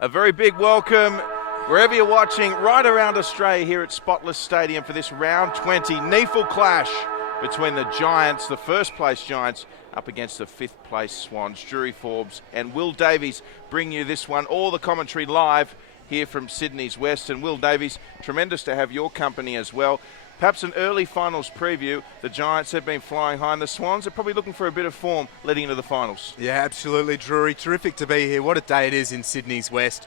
A very big welcome wherever you're watching right around Australia here at Spotless Stadium for this round 20 NEAFL clash between the Giants, the first place Giants, up against the fifth place Swans. Drury, FOrbes and Will Davies bring you this one. All the commentary live here from Sydney's West. And Will Davies, tremendous to have your company as well. Perhaps an early finals preview. The Giants have been flying high and the Swans are probably looking for a bit of form leading into the finals. Yeah, absolutely, Drury. Terrific to be here. What a day it is in Sydney's West.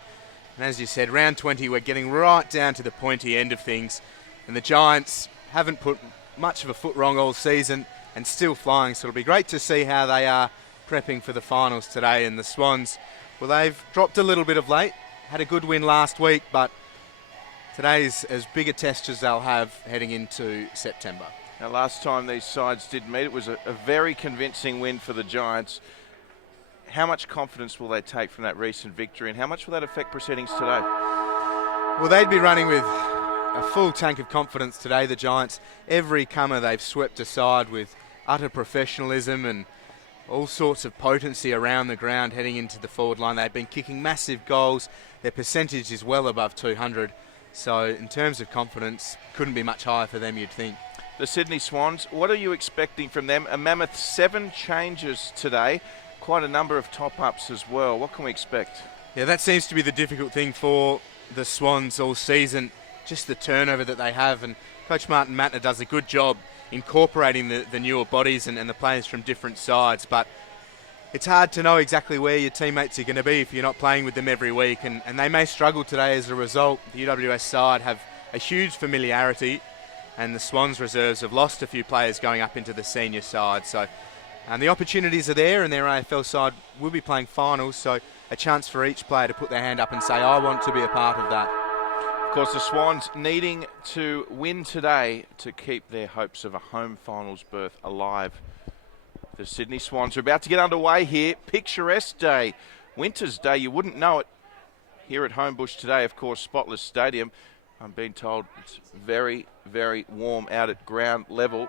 And as you said, round 20, we're getting right down to the pointy end of things. And the Giants haven't put much of a foot wrong all season and still flying. So it'll be great to see how they are prepping for the finals today. And the Swans, well, they've dropped a little bit of late. Had a good win last week, but today's as big a test as they'll have heading into September. Now, last time these sides did meet, it was a very convincing win for the Giants. How much confidence will they take from that recent victory, and how much will that affect proceedings today? Well, they'd be running with a full tank of confidence today, the Giants. Every comer they've swept aside with utter professionalism and all sorts of potency around the ground heading into the forward line. They've been kicking massive goals. Their percentage is well above 200. So in terms of confidence, couldn't be much higher for them, you'd think. The Sydney Swans, what are you expecting from them? A mammoth 7 changes today, quite a number of top-ups as well. What can we expect? Yeah, that seems to be the difficult thing for the Swans all season, just the turnover that they have. And Coach Martin Matner does a good job incorporating the newer bodies and the players from different sides. But it's hard to know exactly where your teammates are going to be if you're not playing with them every week, and they may struggle today as a result. The UWS side have a huge familiarity, and the Swans reserves have lost a few players going up into the senior side. So, and the opportunities are there, and their AFL side will be playing finals, so a chance for each player to put their hand up and say, I want to be a part of that. Of course, the Swans needing to win today to keep their hopes of a home finals berth alive. The Sydney Swans are about to get underway here. Picturesque day, winter's day, you wouldn't know it. Here at Homebush today, of course, Spotless Stadium. I'm being told it's very, very warm out at ground level.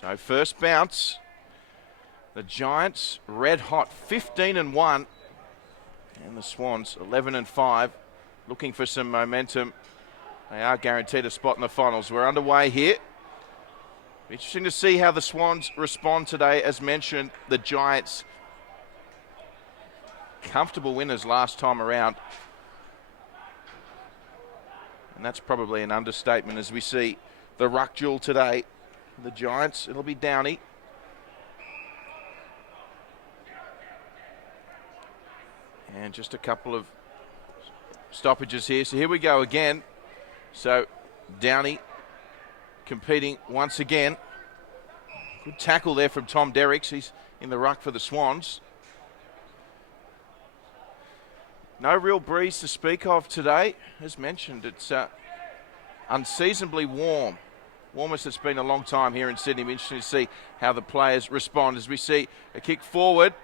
So first bounce, the Giants red hot, 15-1, and the Swans 11-5, looking for some momentum. They are guaranteed a spot in the finals. We're underway here. Interesting to see how the Swans respond today. As mentioned, the Giants, comfortable winners last time around. And that's probably an understatement as we see the ruck duel today. The Giants, it'll be Downey. And just a couple of stoppages here. So here we go again. So Downey competing once again. Good tackle there from Tom Derricks. He's in the ruck for the Swans. No real breeze to speak of today. As mentioned, it's unseasonably warm. Warmest it's been a long time here in Sydney. Interesting to see how the players respond as we see a kick forward.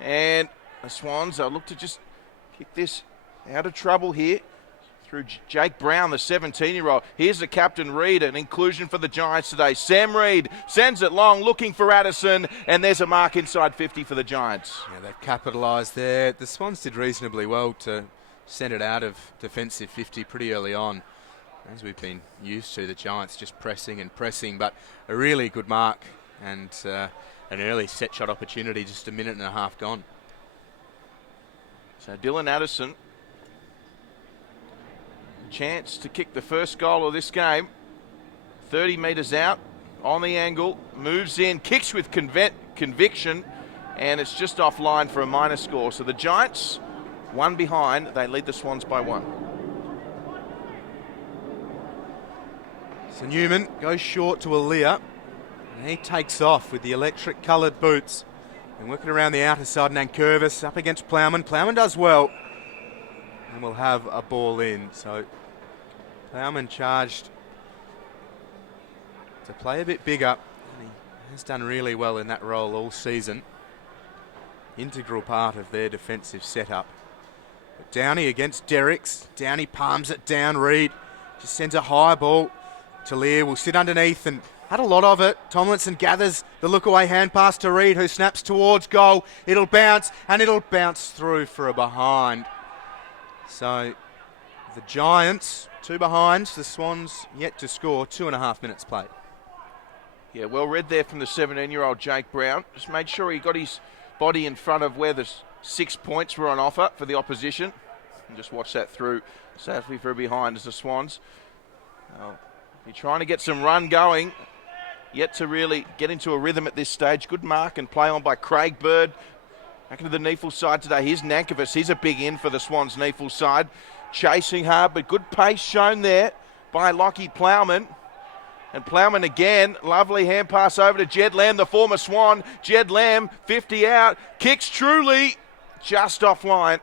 And the Swans look to just kick this out of trouble here through Jake Brown, the 17-year-old. Here's the captain, Reid, an inclusion for the Giants today. Sam Reid sends it long, looking for Addison, and there's a mark inside 50 for the Giants. Yeah, they've capitalised there. The Swans did reasonably well to send it out of defensive 50 pretty early on, as we've been used to, the Giants just pressing and pressing, but a really good mark and an early set shot opportunity, just a minute and a half gone. So Dylan Addison, chance to kick the first goal of this game. 30 metres out, on the angle, moves in, kicks with conviction, and it's just offline for a minor score. So the Giants, one behind, they lead the Swans by 1. So Newman goes short to Aaliyah, and he takes off with the electric coloured boots. And working around the outer side, Nankervis up against Plowman. Plowman does well, and we'll have a ball in. So Plowman charged to play a bit bigger, and he has done really well in that role all season. Integral part of their defensive setup. But Downey against Derricks. Downey palms it down. Reid just sends a high ball. Talir will sit underneath and had a lot of it. Tomlinson gathers the look-away hand pass to Reid, who snaps towards goal. It'll bounce, and it'll bounce through for a behind. So the Giants, 2 behinds. The Swans yet to score, 2.5 minutes played. Yeah, well read there from the 17-year-old Jake Brown. Just made sure he got his body in front of where the 6 points were on offer for the opposition. And just watch that through safely for a behind as the Swans. You're trying to get some run going. Yet to really get into a rhythm at this stage. Good mark and play on by Craig Bird. Back into the NEAFL side today. Here's Nankervis. He's a big in for the Swans NEAFL side. Chasing hard, but good pace shown there by Lockie Plowman. And Plowman again, lovely hand pass over to Jed Lamb, the former Swan. Jed Lamb, 50 out, kicks truly just offline.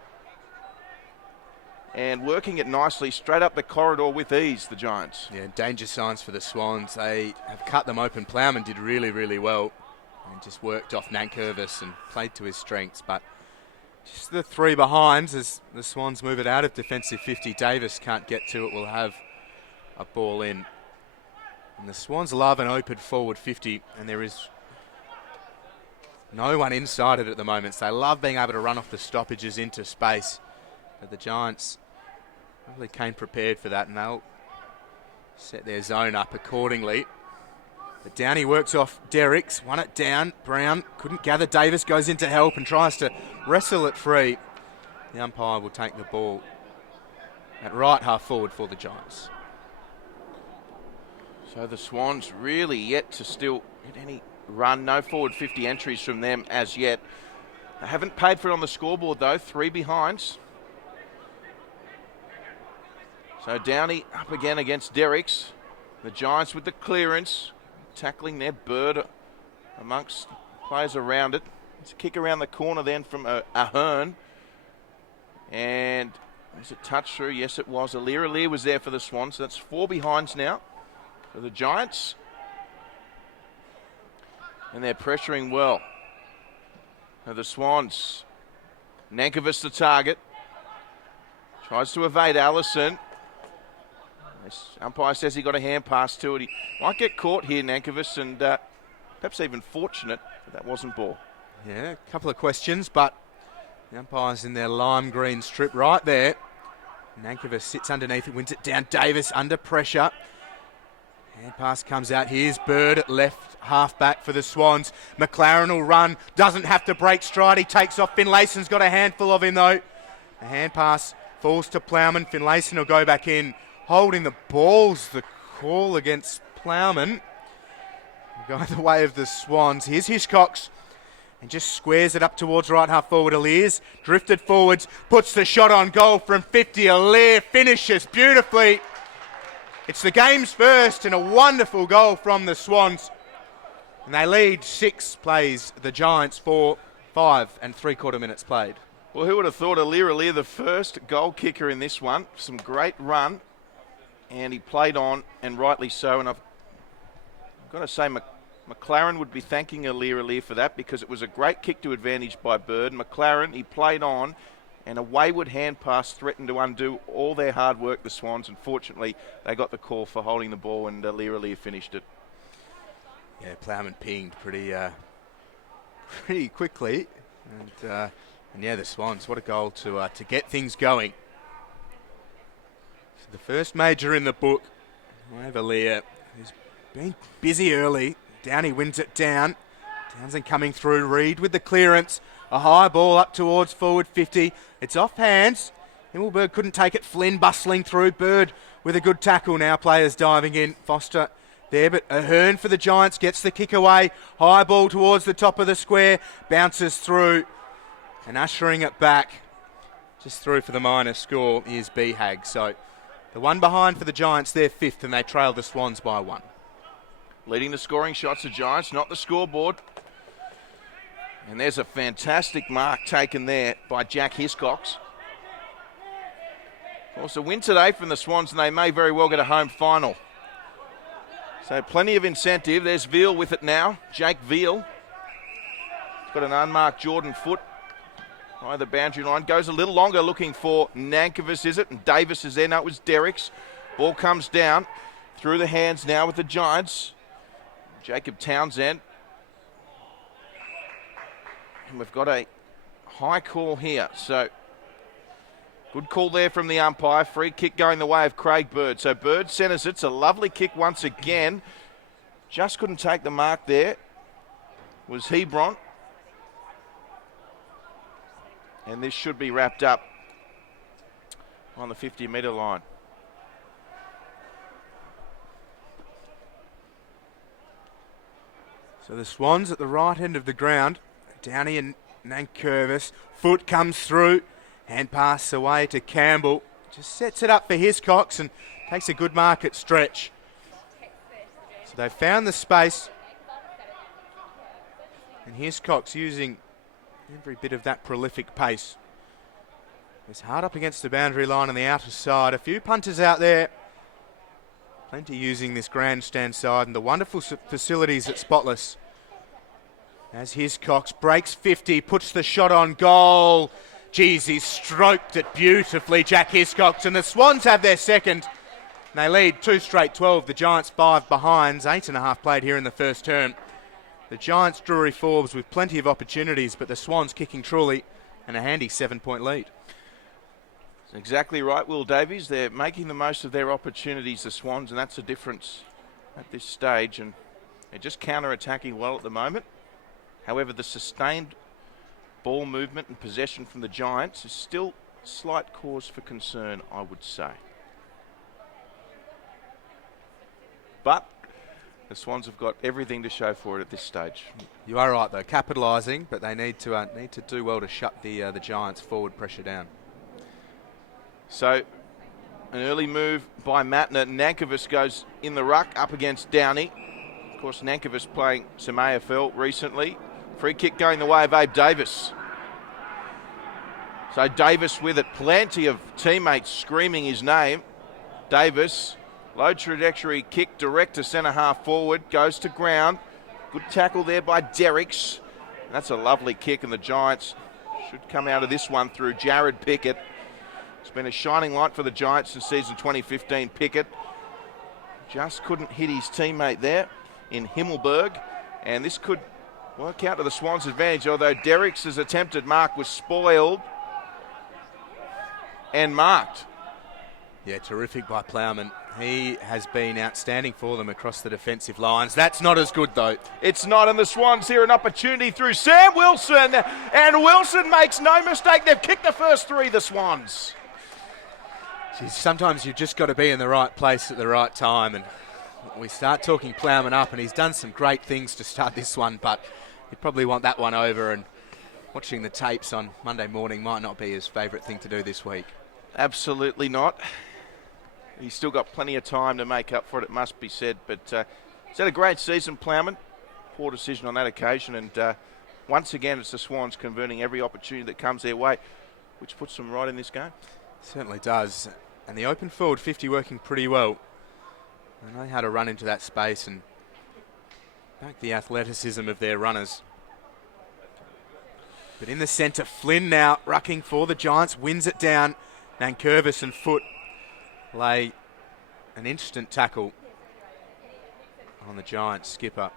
And working it nicely straight up the corridor with ease, the Giants. Yeah, danger signs for the Swans. They have cut them open. Plowman did really, really well and just worked off Nankervis and played to his strengths. But just the 3 behinds as the Swans move it out of defensive 50. Davies can't get to it. We'll have a ball in. And the Swans love an open forward 50, and there is no one inside it at the moment. So they love being able to run off the stoppages into space. But the Giants probably came prepared for that, and they'll set their zone up accordingly. But Downey works off Derricks, won it down. Brown couldn't gather. Davis goes in to help and tries to wrestle it free. The umpire will take the ball at right half forward for the Giants. So the Swans really yet to still get any run. No forward 50 entries from them as yet. They haven't paid for it on the scoreboard though. 3 behinds. So Downey up again against Derricks. The Giants with the clearance. Tackling their Bird amongst players around it. It's a kick around the corner then from Ahern. And was it touch through? Yes, it was. Alir was there for the Swans. So that's 4 behinds now for the Giants. And they're pressuring well. Now the Swans. Nankervis the target. Tries to evade Allison. This umpire says he got a hand pass to it. He might get caught here, Nankervis, and perhaps even fortunate that wasn't ball. Yeah, a couple of questions, but the umpire's in their lime green strip right there. Nankervis sits underneath it, wins it down. Davis under pressure. Hand pass comes out. Here's Bird at left half back for the Swans. McLaren will run, doesn't have to break stride. He takes off. Finlayson's got a handful of him though. The hand pass falls to Plowman. Finlayson will go back in. Holding the ball's the call against Plowman. Going the way of the Swans. Here's Hiscox. And just squares it up towards right half forward. Aliers drifted forwards. Puts the shot on goal from 50. Alier finishes beautifully. It's the game's first and a wonderful goal from the Swans. And they lead 6 plays. The Giants for 5 3/4 minutes played. Well, who would have thought Alier, the first goal kicker in this one. Some great run. And he played on, and rightly so. And I've got to say, McLaren would be thanking Alier for that because it was a great kick to advantage by Bird. McLaren, he played on, and a wayward hand pass threatened to undo all their hard work, the Swans. Unfortunately, they got the call for holding the ball, and Alier finished it. Yeah, Plowman pinged pretty quickly. And yeah, the Swans, what a goal to get things going. The first major in the book. Alier, who's been busy early. Downey wins it down. Townsend coming through. Reid with the clearance. A high ball up towards forward 50. It's off hands. Himmelberg couldn't take it. Flynn bustling through. Bird with a good tackle now. Players diving in. Foster there, but Ahern for the Giants gets the kick away. High ball towards the top of the square. Bounces through. And ushering it back. Just through for the minor score is Behag. So the 1 behind for the Giants, they're 5th, and they trail the Swans by 1. Leading the scoring shots, the Giants, not the scoreboard. And there's a fantastic mark taken there by Jack Hiscox. Of course, a win today from the Swans, and they may very well get a home final. So plenty of incentive. There's Veal with it now. Jake Veal. Got an unmarked Jordan Foot by the boundary line. Goes a little longer looking for Nankervis, is it? And Davis is there. No, it was Derricks. Ball comes down through the hands now with the Giants. Jacob Townsend. And we've got a high call here. So good call there from the umpire. Free kick going the way of Craig Bird. So Bird centres it. It's a lovely kick once again. Just couldn't take the mark there. Was Hebron. And this should be wrapped up on the 50-metre line. So the Swans at the right end of the ground. Downey and Nankervis. Foot comes through. Hand pass away to Campbell. Just sets it up for Hiscox and takes a good mark at stretch. So they've found the space. And Hiscox using every bit of that prolific pace. It's hard up against the boundary line on the outer side. A few punters out there. Plenty using this grandstand side and the wonderful facilities at Spotless. As Hiscox breaks 50, puts the shot on goal. Geez, he's stroked it beautifully, Jack Hiscox, and the Swans have their second. And they lead 2 straight 12. The Giants 5 behinds, 8.5 played here in the first term. The Giants, Drury, FOrbes with plenty of opportunities, but the Swans kicking truly and a handy 7-point lead. That's exactly right, Will Davies. They're making the most of their opportunities, the Swans, and that's the difference at this stage. And they're just counter-attacking well at the moment. However, the sustained ball movement and possession from the Giants is still slight cause for concern, I would say. But the Swans have got everything to show for it at this stage. You are right, though, capitalising, but they need to do well to shut the Giants' forward pressure down. So, an early move by Matner. Nankervis goes in the ruck up against Downey. Of course, Nankervis playing some AFL recently. Free kick going the way of Abe Davis. So Davis with it. Plenty of teammates screaming his name. Davis, low trajectory kick direct to centre half forward. Goes to ground. Good tackle there by Derricks. That's a lovely kick, and the Giants should come out of this one through Jared Pickett. It's been a shining light for the Giants since season 2015. Pickett just couldn't hit his teammate there in Himmelberg, and this could work out to the Swans' advantage, although Derricks' attempted mark was spoiled and marked. Yeah, terrific by Plowman. He has been outstanding for them across the defensive lines. That's not as good, though. It's not, and the Swans here an opportunity through Sam Wilson, and Wilson makes no mistake. They've kicked the first 3, the Swans. Geez, sometimes you've just got to be in the right place at the right time, and we start talking Plowman up, and he's done some great things to start this one, but you probably want that one over, and watching the tapes on Monday morning might not be his favourite thing to do this week. Absolutely not. He's still got plenty of time to make up for it, it must be said, but he's had a great season, Plowman. Poor decision on that occasion, and once again it's the Swans converting every opportunity that comes their way, which puts them right in this game. Certainly does, and the open forward 50 working pretty well. They know how to run into that space and back the athleticism of their runners. But in the centre, Flynn now rucking for the Giants, wins it down. Nankervis and Foot lay an instant tackle on the Giants skipper.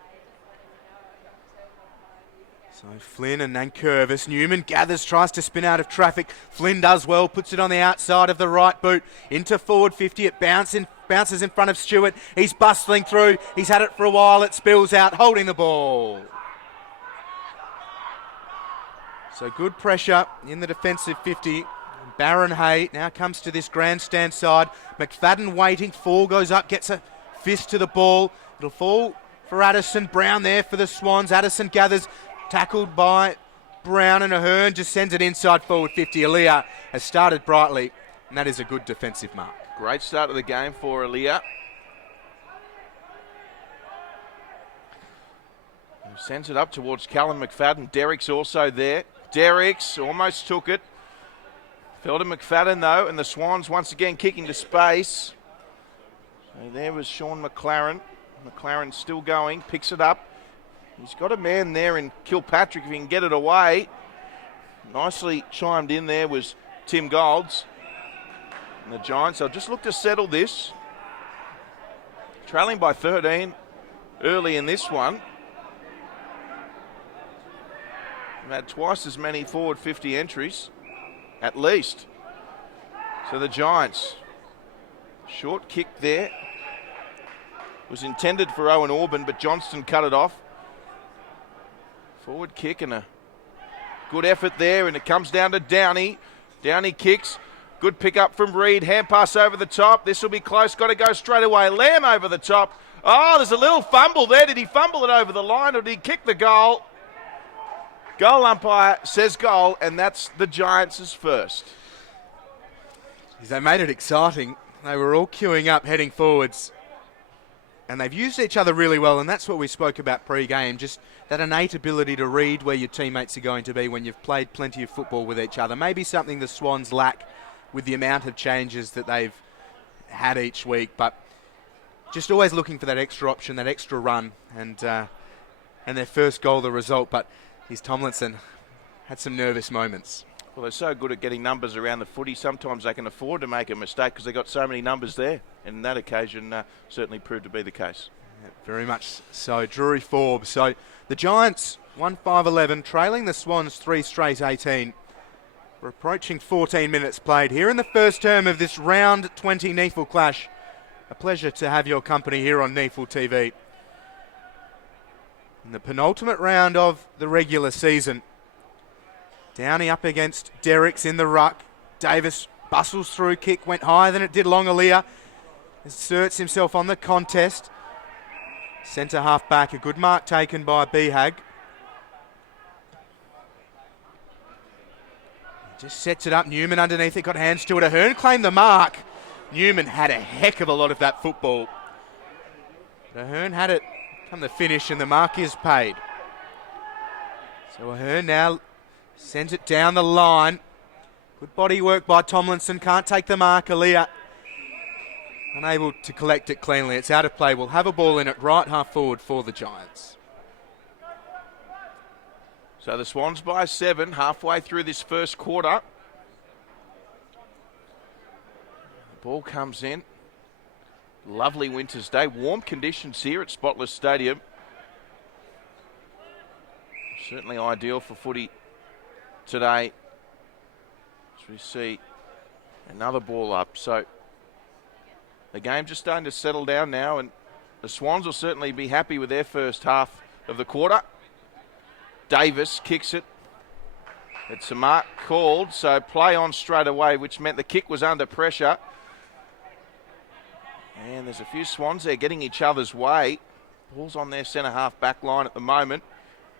So Flynn and Nankervis. Newman gathers, tries to spin out of traffic. Flynn does well, puts it on the outside of the right boot. Into forward 50, it bounces in front of Stewart. He's bustling through. He's had it for a while. It spills out, holding the ball. So good pressure in the defensive 50. Baron Hay now comes to this grandstand side. McFadden waiting. Fall goes up, gets a fist to the ball. It'll fall for Addison. Brown there for the Swans. Addison gathers, tackled by Brown, and Ahern just sends it inside forward 50. Aaliyah has started brightly, and that is a good defensive mark. Great start of the game for Aaliyah. Sends it up towards Callum McFadden. Derrick's also there. Derricks almost took it. Fell to McFadden though, and the Swans once again kicking to space. So there was Sean McLaren. McLaren still going, picks it up. He's got a man there in Kilpatrick if he can get it away. Nicely chimed in there was Tim Golds. And the Giants, they'll just look to settle this. Trailing by 13. early in this one. We've had twice as many forward 50 entries, at least. So the Giants, short kick there. Was intended for Owen Orban, but Johnston cut it off. Forward kick and a good effort there, and it comes down to Downey. Downey kicks. Good pick up from Reed. Hand pass over the top. This will be close. Got to go straight away. Lamb over the top. Oh, there's a little fumble there. Did he fumble it over the line or did he kick the goal? Goal umpire says goal, and that's the Giants' first. They made it exciting. They were all queuing up, heading forwards. And they've used each other really well, and that's what we spoke about pre-game, just that innate ability to read where your teammates are going to be when you've played plenty of football with each other. Maybe something the Swans lack with the amount of changes that they've had each week, but just always looking for that extra option, that extra run, and their first goal, the result. But here's Tomlinson, had some nervous moments. Well, they're so good at getting numbers around the footy, sometimes they can afford to make a mistake because they've got so many numbers there. And that occasion certainly proved to be the case. Yeah, very much so. Drury FOrbes. So the Giants, 1-5-11, trailing the Swans 3 straight 18. We're approaching 14 minutes played here in the first term of this round 20 NEAFL clash. A pleasure to have your company here on NEAFL TV. In the penultimate round of the regular season. Downey up against Derricks in the ruck. Davis bustles through, kick went higher than it did Longalia. Asserts himself on the contest. Centre half back, a good mark taken by Behag. Just sets it up, Newman underneath it, got hands to it. Ahern claimed the mark. Newman had a heck of a lot of that football. But Ahern had it come the finish and the mark is paid. So Ahern now sends it down the line. Good body work by Tomlinson, can't take the mark. Aaliyah unable to collect it cleanly. It's out of play. We'll have a ball in at right half forward for the Giants. So the Swans by 7, halfway through this first quarter. The ball comes in. Lovely winter's day. Warm conditions here at Spotless Stadium. Certainly ideal for footy today. As we see another ball up. So the game just starting to settle down now, and the Swans will certainly be happy with their first half of the quarter. Davis kicks it. It's a mark called, so play on straight away, which meant the kick was under pressure. And there's a few Swans there getting each other's way. Ball's on their centre half back line at the moment.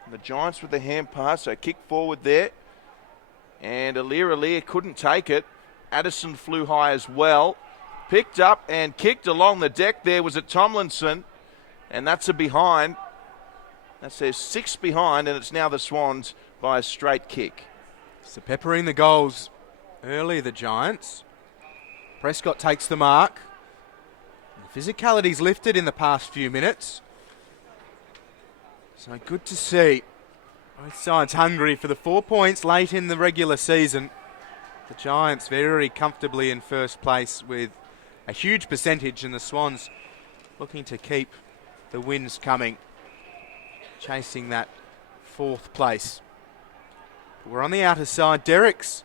And the Giants with the hand pass, so kick forward there. And Aaliyah couldn't take it. Addison flew high as well. Picked up and kicked along the deck there was at Tomlinson. And that's a behind. That says 6 behind, and it's now the Swans by a straight kick. So peppering the goals early, the Giants. Prescott takes the mark. The physicality's lifted in the past few minutes. So good to see. Both sides hungry for the 4 points late in the regular season. The Giants very comfortably in first place with a huge percentage, and the Swans looking to keep the wins coming, chasing that 4th place. We're on the outer side. Derricks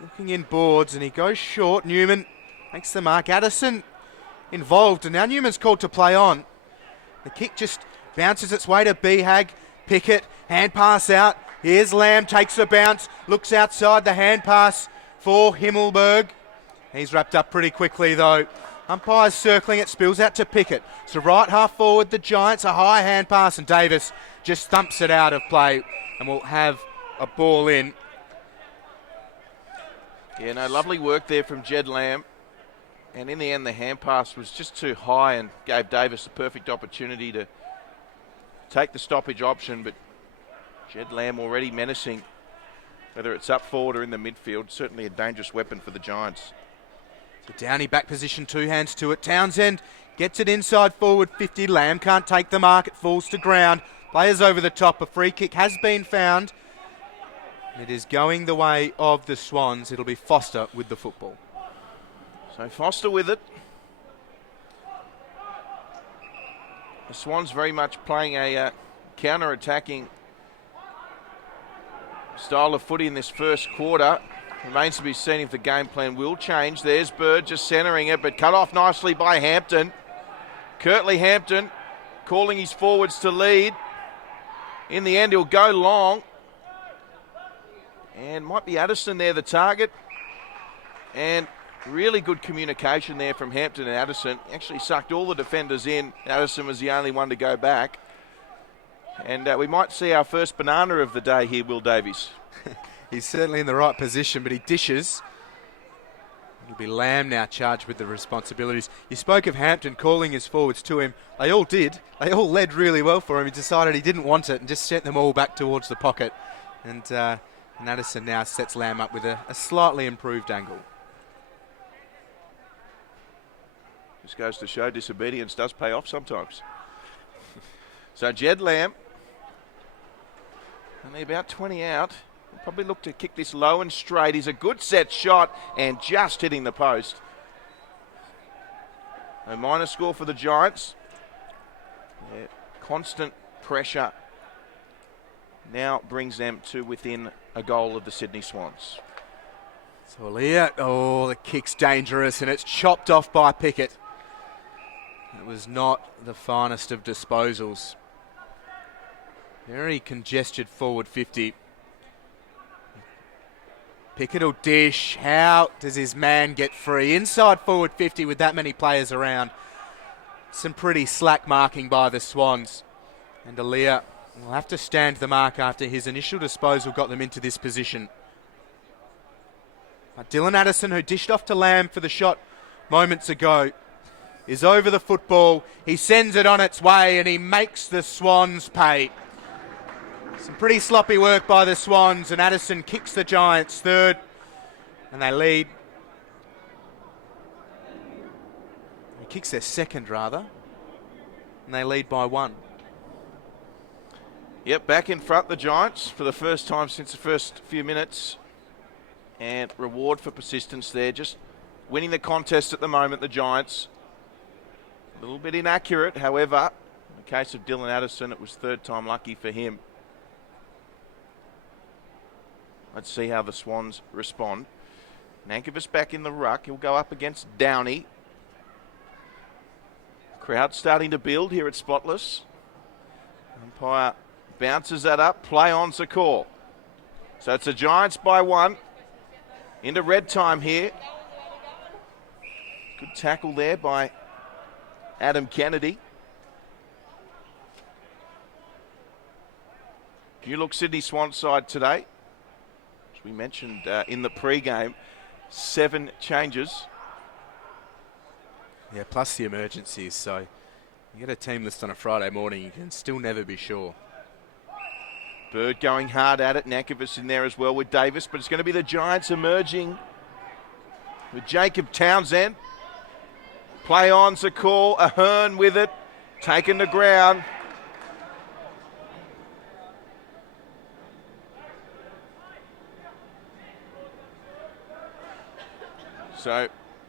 looking in boards, and he goes short. Newman makes the mark. Addison involved, and now Newman's called to play on. The kick just bounces its way to Behag. Pickett, hand pass out. Here's Lamb, takes a bounce, looks outside the hand pass for Himmelberg. He's wrapped up pretty quickly though. Umpires circling it, spills out to Pickett. So right half forward, the Giants, a high hand pass, and Davis just thumps it out of play, and we'll have a ball in. Yeah, no, lovely work there from Jed Lamb. And in the end, the hand pass was just too high and gave Davis a perfect opportunity to take the stoppage option, but Jed Lamb already menacing, whether it's up forward or in the midfield. Certainly a dangerous weapon for the Giants. So Downey back position, 2 hands to it. Townsend gets it inside forward 50. Lamb can't take the mark. It falls to ground. Players over the top. A free kick has been found. It is going the way of the Swans. It'll be Foster with the football. So Foster with it. The Swans very much playing a counter-attacking style of footy in this first quarter. Remains to be seen if the game plan will change. There's Bird just centering it, but cut off nicely by Hampton. Curtly Hampton calling his forwards to lead. In the end, he'll go long. And might be Addison there, the target. And really good communication there from Hampton and Addison. Actually sucked all the defenders in. Addison was the only one to go back. And we might see our first banana of the day here, Will Davies. He's certainly in the right position, but he dishes. It'll be Lamb now charged with the responsibilities. You spoke of Hampton calling his forwards to him. They all did. They all led really well for him. He decided he didn't want it and just sent them all back towards the pocket. And Addison now sets Lamb up with a slightly improved angle. Just goes to show disobedience does pay off sometimes. So Jed Lamb, only about 20 out. He'll probably look to kick this low and straight. He's a good set shot and just hitting the post. A minor score for the Giants. Yeah, constant pressure now brings them to within a goal of the Sydney Swans. So Leah, the kick's dangerous and it's chopped off by Pickett. It was not the finest of disposals. Very congested forward 50. Pickett will dish. How does his man get free? Inside forward 50 with that many players around. Some pretty slack marking by the Swans. And Aaliyah will have to stand the mark after his initial disposal got them into this position. But Dylan Addison, who dished off to Lamb for the shot moments ago, is over the football. He sends it on its way and he makes the Swans pay. Some pretty sloppy work by the Swans, and Addison kicks the Giants third, and they lead. He kicks their second, rather, and they lead by 1. Yep, back in front, the Giants, for the first time since the first few minutes. And reward for persistence there, just winning the contest at the moment, the Giants. A little bit inaccurate, however, in the case of Dylan Addison, it was third time lucky for him. Let's see how the Swans respond. Nankervis back in the ruck. He'll go up against Downey. Crowd starting to build here at Spotless. Umpire bounces that up. Play on's a call. So it's the Giants by 1. Into red time here. Good tackle there by Adam Kennedy. You look Sydney Swans side today. We mentioned in the pre-game, 7 changes. Yeah, plus the emergencies. So you get a team list on a Friday morning, you can still never be sure. Bird going hard at it. Nankervis in there as well with Davis. But it's going to be the Giants emerging with Jacob Townsend. Play on's a call. Ahern with it. Taken to ground. So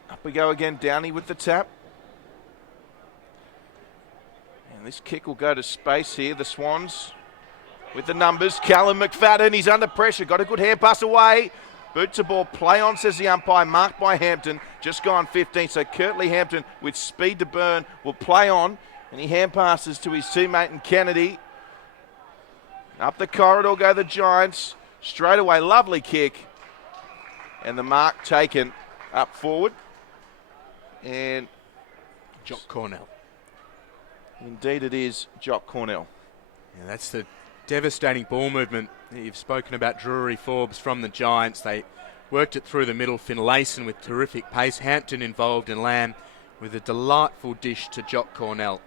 up we go again. Downey with the tap. And this kick will go to space here. The Swans with the numbers. Callum McFadden, he's under pressure. Got a good hand pass away. Boot to ball. Play on, says the umpire. Marked by Hampton. Just gone 15. So Curtly Hampton with speed to burn will play on. And he hand passes to his teammate and Kennedy. Up the corridor go the Giants. Straight away. Lovely kick. And the mark taken up forward. And Jock Cornell. Indeed it is Jock Cornell. Yeah, that's the devastating ball movement that you've spoken about. Drury, FOrbes from the Giants. They worked it through the middle. Finlayson with terrific pace. Hampton involved in Lamb with a delightful dish to Jock Cornell.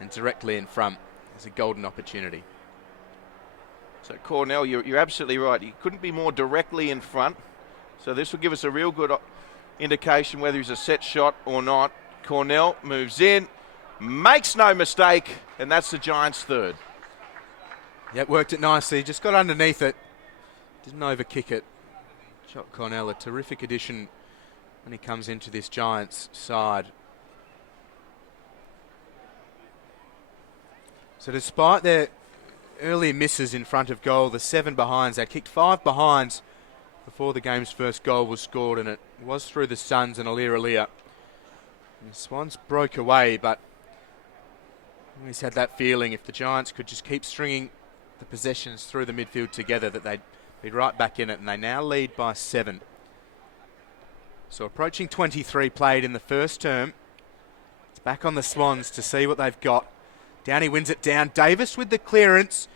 And directly in front is a golden opportunity. So Cornell, you're absolutely right. You couldn't be more directly in front. So this will give us a real good indication whether he's a set shot or not. Cornell moves in, makes no mistake, and that's the Giants' third. Yep, worked it nicely. Just got underneath it. Didn't overkick it. Jock Cornell, a terrific addition when he comes into this Giants side. So despite their early misses in front of goal, the 7 behinds, they kicked 5 behinds before the game's first goal was scored, and it was through the Suns and Alira. The Swans broke away, but I always had that feeling if the Giants could just keep stringing the possessions through the midfield together that they'd be right back in it, and they now lead by 7. So approaching 23 played in the first term. It's back on the Swans to see what they've got. Downey wins it down. Davis with the clearance.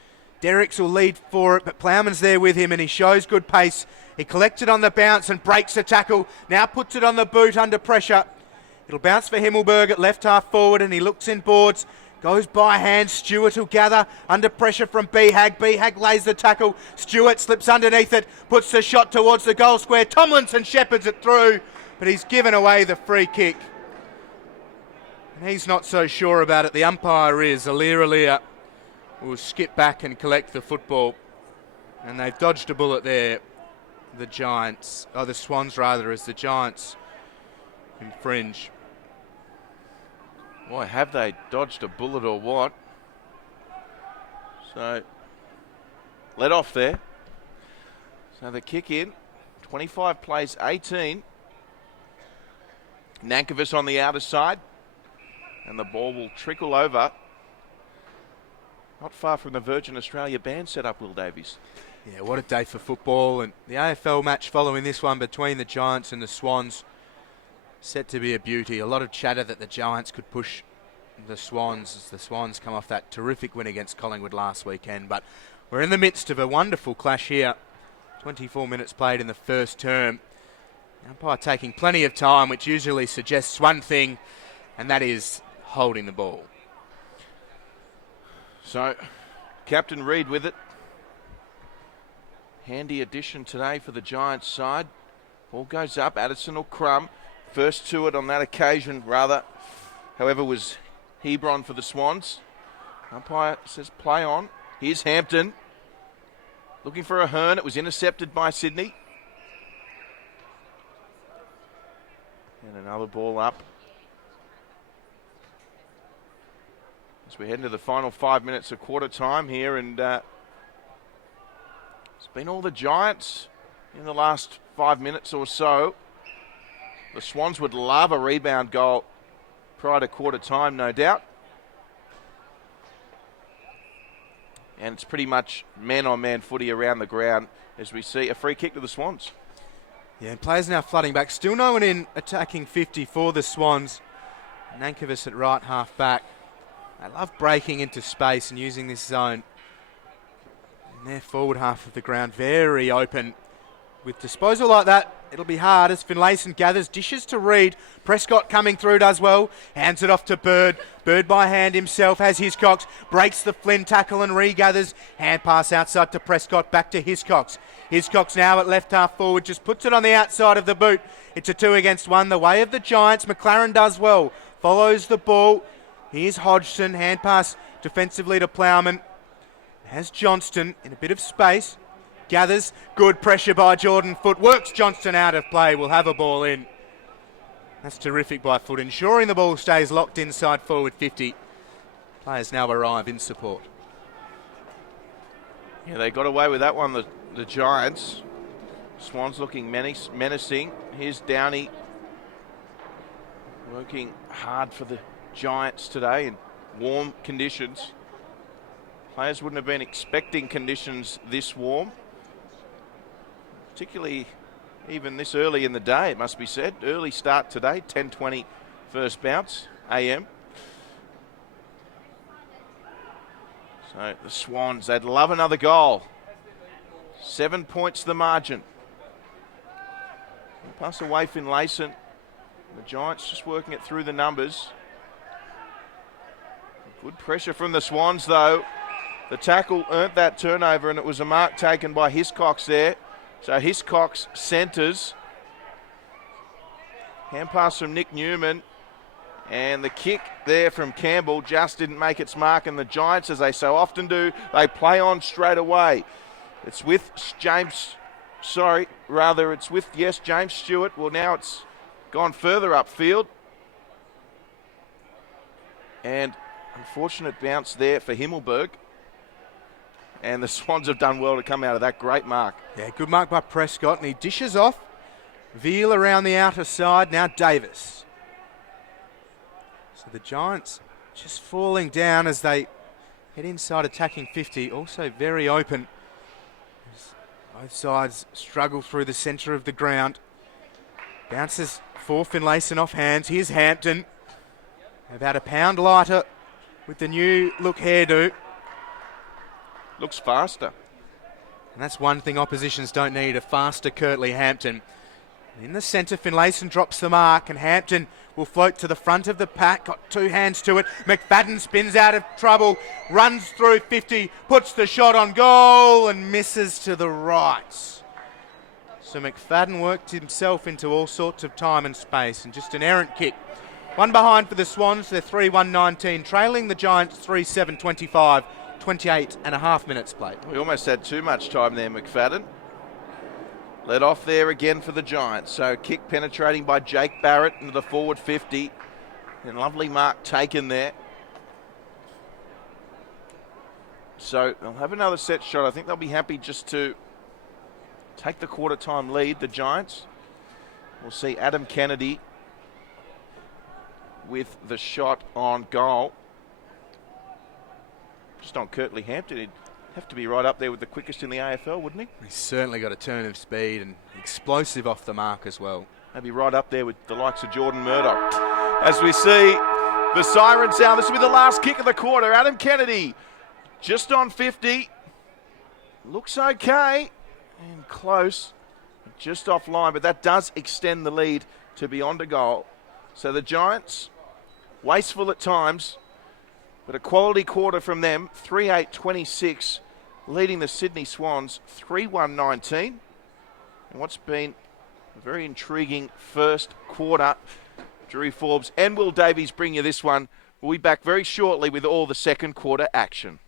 Derricks will lead for it, but Plowman's there with him and he shows good pace. He collects it on the bounce and breaks the tackle. Now puts it on the boot under pressure. It'll bounce for Himmelberg at left half forward and he looks in boards. Goes by hand. Stewart will gather under pressure from Behag. Behag lays the tackle. Stewart slips underneath it. Puts the shot towards the goal square. Tomlinson shepherds it through, but he's given away the free kick. And he's not so sure about it. The umpire is. Alira will skip back and collect the football. And they've dodged a bullet there. The Giants, the Swans rather, as the Giants infringe. Boy, have they dodged a bullet or what? So, let off there. So the kick in, 25 plays 18. Nankervis on the outer side. And the ball will trickle over. Not far from the Virgin Australia band setup, Will Davies. Yeah, what a day for football. And the AFL match following this one between the Giants and the Swans, set to be a beauty. A lot of chatter that the Giants could push the Swans as the Swans come off that terrific win against Collingwood last weekend. But we're in the midst of a wonderful clash here. 24 minutes played in the first term. The umpire taking plenty of time, which usually suggests one thing, and that is holding the ball. So, Captain Reid with it. Handy addition today for the Giants side. Ball goes up. Addison or Crum. First to it on that occasion, rather. However, was Hebron for the Swans. Umpire says play on. Here's Hampton. Looking for a Hearn. It was intercepted by Sydney. And another ball up. As we head into the final 5 minutes of quarter time here, and it's been all the Giants in the last 5 minutes or so. The Swans would love a rebound goal prior to quarter time, no doubt. And it's pretty much man-on-man footy around the ground as we see a free kick to the Swans. Yeah, and players now flooding back. Still no one in attacking 50 for the Swans. Nankervis at right half back. They love breaking into space and using this zone. And their forward half of the ground very open. With disposal like that, it'll be hard as Finlayson gathers, dishes to Reid. Prescott coming through does well. Hands it off to Bird. Bird by hand himself has Hiscox. Breaks the Flynn tackle and regathers. Hand pass outside to Prescott, back to Hiscox. Hiscox now at left half forward, just puts it on the outside of the boot. It's a 2 against 1, the way of the Giants. McLaren does well. Follows the ball. Here's Hodgson. Hand pass defensively to Plowman. Has Johnston in a bit of space. Gathers. Good pressure by Jordan Foote. Works Johnston out of play. Will have a ball in. That's terrific by Foote, ensuring the ball stays locked inside forward 50. Players now arrive in support. Yeah, they got away with that one, the Giants. Swans looking menacing. Here's Downey working hard for the Giants today in warm conditions. Players wouldn't have been expecting conditions this warm. Particularly even this early in the day, it must be said. Early start today, 10:20 first bounce a.m. So the Swans, they'd love another goal. 7 points the margin. Pass away Finlayson. The Giants just working it through the numbers. Good pressure from the Swans though. The tackle earned that turnover and it was a mark taken by Hiscox there. So Hiscox centres. Hand pass from Nick Newman. And the kick there from Campbell just didn't make its mark. And the Giants, as they so often do, they play on straight away. It's with James Stewart. Well, now it's gone further upfield. And Unfortunate bounce there for Himmelberg. And the Swans have done well to come out of that. Great mark. Yeah, good mark by Prescott, and he dishes off. Veal around the outer side, now Davis. So the Giants just falling down as they head inside attacking 50, also very open. As both sides struggle through the centre of the ground. Bounces for Finlayson off hands. Here's Hampton. About a pound lighter with the new look hairdo. Looks faster. And that's one thing oppositions don't need, a faster Kirtley Hampton. In the centre, Finlayson drops the mark, and Hampton will float to the front of the pack. Got two hands to it. McFadden spins out of trouble, runs through 50, puts the shot on goal and misses to the right. So McFadden worked himself into all sorts of time and space, and just an errant kick. One behind for the Swans. They're 3-1-19, trailing the Giants 3-7-25. 28 and a half minutes played. We almost had too much time there, McFadden. Led off there again for the Giants. So kick penetrating by Jake Barrett into the forward 50. And lovely mark taken there. So they'll have another set shot. I think they'll be happy just to take the quarter time lead, the Giants. We'll see Adam Kennedy with the shot on goal. Just on Kirtley Hampton, he'd have to be right up there with the quickest in the AFL, wouldn't he? He's certainly got a turn of speed and explosive off the mark as well. Maybe right up there with the likes of Jordan Murdoch. As we see the siren sound, this will be the last kick of the quarter. Adam Kennedy just on 50. Looks okay and close, just offline, but that does extend the lead to beyond a goal. So the Giants, wasteful at times, but a quality quarter from them, 3-8-26, leading the Sydney Swans 3-1-19. And what's been a very intriguing first quarter. Drury, FOrbes and Will Davies bring you this one. We'll be back very shortly with all the second quarter action.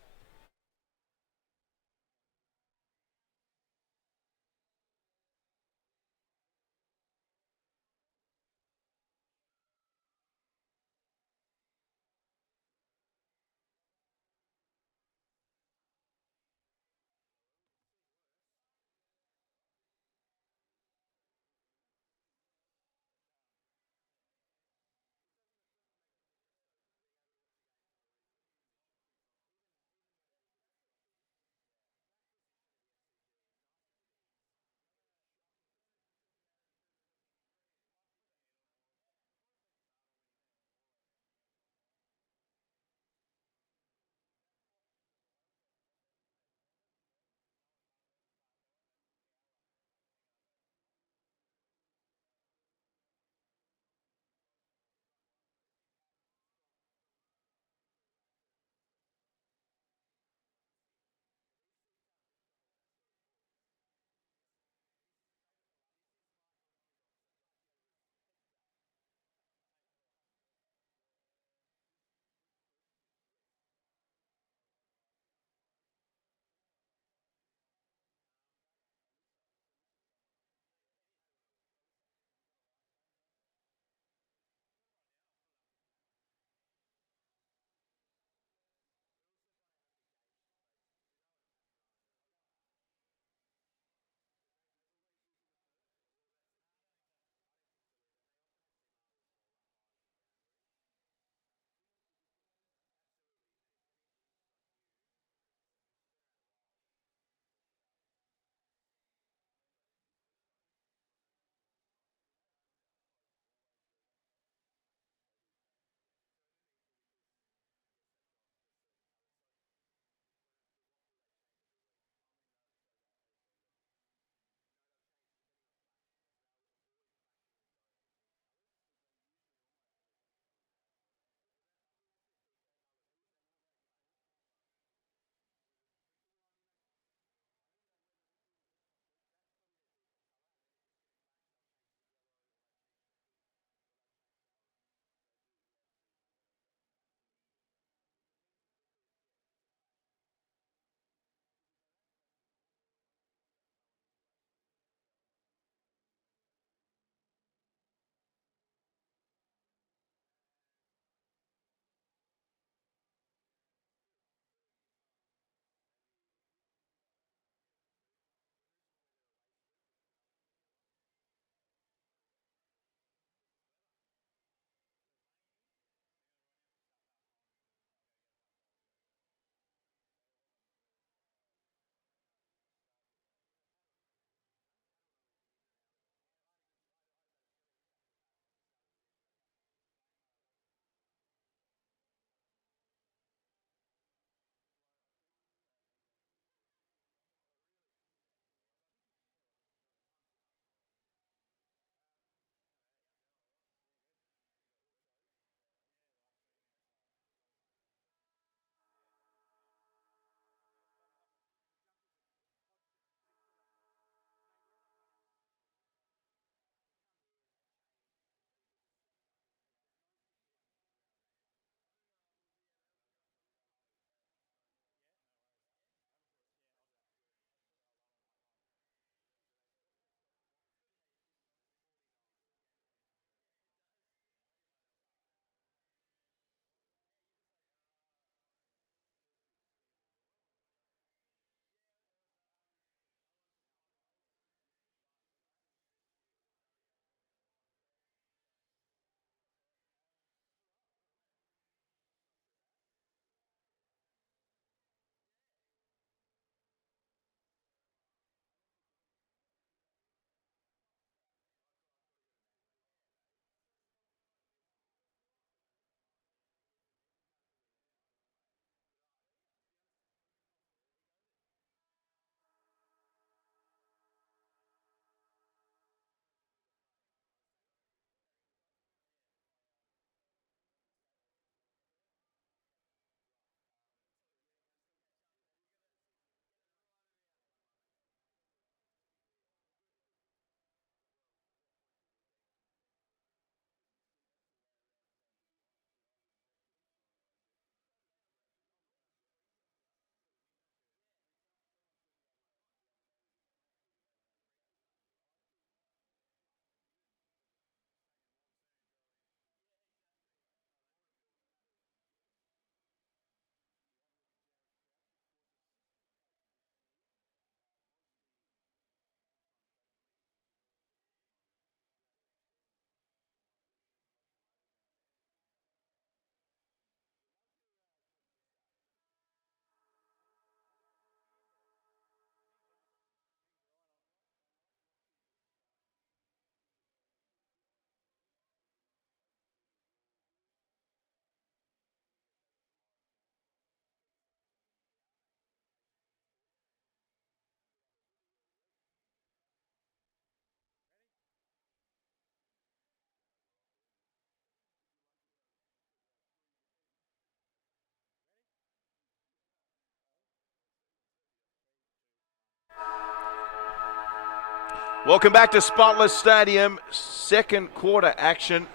Welcome back to Spotless Stadium. Second quarter action.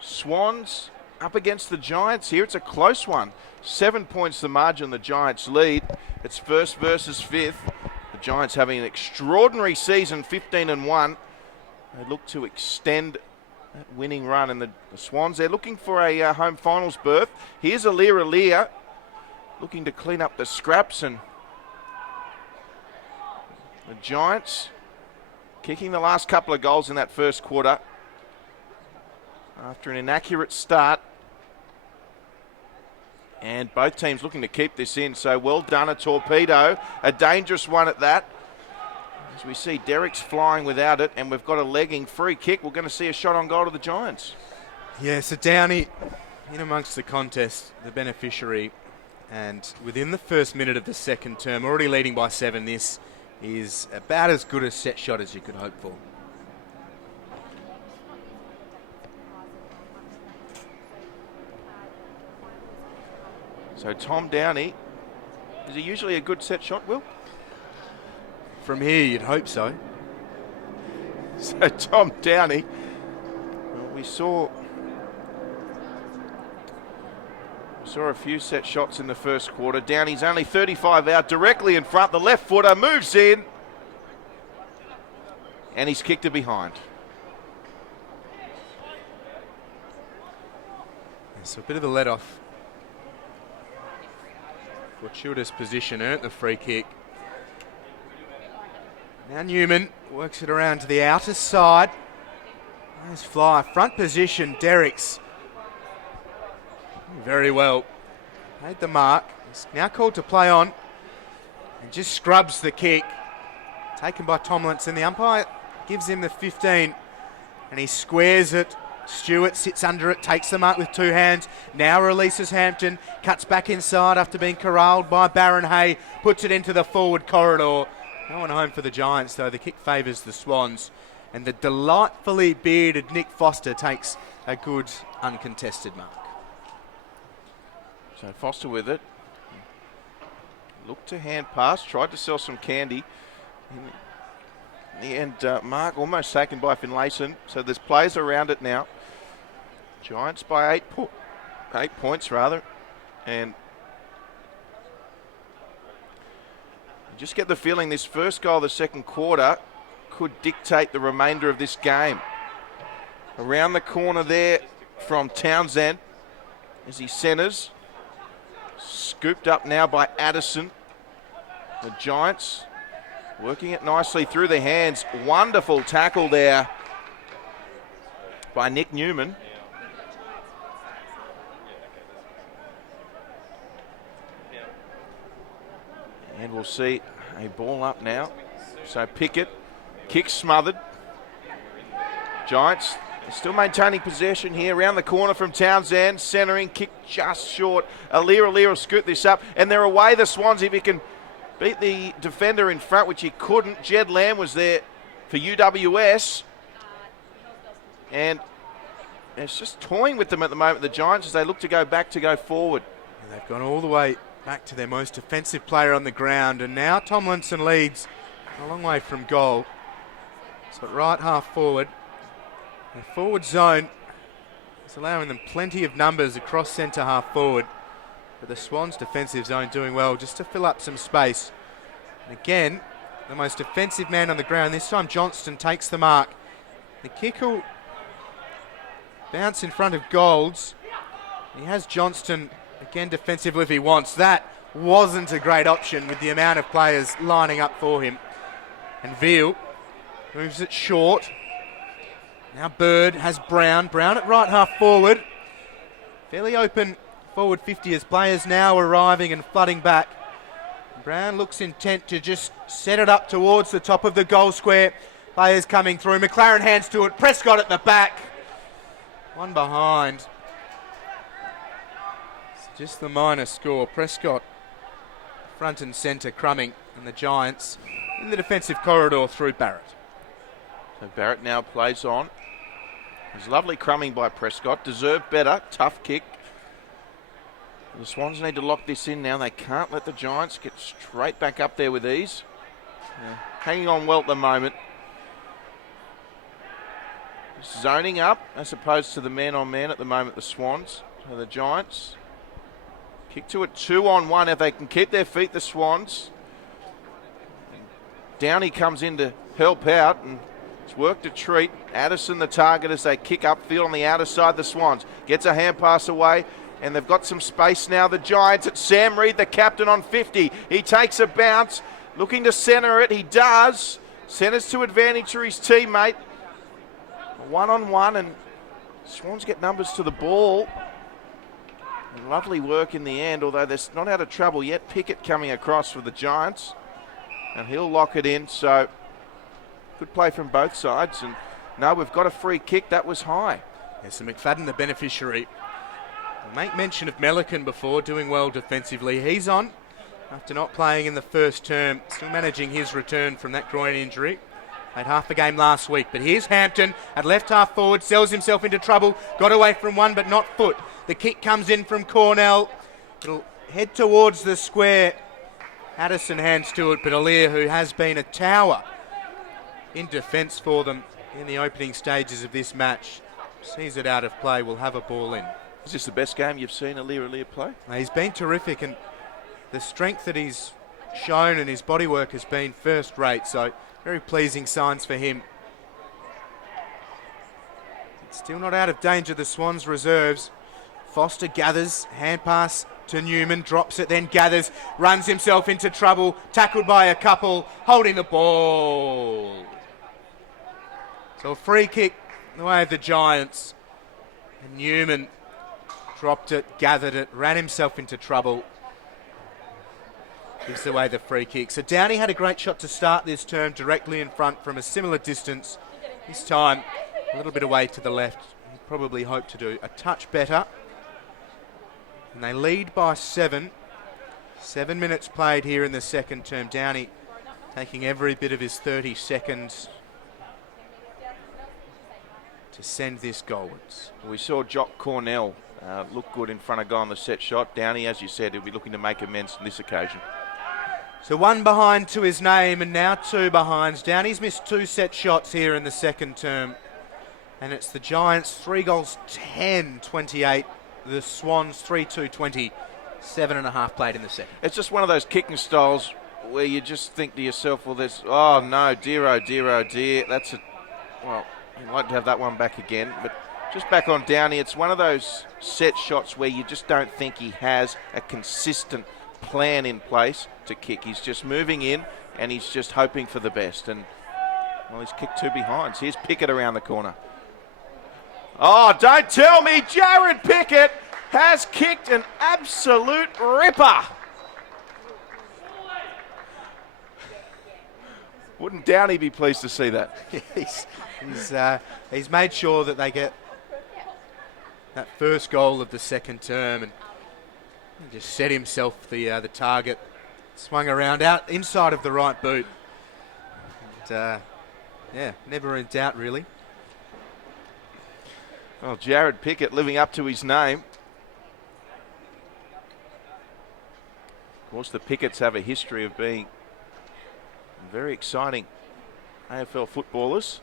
Swans up against the Giants here. It's a close one. 7 points the margin the Giants lead. It's first versus fifth. The Giants having an extraordinary season, 15-1. They look to extend that winning run, and the Swans, they're looking for a home finals berth. Here's Lear looking to clean up the scraps, and the Giants kicking the last couple of goals in that first quarter after an inaccurate start. And both teams looking to keep this in, so well done, a torpedo, a dangerous one at that. As we see, Derek's flying without it, and we've got a legging free kick. We're going to see a shot on goal to the Giants. Yeah, so Downey in amongst the contest, the beneficiary, and within the first minute of the second term, already leading by 7, this is about as good a set shot as you could hope for. So Tom Downey, is he usually a good set shot, Will? From here, you'd hope so. So Tom Downey, well, we saw a few set shots in the first quarter. Downey's only 35 out, directly in front. The left footer moves in, and he's kicked it behind. So a bit of a let-off. Fortuitous position, earned the free kick. Now Newman works it around to the outer side. Nice fly, front position, Derricks. Very well. Made the mark. He's now called to play on. And just scrubs the kick. Taken by Tomlinson. The umpire gives him the 15. And he squares it. Stewart sits under it, takes the mark with 2 hands. Now releases Hampton. Cuts back inside after being corralled by Barron Hay. Puts it into the forward corridor. No one home for the Giants, though. The kick favours the Swans. And the delightfully bearded Nick Foster takes a good uncontested mark. So Foster with it. Looked to hand pass, tried to sell some candy. In the end, mark almost taken by Finlayson. So there's players around it now. Giants by 8 points rather. And you just get the feeling this first goal of the second quarter could dictate the remainder of this game. Around the corner there from Townsend as he centres. Scooped up now by Addison. The Giants working it nicely through the hands. Wonderful tackle there by Nick Newman. And we'll see a ball up now. So Pickett, kick smothered. Giants still maintaining possession here. Around the corner from Townsend. Centering, kick just short. Lear will scoot this up. And they're away, the Swans, if he can beat the defender in front, which he couldn't. Jed Lamb was there for UWS. And it's just toying with them at the moment, the Giants, as they look to go back to go forward. And they've gone all the way back to their most offensive player on the ground. And now Tomlinson leads a long way from goal. So at right half forward. The forward zone is allowing them plenty of numbers across centre half forward. But the Swans defensive zone doing well just to fill up some space. And again, the most offensive man on the ground. This time Johnston takes the mark. The kick will bounce in front of Golds. He has Johnston again defensively if he wants. That wasn't a great option with the amount of players lining up for him. And Veal moves it short. Now Bird has Brown. Brown at right half forward. Fairly open forward 50 as players now arriving and flooding back. Brown looks intent to just set it up towards the top of the goal square. Players coming through. McLaren hands to it. Prescott at the back. One behind. It's just the minor score. Prescott front and centre crumbing, and the Giants in the defensive corridor through Barrett. So Barrett now plays on. It's lovely crumbing by Prescott. Deserved better. Tough kick. The Swans need to lock this in now. They can't let the Giants get straight back up there with ease. Hanging on well at the moment. zoning up as opposed to the man-on-man at the moment, the Swans. So the Giants kick to a 2-on-1 if they can keep their feet, the Swans. Downey comes in to help out, and it's worked a treat. Addison the target as they kick upfield on the outer side. The Swans gets a hand pass away, and they've got some space now. The Giants at Sam Reid, the captain on 50. He takes a bounce, looking to centre it. He does. Centres to advantage for his teammate. 1-on-1, and Swans get numbers to the ball. Lovely work in the end, although they're not out of trouble yet. Pickett coming across for the Giants, and he'll lock it in. So good play from both sides. And no, we've got a free kick. That was high. Yes, so McFadden the beneficiary. I'll make mention of Melican before, doing well defensively. He's on after not playing in the first term, still managing his return from that groin injury. Played half the game last week, but here's Hampton at left half forward, sells himself into trouble, got away from one but not foot. The kick comes in from Cornell. It'll head towards the square. Addison hands to it, but Alir, who has been a tower in defence for them in the opening stages of this match, sees it out of play, will have a ball in. Is this the best game you've seen Alir play? He's been terrific, and the strength that he's shown and his bodywork has been first rate, so very pleasing signs for him. It's still not out of danger, the Swans reserves. Foster gathers, hand pass to Newman, drops it, then gathers, runs himself into trouble, tackled by a couple, holding the ball. So a free kick in the way of the Giants. And Newman dropped it, gathered it, ran himself into trouble. Gives away the free kick. So Downey had a great shot to start this term, directly in front from a similar distance. This time, a little bit away to the left. He probably hoped to do a touch better. And they lead by 7. 7 minutes played here in the second term. Downey taking every bit of his 30 seconds to send this goalwards. We saw Jock Cornell look good in front of goal on the set shot. Downey, as you said, he'll be looking to make amends on this occasion. So 1 behind to his name, and now 2 behinds. Downey's missed 2 set shots here in the second term. And it's the Giants 3 goals 10-28. The Swans 3-2-20. 7.5 played in the second. It's just one of those kicking styles where you just think to yourself, well, there's, oh no, dear, oh dear, oh dear. That's a, well, you'd like to have that one back again. But just back on Downey, it's one of those set shots where you just don't think he has a consistent plan in place to kick. He's just moving in and he's just hoping for the best. And, well, he's kicked 2 behinds. Here's Pickett around the corner. Oh, don't tell me Jared Pickett has kicked an absolute ripper. Wouldn't Downey be pleased to see that? He's made sure that they get that first goal of the second term, and just set himself the target. Swung around out inside of the right boot. And, yeah, never in doubt really. Well, Jared Pickett living up to his name. Of course, the Picketts have a history of being very exciting AFL footballers.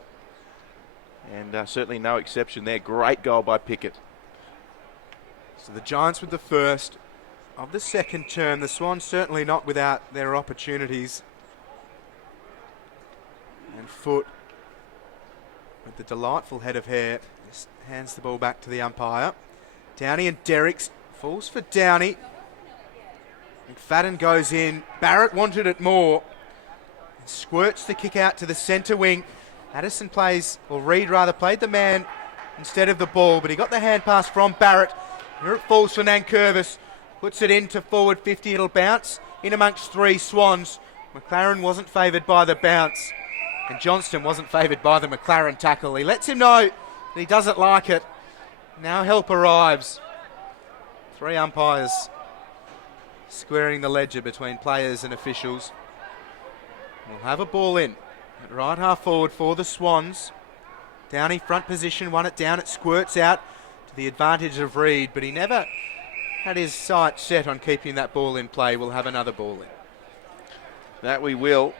And certainly no exception there. Great goal by Pickett. So the Giants with the first of the second term. The Swans certainly not without their opportunities. And Foot with the delightful head of hair just hands the ball back to the umpire. Downey and Derricks falls for Downey. McFadden goes in. Barrett wanted it more. And squirts the kick out to the centre wing. Addison plays, or Reid rather, played the man instead of the ball, but he got the hand pass from Barrett. Here it falls for Nankervis. Puts it into forward 50. It'll bounce in amongst 3 Swans. McLaren wasn't favoured by the bounce, and Johnston wasn't favoured by the McLaren tackle. He lets him know that he doesn't like it. Now help arrives. 3 umpires squaring the ledger between players and officials. We'll have a ball in at right half forward for the Swans. Downey front position, won it down. It squirts out to the advantage of Reid, but he never had his sight set on keeping that ball in play. We'll have another ball in. That we will.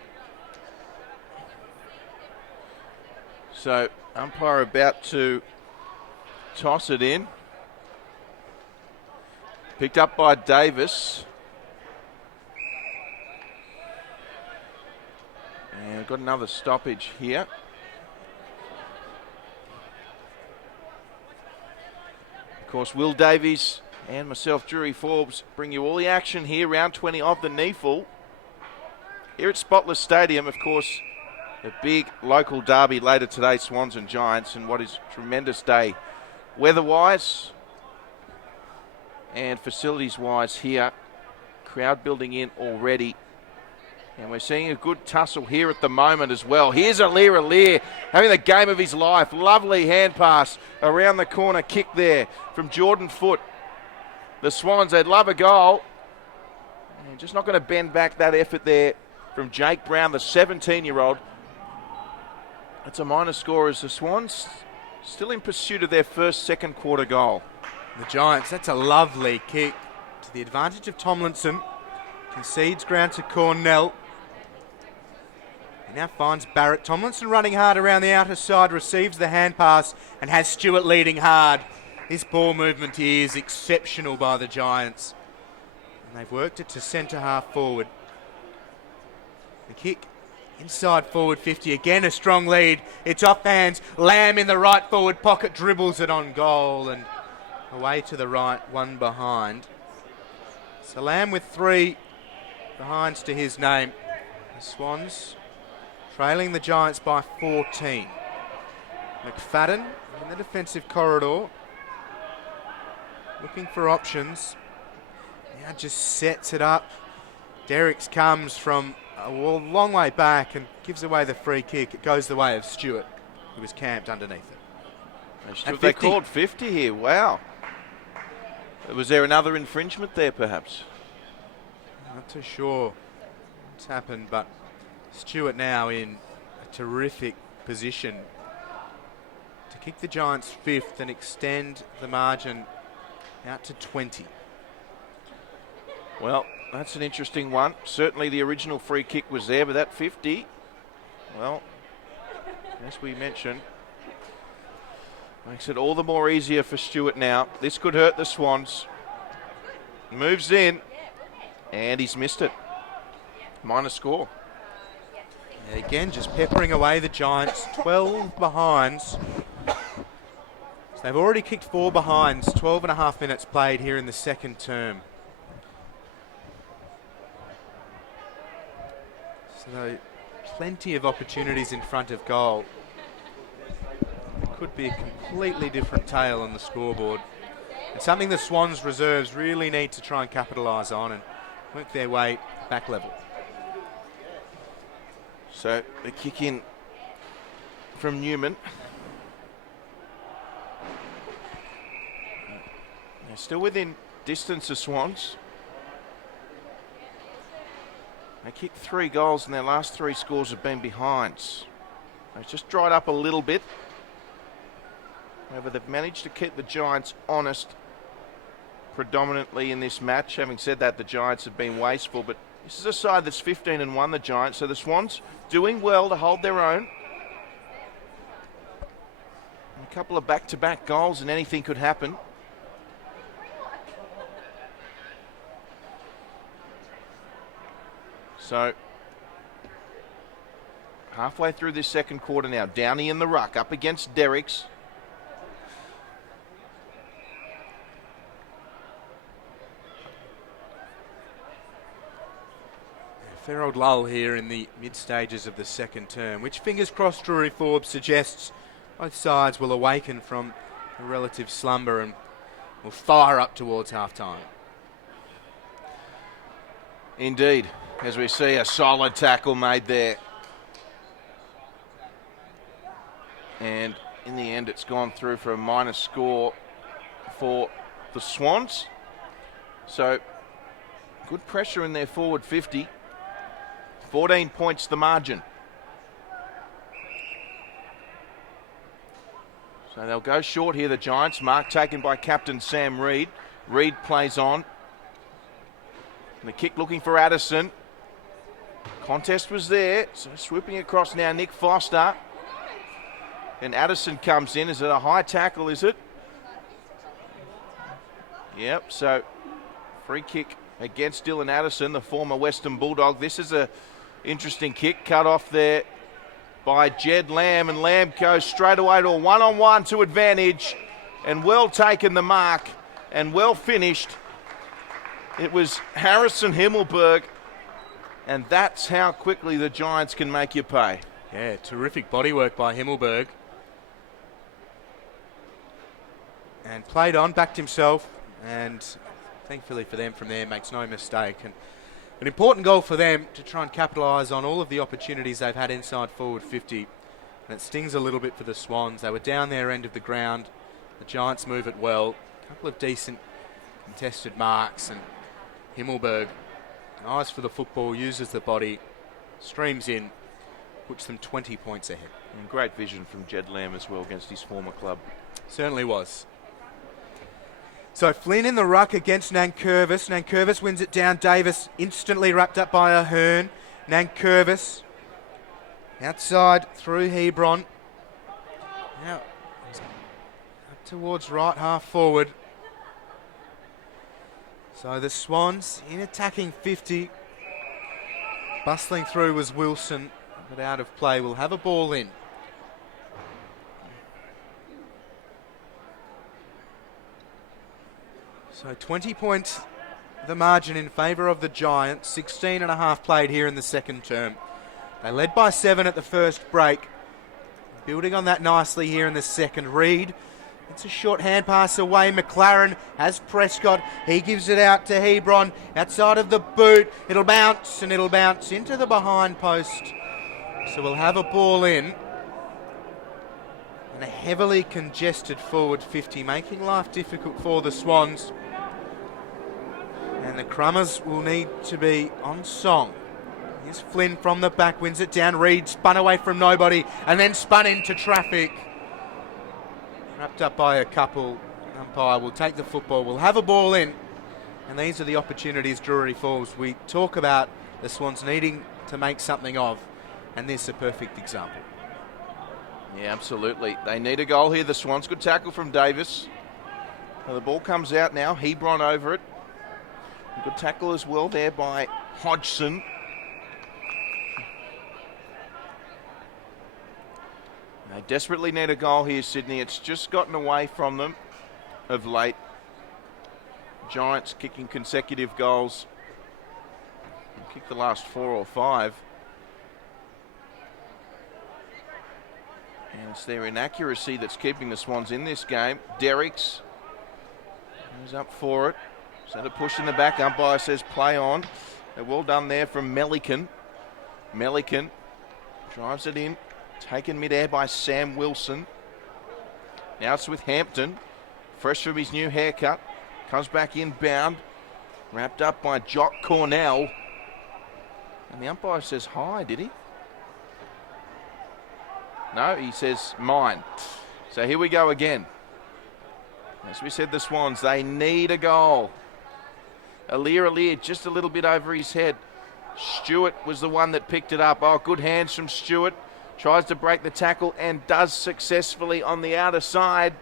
So umpire about to toss it in. Picked up by Davies. And we've got another stoppage here. Of course, Will Davies and myself, Drury FOrbes, bring you all the action here, round 20 of the NEAFL. Here at Spotless Stadium, of course, a big local derby later today, Swans and Giants, and what is a tremendous day weather-wise and facilities-wise here. Crowd building in already. And we're seeing a good tussle here at the moment as well. Here's Aliir having the game of his life. Lovely hand pass around the corner kick there from Jordan Foote. The Swans, they'd love a goal. And just not going to bend back that effort there from Jake Brown, the 17-year-old. It's a minor score as the Swans still in pursuit of their first second quarter goal. The Giants, that's a lovely kick to the advantage of Tomlinson. Concedes ground to Cornell. He now finds Barrett. Tomlinson running hard around the outer side, receives the hand pass and has Stewart leading hard. His ball movement here is exceptional by the Giants. And they've worked it to centre half forward. The kick inside forward 50. Again a strong lead. It's off hands. Lamb in the right forward pocket dribbles it on goal and away to the right, one behind. So Lamb with 3 behinds to his name. The Swans trailing the Giants by 14. McFadden in the defensive corridor, looking for options. Now just sets it up. Derricks comes from a long way back and gives away the free kick. It goes the way of Stewart, who was camped underneath it. They called 50 here. Wow. Was there another infringement there, perhaps? Not too sure what's happened, but Stewart now in a terrific position to kick the Giants 5th and extend the margin out to 20. Well, that's an interesting one. Certainly the original free kick was there, but that 50, well, as we mentioned, makes it all the more easier for Stewart now. This could hurt the Swans. Moves in, and he's missed it. Minor score. And again, just peppering away the Giants. 12 behinds. So they've already kicked 4 behinds. 12 and a half minutes played here in the second term. So plenty of opportunities in front of goal. It could be a completely different tale on the scoreboard. It's something the Swans reserves really need to try and capitalise on and work their way back level. So the kick in from Newman. They're still within distance of Swans. They kicked 3 goals and their last 3 scores have been behinds. They've just dried up a little bit. However, they've managed to keep the Giants honest predominantly in this match. Having said that, the Giants have been wasteful, but this is a side that's 15-1, the Giants, so the Swans doing well to hold their own. And a couple of back-to-back goals and anything could happen. So, halfway through this second quarter now, Downey in the ruck, up against Derricks. Fair old lull here in the mid-stages of the second term, which fingers crossed Drury FOrbes suggests both sides will awaken from a relative slumber and will fire up towards half-time. Indeed, as we see a solid tackle made there. And in the end, it's gone through for a minor score for the Swans. So, good pressure in their forward 50. 14 points the margin. So they'll go short here, the Giants. Mark taken by captain Sam Reid. Reid plays on. And the kick looking for Addison. Contest was there. So swooping across now, Nick Foster. And Addison comes in. Is it a high tackle, is it? Yep, so free kick against Dylan Addison, the former Western Bulldog. This is a interesting kick cut off there by Jed Lamb, and Lamb goes straight away to a one-on-one to advantage, and well taken the mark and well finished. It was Harrison Himmelberg, and that's how quickly the Giants can make you pay. Yeah, terrific bodywork by Himmelberg. And played on, backed himself, and thankfully for them from there, makes no mistake. And an important goal for them to try and capitalise on all of the opportunities they've had inside forward 50. And it stings a little bit for the Swans. They were down their end of the ground. The Giants move it well. A couple of decent contested marks, and Himmelberg, eyes for the football, uses the body, streams in, puts them 20 points ahead. And great vision from Jed Lamb as well against his former club. Certainly was. So Flynn in the ruck against Nankervis. Nankervis wins it down. Davis instantly wrapped up by Ahern. Nankervis outside through Hebron. Now up towards right half forward. So the Swans in attacking 50. Bustling through was Wilson, but out of play. Will have a ball in. So 20 points the margin in favour of the Giants. 16 and a half played here in the second term. They led by 7 at the first break. Building on that nicely here in the second. Reed, it's a short hand pass away. McLaren has Prescott. He gives it out to Hebron. Outside of the boot. It'll bounce, and it'll bounce into the behind post. So we'll have a ball in. And a heavily congested forward 50, making life difficult for the Swans. And the Crummers will need to be on song. Here's Flynn from the back, wins it down. Reed spun away from nobody and then spun into traffic. Wrapped up by a couple. Umpire will take the football. We'll have a ball in. And these are the opportunities Drury FOrbes we talk about the Swans needing to make something of. And this is a perfect example. Yeah, absolutely. They need a goal here, the Swans. Good tackle from Davis. So the ball comes out now. Hebron over it. Good tackle as well there by Hodgson. They desperately need a goal here, Sydney. It's just gotten away from them of late. Giants kicking consecutive goals. Kicked the last 4 or 5. And it's their inaccuracy that's keeping the Swans in this game. Derricks goes up for it. So the push in the back. Umpire says play on. Well done there from Melican. Melican drives it in. Taken mid-air by Sam Wilson. Now it's with Hampton. Fresh from his new haircut. Comes back inbound. Wrapped up by Jock Cornell. And the umpire says hi, did he? No, he says mine. So here we go again. As we said, the Swans, they need a goal. Aliir just a little bit over his head. Stewart was the one that picked it up. Oh, good hands from Stewart. Tries to break the tackle and does successfully on the outer side.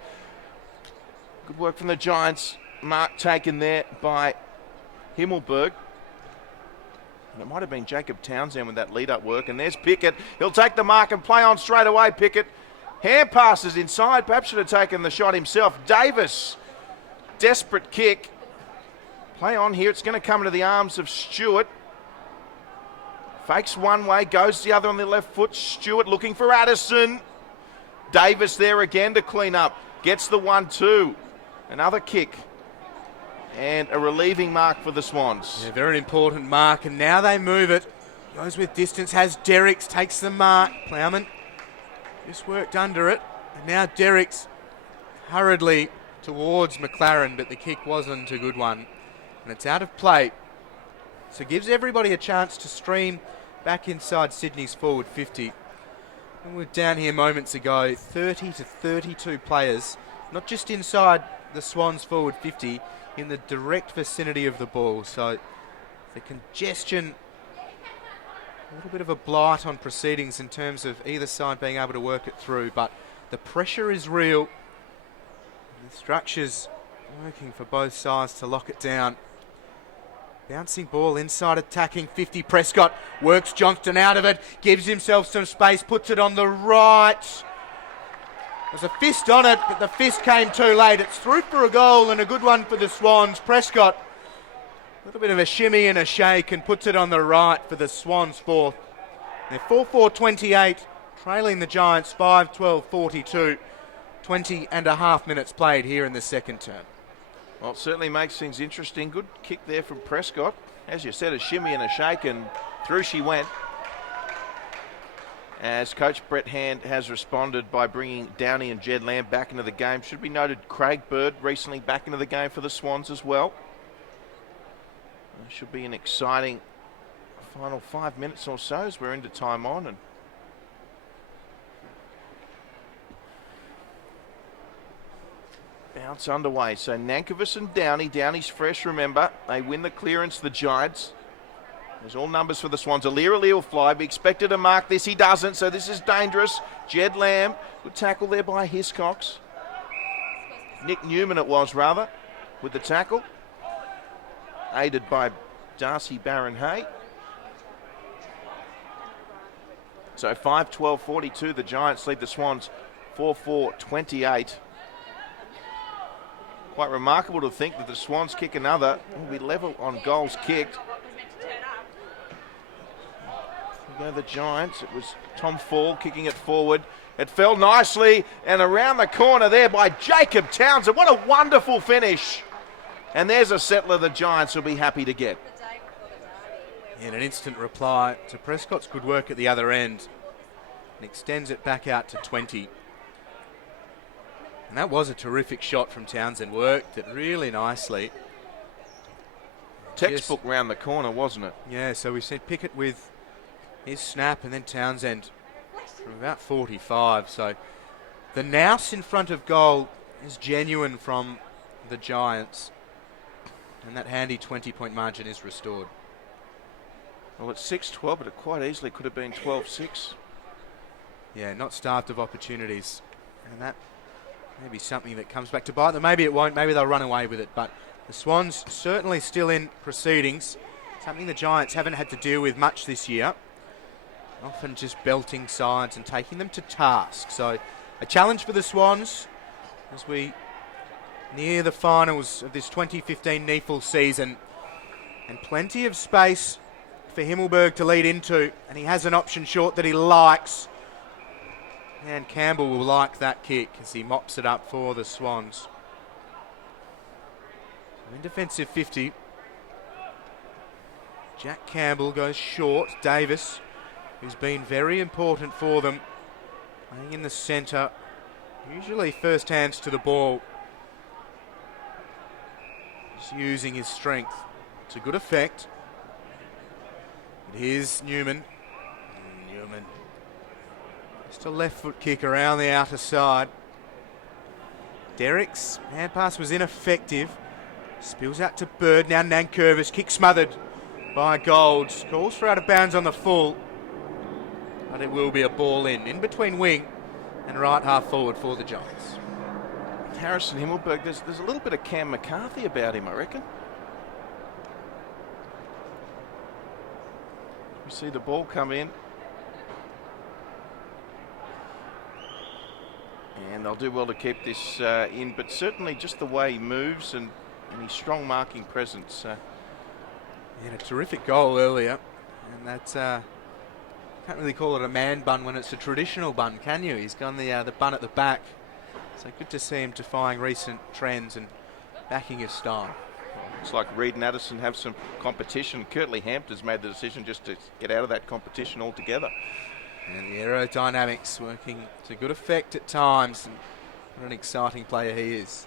Good work from the Giants. Mark taken there by Himmelberg. And it might have been Jacob Townsend with that lead-up work. And there's Pickett. He'll take the mark and play on straight away, Pickett. Hand passes inside. Perhaps should have taken the shot himself. Davis. Desperate kick. Play on here. It's going to come into the arms of Stewart. Fakes one way, goes the other on the left foot. Stewart looking for Addison. Davis there again to clean up. Gets the 1-2. Another kick. And a relieving mark for the Swans. Yeah, very important mark. And now they move it. Goes with distance. Has Derricks. Takes the mark. Plowman just worked under it. And now Derricks hurriedly towards McLaren. But the kick wasn't a good one. And it's out of play. So gives everybody a chance to stream back inside Sydney's forward 50. And we were down here moments ago, 30 to 32 players, not just inside the Swans forward 50, in the direct vicinity of the ball. So the congestion, a little bit of a blight on proceedings in terms of either side being able to work it through, but The pressure is real. The structure's working for both sides to lock it down. Bouncing ball inside, attacking 50. Prescott works Johnston out of it, gives himself some space, puts it on the right. There's a fist on it, but the fist came too late. It's through for a goal and a good one for the Swans. Prescott, a little bit of a shimmy and a shake, and puts it on the right for the Swans' fourth. They're 4-4-28, trailing the Giants 5-12-42. 20 and a half minutes played here in the second term. Well, it certainly makes things interesting. Good kick there from Prescott. As you said, a shimmy and a shake, and through she went. As Coach Brett Hand has responded by bringing Downey and Jed Lamb back into the game. Should be noted, Craig Bird recently back into the game for the Swans as well. It should be an exciting final 5 minutes or so as we're into time on. And bounce underway. So Nankervis and Downey. Downey's fresh, remember. They win the clearance, the Giants. There's all numbers for the Swans. Alira will fly. Be expected to mark this. He doesn't, so this is dangerous. Jed Lamb. Good tackle there by Hiscox. Nick Newman it was, rather, with the tackle. Aided by Darcy Barron-Hay. So 5-12-42. The Giants lead the Swans 4-4-28. Quite remarkable to think that the Swans kick another. Will be level on goals kicked. There go the Giants. It was Tom Fall kicking it forward. It fell nicely and around the corner there by Jacob Townsend. What a wonderful finish. And there's a settler the Giants will be happy to get. And an instant reply to Prescott's good work at the other end. And extends it back out to 20. And that was a terrific shot from Townsend. Worked it really nicely. Textbook round the corner, wasn't it? Yeah, so we said Pickett with his snap and then Townsend from about 45. So the nous in front of goal is genuine from the Giants. And that handy 20-point margin is restored. Well, it's 6-12, but it quite easily could have been 12-6. Yeah, not starved of opportunities. And that may be something that comes back to bite them. Maybe it won't. Maybe they'll run away with it. But the Swans certainly still in proceedings. Something the Giants haven't had to deal with much this year. Often just belting sides and taking them to task. So a challenge for the Swans as we near the finals of this 2015 NEAFL season. And plenty of space for Himmelberg to lead into. And he has an option short that he likes. And Campbell will like that kick as he mops it up for the Swans. In defensive 50. Jack Campbell goes short. Davies, who's been very important for them, playing in the centre. Usually first hands to the ball. Just using his strength to good effect. But here's Newman. Newman. Just a left foot kick around the outer side. Derrick's hand pass was ineffective. Spills out to Bird. Now Nankervis. Kick smothered by Golds. Calls for out of bounds on the full. But it will be a ball in between wing and right half forward for the Giants. Harrison Himmelberg, there's a little bit of Cam McCarthy about him, I reckon. We see the ball come in. And they'll do well to keep this in, but certainly just the way he moves and his strong marking presence. He had a terrific goal earlier, and that's can't really call it a man bun when it's a traditional bun, can you? He's gone the bun at the back, so good to see him defying recent trends and backing his style. Looks like Reed and Addison have some competition. Curtly Hampton's made the decision just to get out of that competition altogether. And the aerodynamics working to good effect at times. And what an exciting player he is.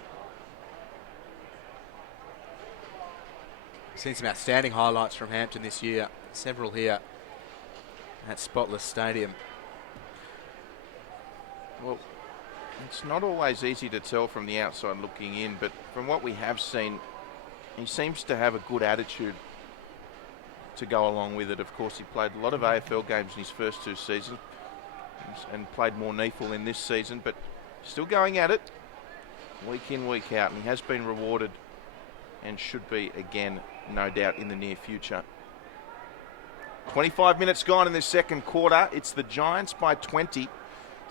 Seen some outstanding highlights from Hampton this year. Several here at Spotless Stadium. Well, it's not always easy to tell from the outside looking in, but from what we have seen, he seems to have a good attitude to go along with it. Of course, he played a lot of AFL games in his first two seasons. and played more NEAFL in this season, but still going at it week in, week out, and he has been rewarded and should be again, no doubt, in the near future. 25 minutes gone in this second quarter. It's the Giants by 20.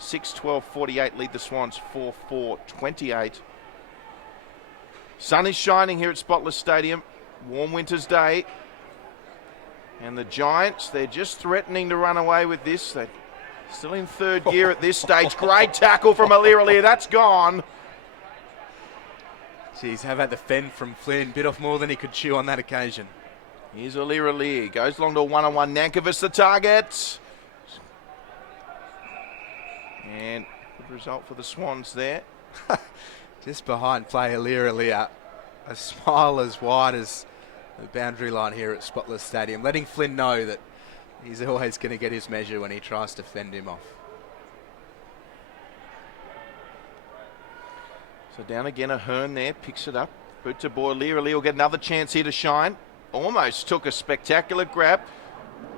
6-12-48 lead the Swans 4-4-28. Sun is shining here at Spotless Stadium. Warm winter's day. And the Giants, they're just threatening to run away with this. They're still in third gear at this stage. Great tackle from Alira. That's gone. Jeez, how about the fend from Flynn? Bit off more than he could chew on that occasion. Here's Alira. Goes along to a one-on-one. Nankovich the target. And good result for the Swans there. Just behind play Alira. A smile as wide as the boundary line here at Spotless Stadium, letting Flynn know that he's always going to get his measure when he tries to fend him off. So down again, Ahern there, picks it up. Boot to boy, Alira will get another chance here to shine. Almost took a spectacular grab.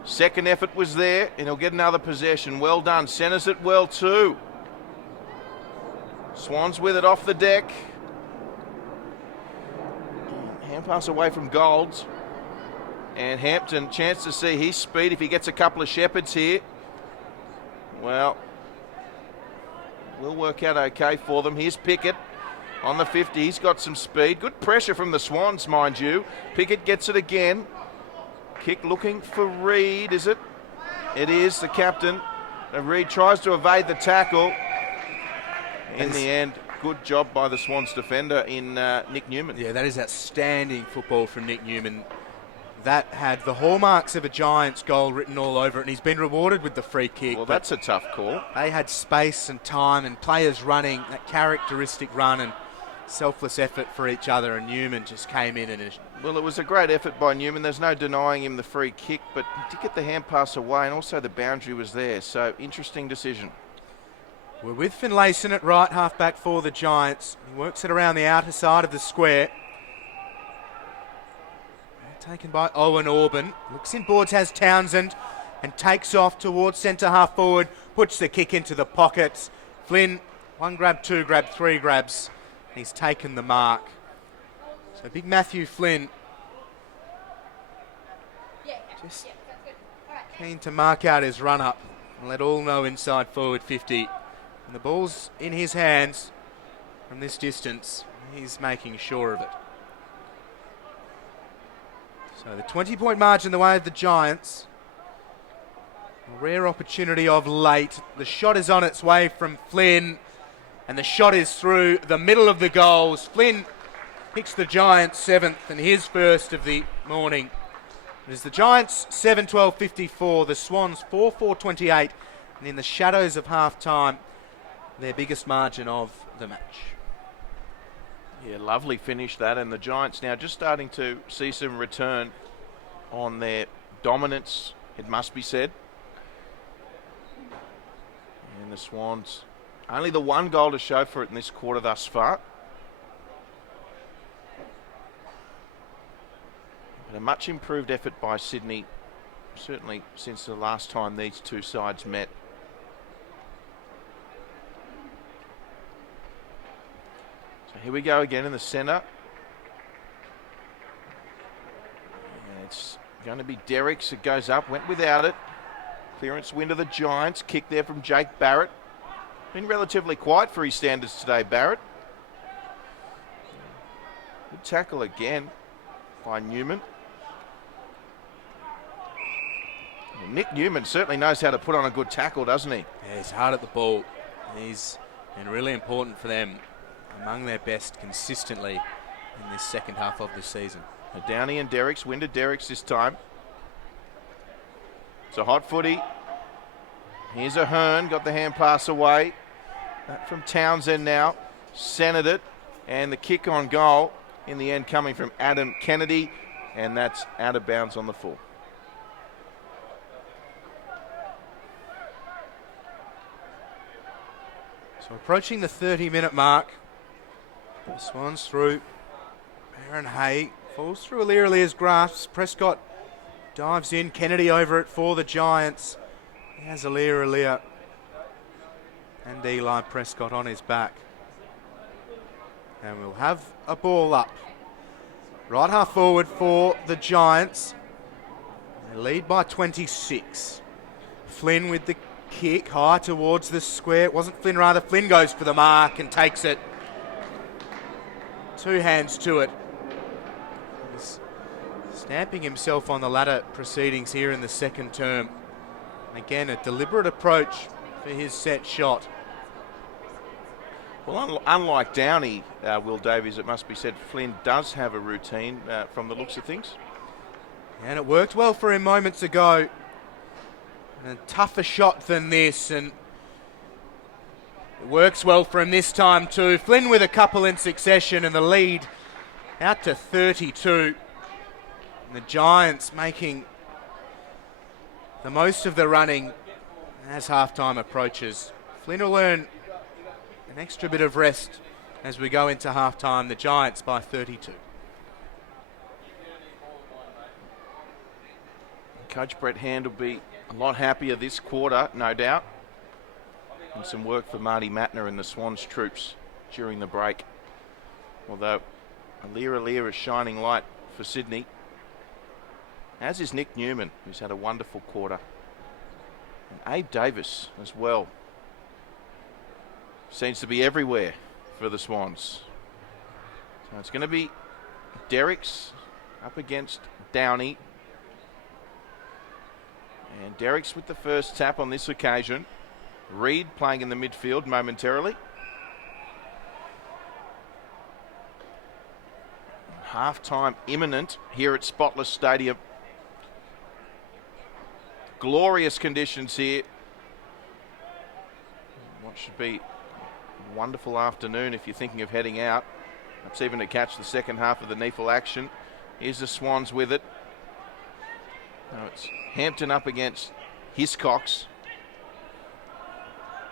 Second effort was there, and he'll get another possession. Well done. Centres it well too. Swans with it off the deck. Hand pass away from Golds. And Hampton, chance to see his speed if he gets a couple of Shepherds here. Well, will work out okay for them. Here's Pickett on the 50. He's got some speed. Good pressure from the Swans, mind you. Pickett gets it again. Kick looking for Reid, is it? It is, the captain. Reid tries to evade the tackle. In the end, good job by the Swans defender in Nick Newman. Yeah, that is outstanding football from Nick Newman. That had the hallmarks of a Giants goal written all over it, and he's been rewarded with the free kick. Well, that's a tough call. They had space and time and players running, that characteristic run and selfless effort for each other, and Newman just came in and... Well, it was a great effort by Newman. There's no denying him the free kick, but he did get the hand pass away, and also the boundary was there. So, interesting decision. We're with Finlayson at right half-back for the Giants. He works it around the outer side of the square. Taken by Owen Orban. Looks inboards, has Townsend, and takes off towards centre half forward. Puts the kick into the pockets. Flynn, one grab, two grab, three grabs. He's taken the mark. So big Matthew Flynn. Just keen to mark out his run-up and let all know inside forward 50. And the ball's in his hands from this distance. He's making sure of it. So the 20-point margin the way of the Giants. A rare opportunity of late. The shot is on its way from Flynn, and the shot is through the middle of the goals. Flynn picks the Giants seventh and his first of the morning. It is the Giants 7-12-54, the Swans 4-4-28, and in the shadows of half-time, their biggest margin of the match. Yeah, lovely finish that, and the Giants now just starting to see some return on their dominance, it must be said. And the Swans, only the one goal to show for it in this quarter thus far. But a much improved effort by Sydney, certainly since the last time these two sides met. So here we go again in the centre. And it's going to be Derricks that goes up, went without it. Clearance win to the Giants, kick there from Jake Barrett. Been relatively quiet for his standards today, Barrett. Good tackle again by Newman. Nick Newman certainly knows how to put on a good tackle, doesn't he? Yeah, he's hard at the ball. He's been really important for them, among their best consistently in this second half of the season. Downey and Derricks, win to Derricks this time. It's a hot footy. Here's Ahern, got the hand pass away. That from Townsend now, centered it, and the kick on goal in the end coming from Adam Kennedy, and that's out of bounds on the full. So approaching the 30-minute mark. The Swans through. Aaron Hay falls through Aliralia's grasp. Prescott dives in. Kennedy over it for the Giants. He has Aliralia And Eli Prescott on his back. And we'll have a ball up. Right half forward for the Giants. They lead by 26. Flynn with the kick high towards the square. It wasn't Flynn, rather. Flynn goes for the mark and takes it. 2 hands to it. He's stamping himself on the ladder proceedings here in the second term. Again, a deliberate approach for his set shot. Well, unlike Downey, Will Davies, it must be said, Flynn does have a routine from the looks of things. And it worked well for him moments ago. And a tougher shot than this, and it works well for him this time too. Flynn with a couple in succession, and the lead out to 32. And the Giants making the most of the running as halftime approaches. Flynn will earn an extra bit of rest as we go into halftime. The Giants by 32. Coach Brett Hand will be a lot happier this quarter, no doubt. And some work for Marty Mattner and the Swans troops during the break. Although Alir is shining light for Sydney, as is Nick Newman, who's had a wonderful quarter. And Abe Davis as well. Seems to be everywhere for the Swans. So it's going to be Derricks up against Downey. And Derricks with the first tap on this occasion. Reid playing in the midfield momentarily. Half-time imminent here at Spotless Stadium. Glorious conditions here. What should be a wonderful afternoon if you're thinking of heading out. Perhaps even to catch the second half of the NEAFL action. Here's the Swans with it. Now it's Hampton up against Hiscox.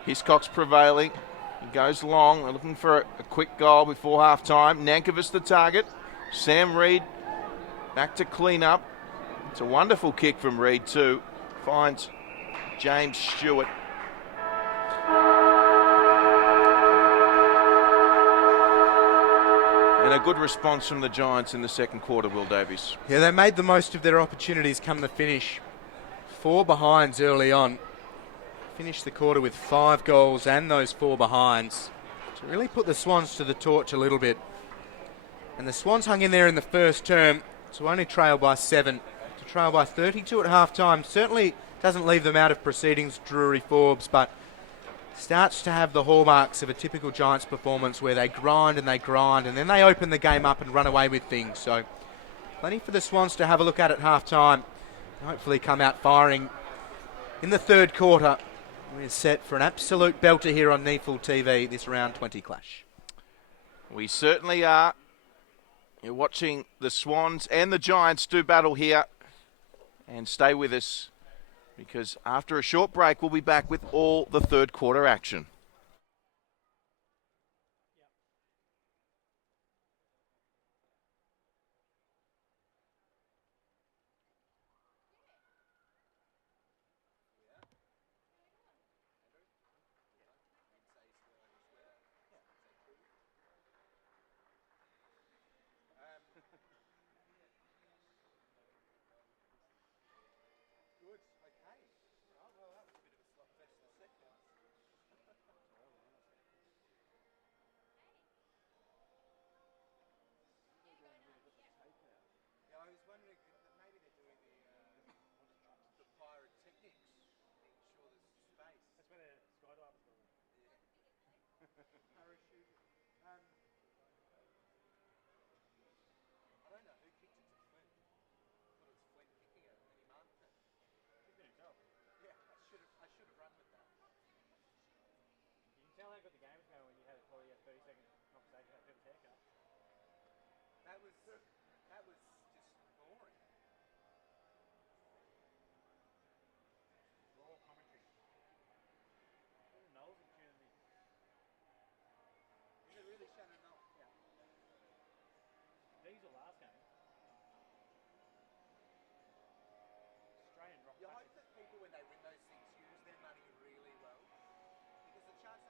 Hiscox prevailing. He goes long. They're looking for a quick goal before half-time. Nankervis the target. Sam Reid back to clean up. It's a wonderful kick from Reid too. Finds James Stewart. And a good response from the Giants in the second quarter, Will Davies. Yeah, they made the most of their opportunities come the finish. 4 behinds early on. Finished the quarter with 5 goals and those 4 behinds to really put the Swans to the torch a little bit. And the Swans hung in there in the first term to only trail by 7. To trail by 32 at half-time certainly doesn't leave them out of proceedings, Drury FOrbes, but starts to have the hallmarks of a typical Giants performance where they grind and then they open the game up and run away with things. So plenty for the Swans to have a look at half-time. Hopefully come out firing in the third quarter. We're set for an absolute belter here on NEAFL TV, this round 20 clash. We certainly are. You're watching the Swans and the Giants do battle here. And stay with us, because after a short break, we'll be back with all the third quarter action. You hope that people, when they win those things, use their money really well, because the chance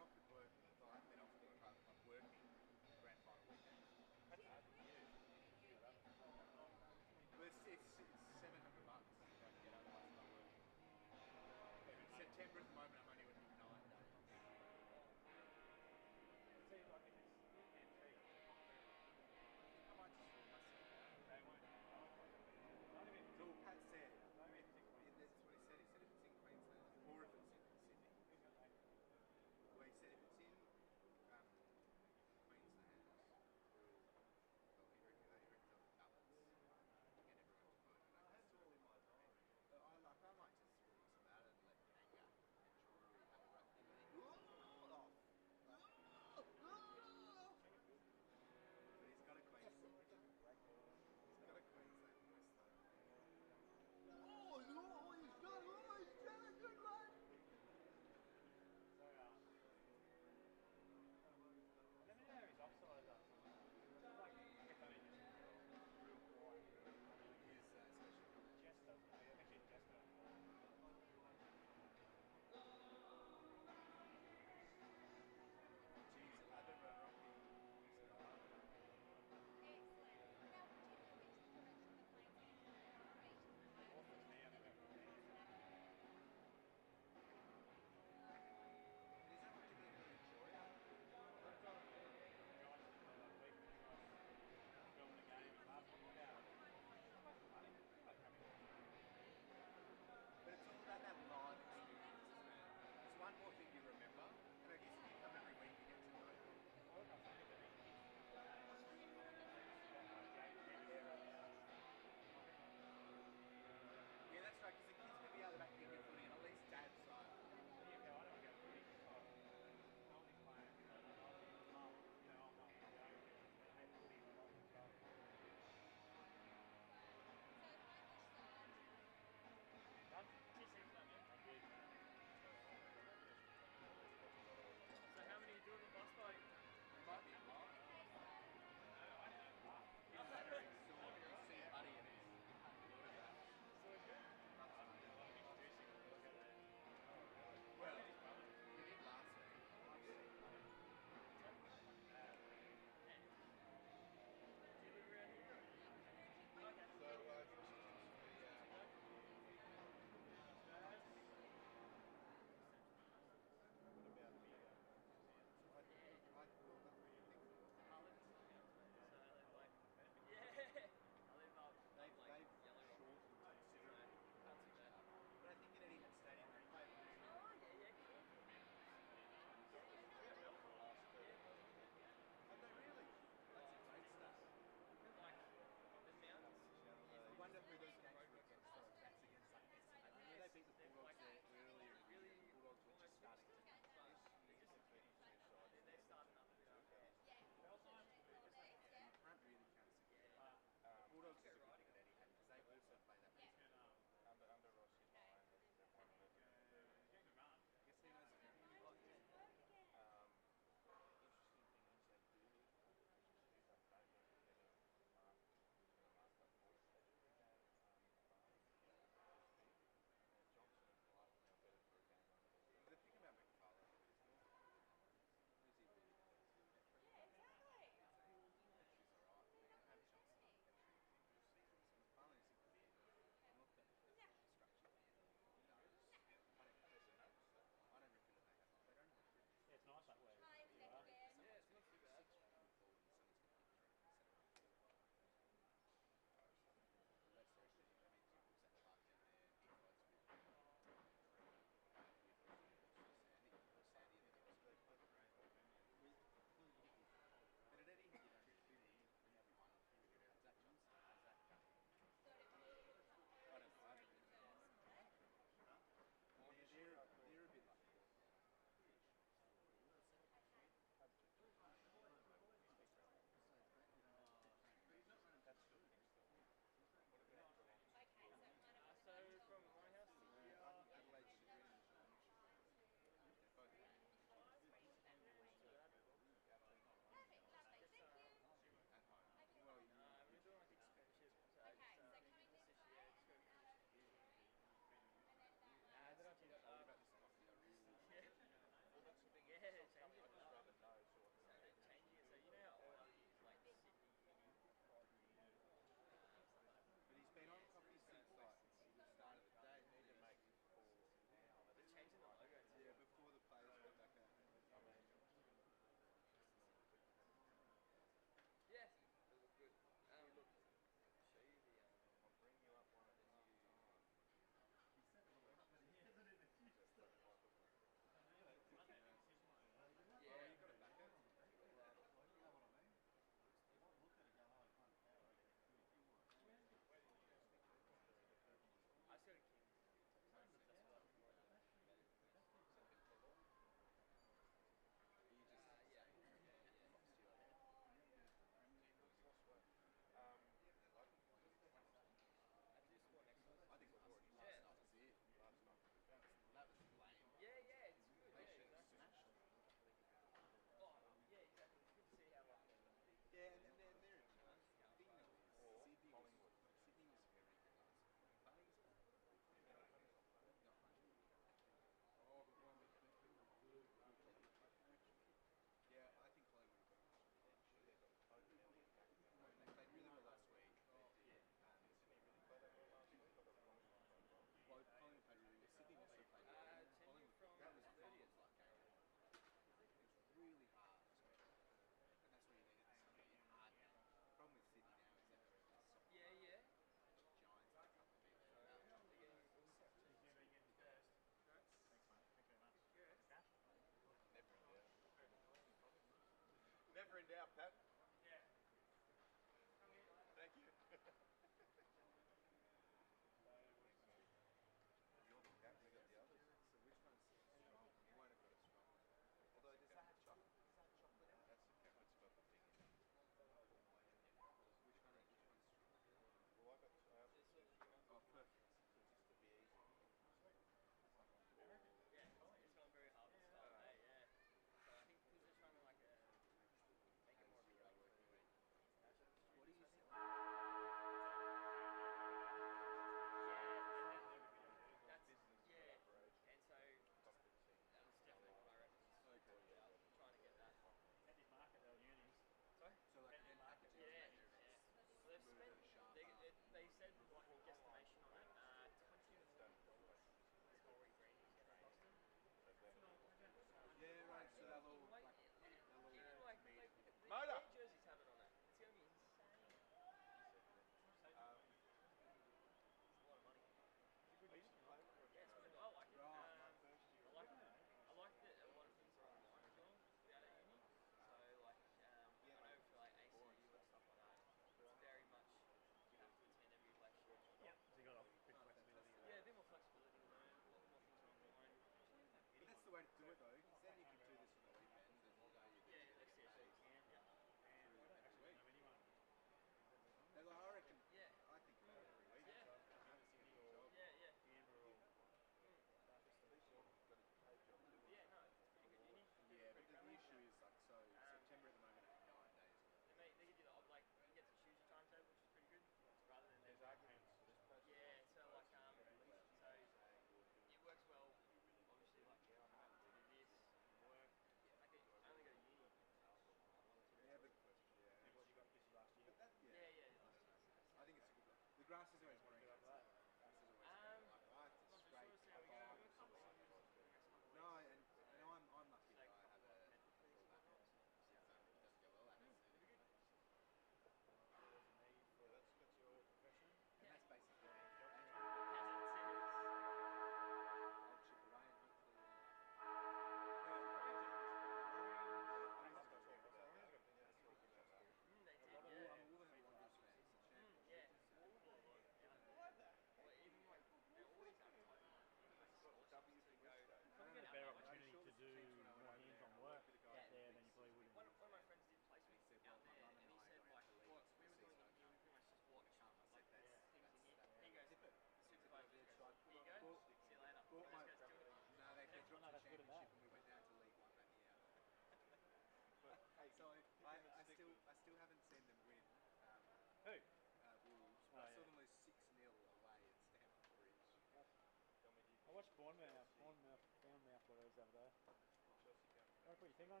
You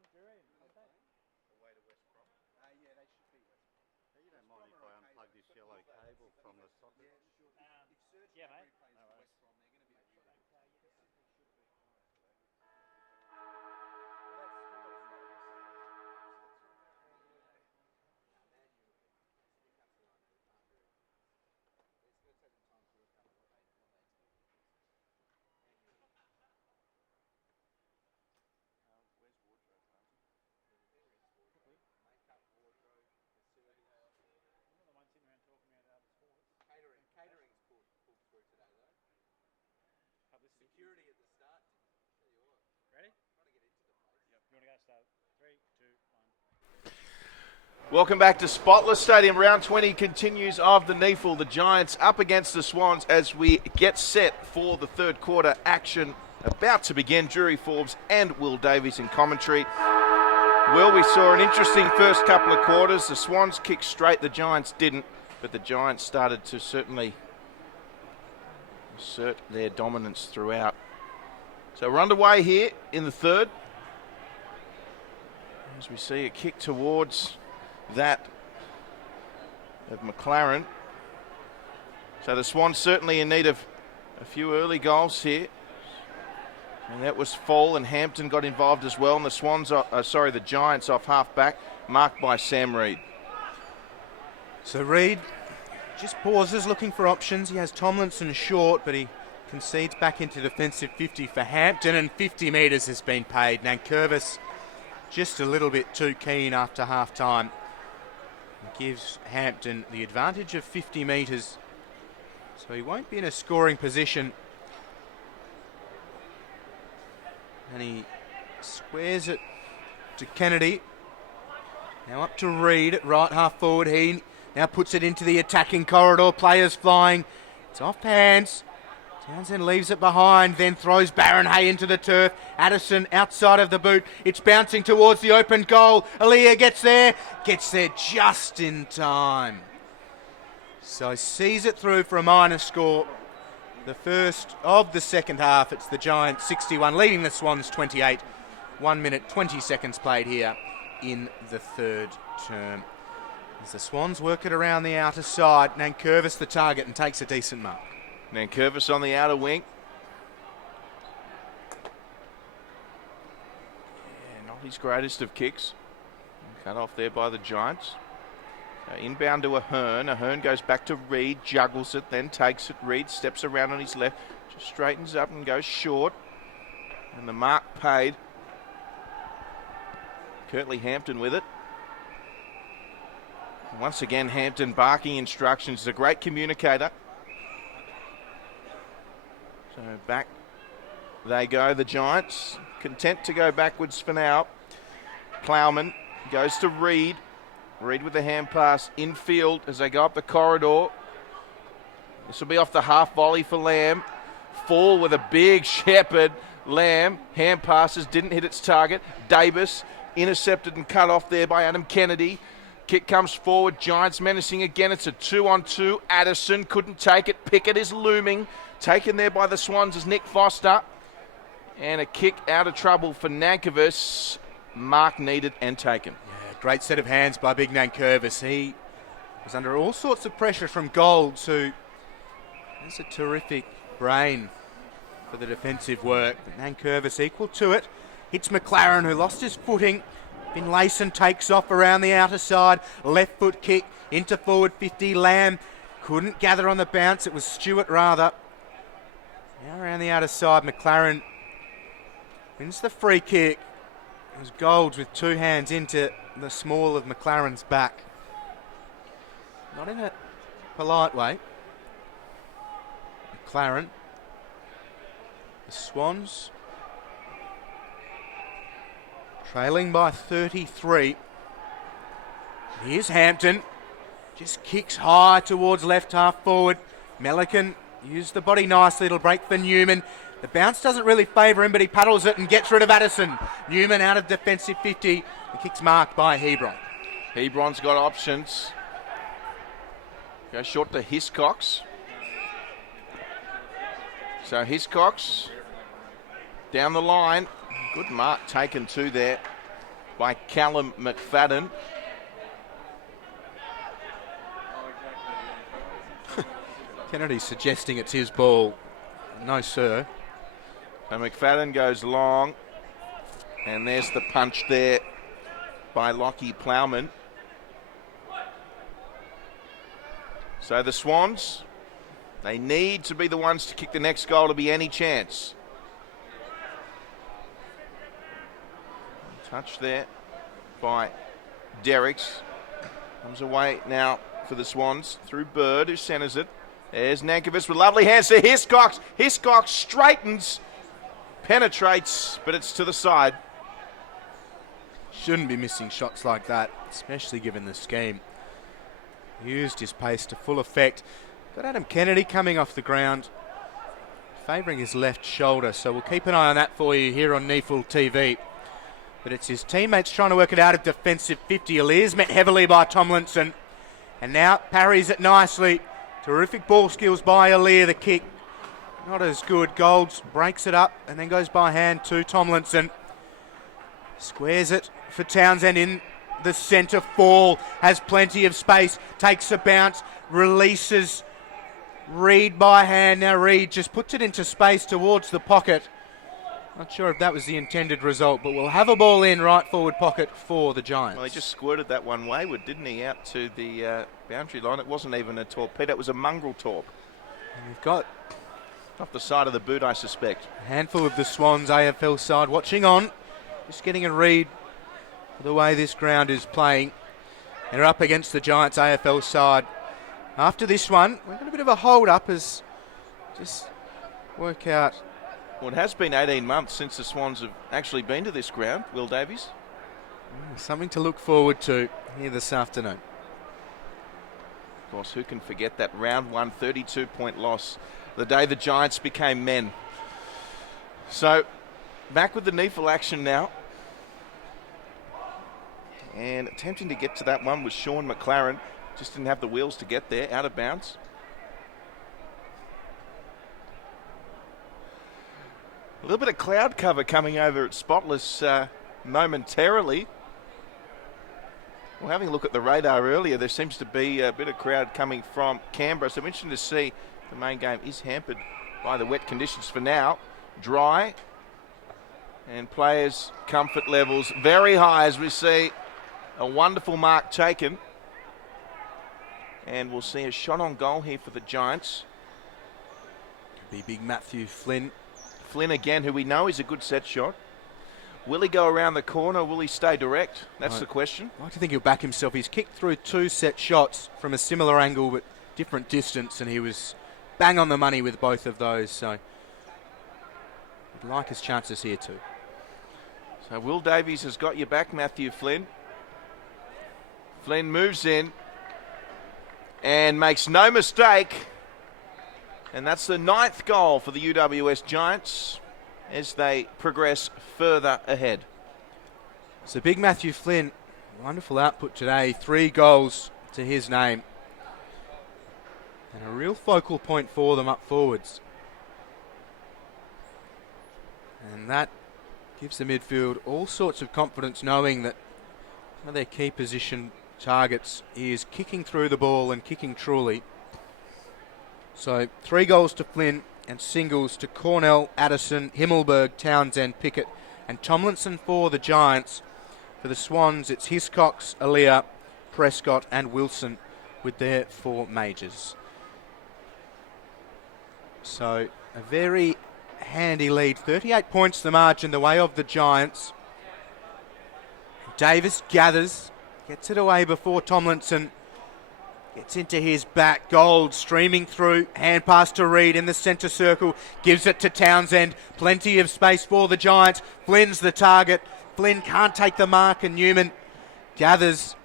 don't mind if I unplug this yellow cable from the socket? Yeah, mate. No worries. Security at the start. Ready? You want to go start? 3, 2, 1. Welcome back to Spotless Stadium. Round 20 continues of the NEAFL. The Giants up against the Swans as we get set for the third quarter action about to begin. Drury, FOrbes and Will Davies in commentary. Well, we saw an interesting first couple of quarters. The Swans kicked straight, the Giants didn't, but the Giants started to certainly assert their dominance throughout. So we're underway here in the third. As we see a kick towards that of McLaren. So the Swans certainly in need of a few early goals here. And that was Fall, and Hampton got involved as well. And the the Giants off half back, marked by Sam Reid. So Reid just pauses, looking for options. He has Tomlinson short, but he concedes back into defensive 50 for Hampton, and 50 metres has been paid. Nankervis just a little bit too keen after half time. It gives Hampton the advantage of 50 metres, so he won't be in a scoring position. And he squares it to Kennedy. Now up to Reid at right half forward. He now puts it into the attacking corridor. Players flying. It's off hands. Townsend leaves it behind, then throws Barron Hay into the turf. Addison outside of the boot. It's bouncing towards the open goal. Aaliyah gets there just in time. So sees it through for a minor score. The first of the second half. It's the Giants 61 leading the Swans 28. 1 minute 20 seconds played here in the third term. As the Swans work it around the outer side, Nankervis the target and takes a decent mark. Nankervis on the outer wing. Yeah, not his greatest of kicks. Cut off there by the Giants. Inbound to Ahern. Ahern goes back to Reid, juggles it, then takes it. Reid steps around on his left, just straightens up and goes short. And the mark paid. Curtly Hampton with it. And once again, Hampton barking instructions. He's a great communicator. So back they go, the Giants. Content to go backwards for now. Plowman goes to Reid. Reid with the hand pass infield as they go up the corridor. This will be off the half volley for Lamb. Fall with a big shepherd. Lamb, hand passes, didn't hit its target. Davies intercepted and cut off there by Adam Kennedy. Kick comes forward, Giants menacing again. It's a 2-on-2. Addison couldn't take it. Pickett is looming. Taken there by the Swans is Nick Foster. And a kick out of trouble for Nankervis. Mark needed and taken. Great set of hands by Big Nankervis. He was under all sorts of pressure from Golds, who has a terrific brain for the defensive work. But Nankervis equal to it. Hits McLaren, who lost his footing. Finlayson takes off around the outer side. Left foot kick into forward 50. Lamb couldn't gather on the bounce. It was Stewart rather. Now around the outer side, McLaren wins the free kick. It was Golds with two hands into the small of McLaren's back. Not in a polite way. McLaren. The Swans trailing by 33. Here's Hampton. Just kicks high towards left half forward. Melican used the body nicely. It'll break for Newman. The bounce doesn't really favour him, but he paddles it and gets rid of Addison. Newman out of defensive 50. The kick's marked by Hebron. Hebron's got options. Goes short to Hiscox. So Hiscox down the line. Good mark taken too there. by Callum McFadden. Kennedy suggesting it's his ball. No, sir. So McFadden goes long, and there's the punch there by Lockie Plowman. So the Swans, they need to be the ones to kick the next goal to be any chance. Touch there by Derricks. Comes away now for the Swans through Bird, who centres it. There's Nankovich with lovely hands to Hiscox. Hiscox straightens, penetrates, but it's to the side. Shouldn't be missing shots like that, especially given the scheme. Used his pace to full effect. Got Adam Kennedy coming off the ground, favouring his left shoulder, so we'll keep an eye on that for you here on NEAFL TV. But it's his teammates trying to work it out of defensive 50. Aliir's met heavily by Tomlinson, and now parries it nicely. Terrific ball skills by Aliir. The kick not as good. Golds breaks it up and then goes by hand to Tomlinson. Squares it for Townsend in the centre fall. Has plenty of space. Takes a bounce. Releases Reid by hand. Now Reid just puts it into space towards the pocket. Not sure if that was the intended result, but we'll have a ball in right forward pocket for the Giants. Well, he just squirted that one wayward, didn't he, out to the boundary line. It wasn't even a torpedo, it was a mongrel torp. And we've got off the side of the boot, I suspect. a handful of the Swans AFL side watching on. Just getting a read for the way this ground is playing. And they're up against the Giants AFL side. After this one, we've got a bit of a hold up as just work out. Well, it has been 18 months since the Swans have actually been to this ground, Will Davies. Something to look forward to here this afternoon. Of course, who can forget that round one 32-point loss, the day the Giants became men. So, back with the NEAFL action now. And attempting to get to that one was Sean McLaren. Just didn't have the wheels to get there, out of bounds. A little bit of cloud cover coming over at Spotless momentarily. Well, having a look at the radar earlier, there seems to be a bit of crowd coming from Canberra. So I'm interested to see the main game is hampered by the wet conditions for now. Dry. And players' comfort levels very high as we see a wonderful mark taken. And we'll see a shot on goal here for the Giants. Could be big Matthew Flynn. Flynn again, who we know is a good set shot. Will he go around the corner? Will he stay direct? That's the question. I like to think he'll back himself. He's kicked through two set shots from a similar angle but different distance, and he was bang on the money with both of those. So I'd like his chances here too. So Will Davies has got you back, Matthew Flynn. Flynn moves in and makes no mistake. And that's the 9th goal for the UWS Giants as they progress further ahead. So big Matthew Flynn, wonderful output today. 3 goals to his name. And a real focal point for them up forwards. And that gives the midfield all sorts of confidence knowing that one of their key position targets is kicking through the ball and kicking truly. So 3 goals to Flynn and singles to Cornell, Addison, Himmelberg, Townsend, Pickett and Tomlinson for the Giants. For the Swans, it's Hiscox, Aliir, Prescott and Wilson with their 4 majors. So a very handy lead. 38 points the margin the way of the Giants. Davis gathers, gets it away before Tomlinson gets into his back. Gold streaming through. Hand pass to Reid in the centre circle. Gives it to Townsend. Plenty of space for the Giants. Flynn's the target. Flynn can't take the mark and Newman gathers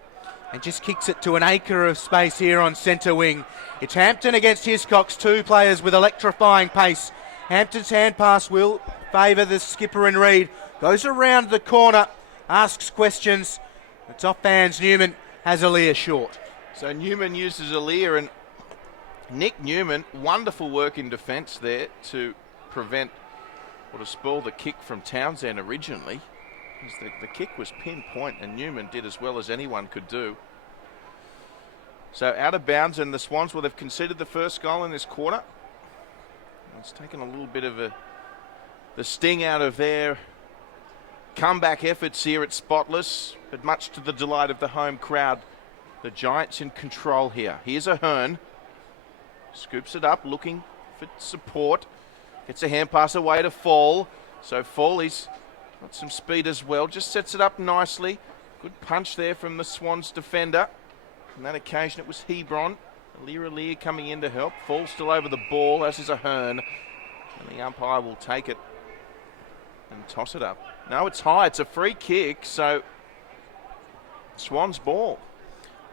and just kicks it to an acre of space here on centre wing. It's Hampton against Hiscox. 2 players with electrifying pace. Hampton's hand pass will favour the skipper and Reid. Goes around the corner. Asks questions. It's off hands. Newman has Aliir short. So Newman uses Aliir, and Nick Newman, wonderful work in defence there to prevent or to spoil the kick from Townsend originally. The kick was pinpoint, and Newman did as well as anyone could do. So out of bounds, and the Swans will have conceded the first goal in this quarter. It's taken a little bit of the sting out of their comeback efforts here at Spotless, but much to the delight of the home crowd. The Giants in control here. Here's Ahern. Scoops it up, looking for support. Gets a hand pass away to Fall. So Fall, he's got some speed as well. Just sets it up nicely. Good punch there from the Swans defender. On that occasion, it was Hebron. Lear coming in to help. Fall still over the ball, as is Ahern. And the umpire will take it and toss it up. No, it's high. It's a free kick, so Swans ball.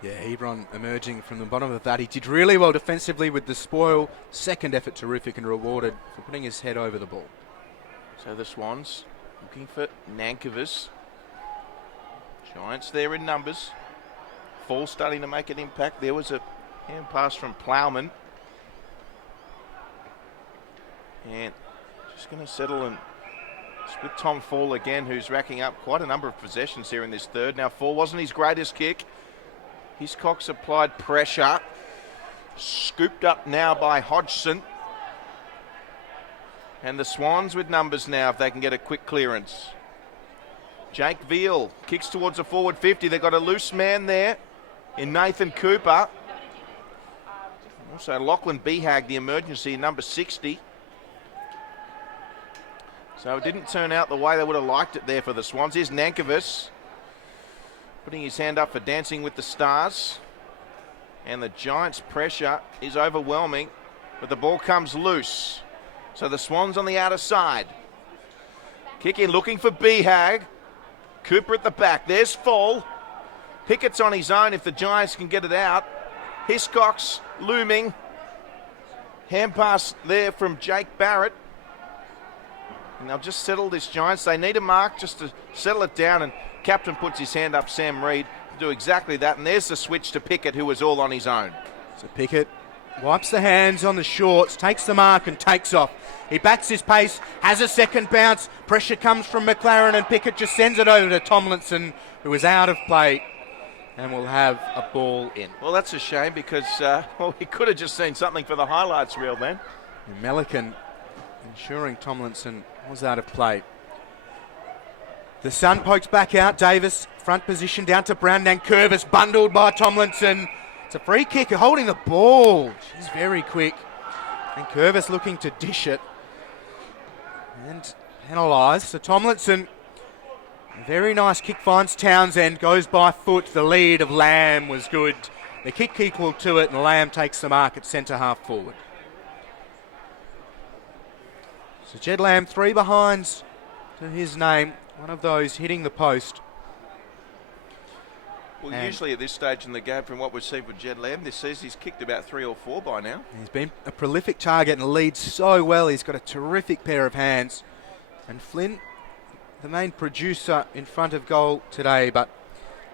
Yeah, Hebron emerging from the bottom of that. He did really well defensively with the spoil. Second effort terrific and rewarded for putting his head over the ball. So the Swans looking for Nankervis. Giants there in numbers. Fall starting to make an impact. There was a hand pass from Plowman. And just going to settle and it's with Tom Fall again, who's racking up quite a number of possessions here in this third. Now, Fall wasn't his greatest kick. Hiscox applied pressure. Scooped up now by Hodgson. And the Swans with numbers now if they can get a quick clearance. Jake Veal kicks towards the forward 50. They've got a loose man there in Nathan Cooper. Also Lachlan Behag, the emergency, number 60. So it didn't turn out the way they would have liked it there for the Swans. Here's Nankervis putting his hand up for Dancing with the Stars. And the Giants' pressure is overwhelming, but the ball comes loose. So the Swans on the outer side. Kick in, looking for Behag. Cooper at the back. There's Fall. Pickett's on his own if the Giants can get it out. Hiscox looming. Hand pass there from Jake Barrett. And they'll just settle this Giants. They need a mark just to settle it down, and captain puts his hand up, Sam Reid, to do exactly that. And there's the switch to Pickett, who was all on his own. So Pickett wipes the hands on the shorts, takes the mark and takes off. He backs his pace, has a second bounce. Pressure comes from McLaren and Pickett just sends it over to Tomlinson, who is out of play and will have a ball in. Well, that's a shame because we could have just seen something for the highlights reel then. And Melican ensuring Tomlinson was out of play. The sun pokes back out. Davis, front position down to Brown. Nankervis bundled by Tomlinson. It's a free kick, holding the ball. She's very quick. Nankervis looking to dish it. And penalised. So Tomlinson, a very nice kick, finds Townsend, goes by foot. The lead of Lamb was good. The kick equal to it, and Lamb takes the mark at centre half forward. So Jed Lamb, 3 behinds to his name. One of those hitting the post. Well, usually at this stage in the game, from what we've seen with Jed Lamb this season, he's kicked about 3 or 4 by now. He's been a prolific target and leads so well. He's got a terrific pair of hands. And Flynn, the main producer in front of goal today, but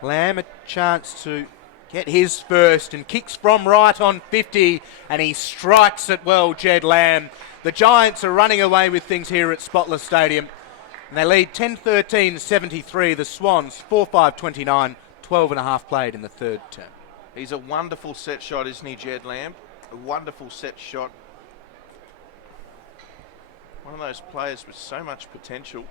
Lamb a chance to get his first and kicks from right on 50, and he strikes it well, Jed Lamb. The Giants are running away with things here at Spotless Stadium, and they lead 10-13-73. The Swans 4-5-29, 12 and a half played in the third term. He's a wonderful set shot, isn't he, Jed Lamb? A wonderful set shot. One of those players with so much potential.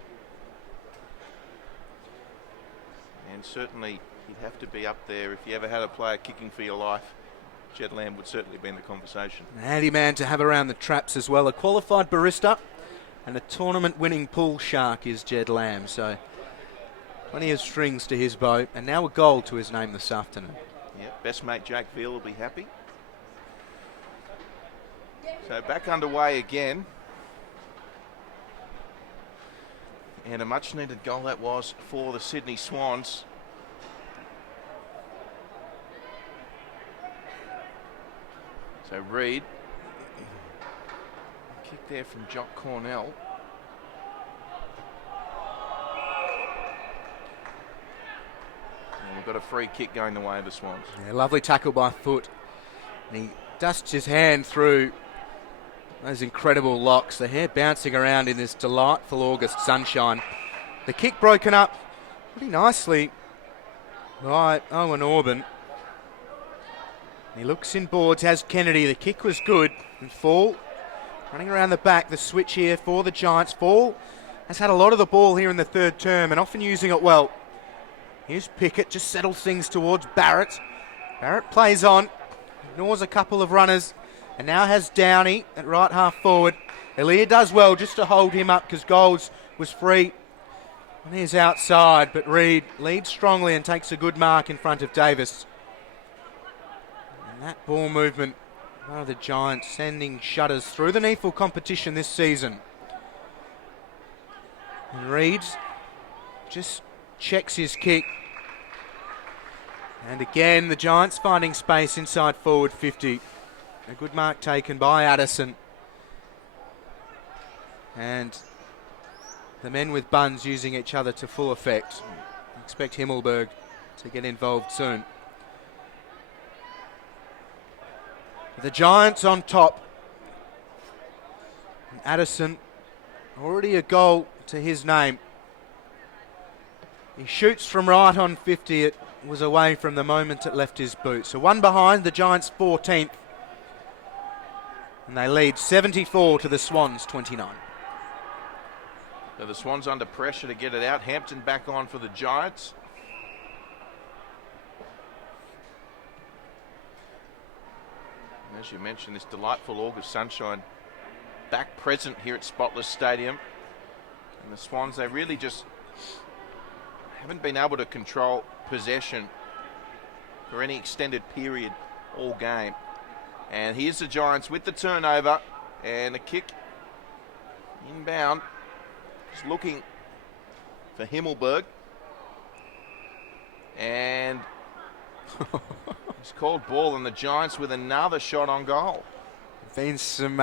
And certainly he'd have to be up there if you ever had a player kicking for your life. Jed Lamb would certainly be in the conversation. An handy man to have around the traps as well. A qualified barista and a tournament-winning pool shark is Jed Lamb. So plenty of strings to his bow, and now a goal to his name this afternoon. Yep, best mate Jake Veal will be happy. So back underway again. And a much-needed goal that was for the Sydney Swans. So Reid, kick there from Jock Cornell. And we've got a free kick going the way of the Swans. Yeah, lovely tackle by Foot. And he dusts his hand through those incredible locks. The hair bouncing around in this delightful August sunshine. The kick broken up pretty nicely by Owen Orban. He looks in boards, has Kennedy. The kick was good. And Fall running around the back. The switch here for the Giants. Fall has had a lot of the ball here in the third term and often using it well. Here's Pickett, just settles things towards Barrett. Barrett plays on, ignores a couple of runners, and now has Downey at right half forward. Elia does well just to hold him up because Golds was free on his outside, but Reid leads strongly and takes a good mark in front of Davis. And that ball movement by the Giants sending shudders through the NEAFL competition this season. And Reid just checks his kick. And again, the Giants finding space inside forward 50. A good mark taken by Addison. And the men with buns using each other to full effect. Expect Himmelberg to get involved soon. The Giants on top. And Addison, already a goal to his name. He shoots from right on 50. It was away from the moment it left his boot. So one behind, the Giants 14th. And they lead 74 to the Swans 29. So the Swans under pressure to get it out. Hampton back on for the Giants. And as you mentioned, this delightful August sunshine back present here at Spotless Stadium. And the Swans, they really just haven't been able to control possession for any extended period all game. And here's the Giants with the turnover and a kick inbound. Just looking for Himmelberg. And it's called ball, and the Giants with another shot on goal. Been some,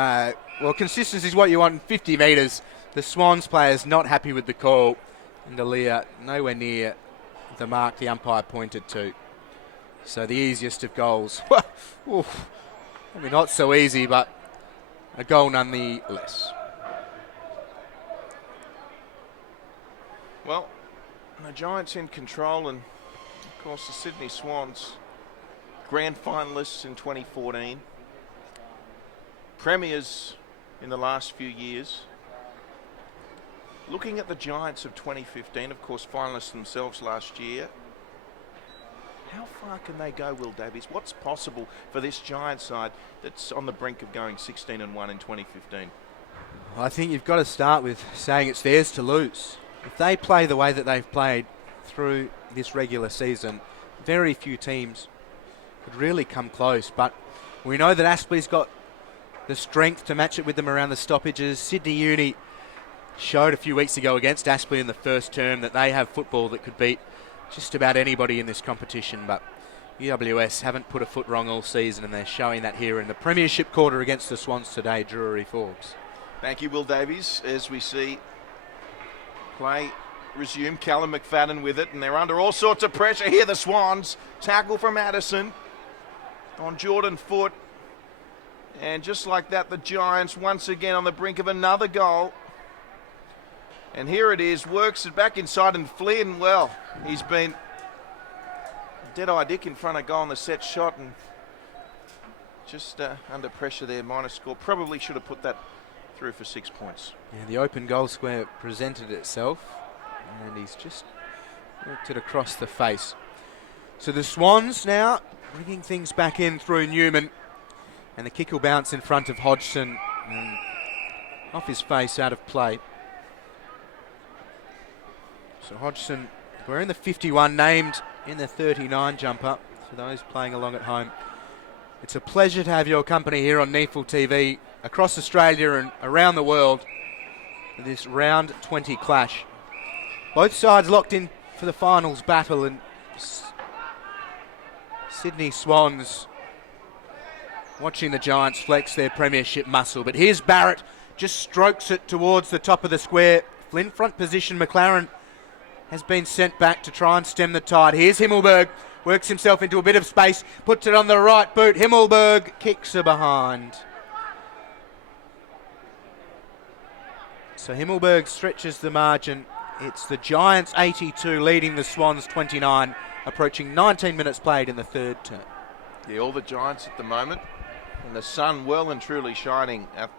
consistency is what you want in 50 metres. The Swans players not happy with the call. And Aaliyah nowhere near the mark the umpire pointed to. So the easiest of goals. Oof. I mean, not so easy, but a goal nonetheless. Well, the Giants in control, and of course the Sydney Swans, grand finalists in 2014, premiers in the last few years. Looking at the Giants of 2015, of course finalists themselves last year, how far can they go, Will Davies? What's possible for this Giants side that's on the brink of going 16-1 in 2015? I think you've got to start with saying it's theirs to lose. If they play the way that they've played through this regular season, very few teams could really come close. But we know that Aspley's got the strength to match it with them around the stoppages. Sydney Uni showed a few weeks ago against Aspley in the first term that they have football that could beat just about anybody in this competition. But UWS haven't put a foot wrong all season, and they're showing that here in the Premiership quarter against the Swans today. Drury FOrbes. Thank you, Will Davies. As we see play resume, Callum McFadden with it, and they're under all sorts of pressure here. The Swans tackle from Addison on Jordan Foote, and just like that, the Giants once again on the brink of another goal. And here it is, works it back inside, and Flynn, well, he's been dead-eye dick in front of goal on the set shot, and just under pressure there, minor score. Probably should have put that through for 6 points. Yeah, the open goal square presented itself, and he's just worked it across the face. So the Swans now bringing things back in through Newman, and the kick will bounce in front of Hodgson, and off his face, out of play. So Hodgson wearing the 51, named in the 39 jumper for those playing along at home. It's a pleasure to have your company here on NEAFL TV across Australia and around the world for this round 20 clash. Both sides locked in for the finals battle, and Sydney Swans watching the Giants flex their premiership muscle. But here's Barrett, just strokes it towards the top of the square. Flynn front position, McLaren has been sent back to try and stem the tide. Here's Himmelberg, works himself into a bit of space, puts it on the right boot. Himmelberg kicks her behind. So Himmelberg stretches the margin It's the Giants 82 leading the Swans 29, approaching 19 minutes played in the third term. Yeah, all the Giants at the moment, and the sun well and truly shining at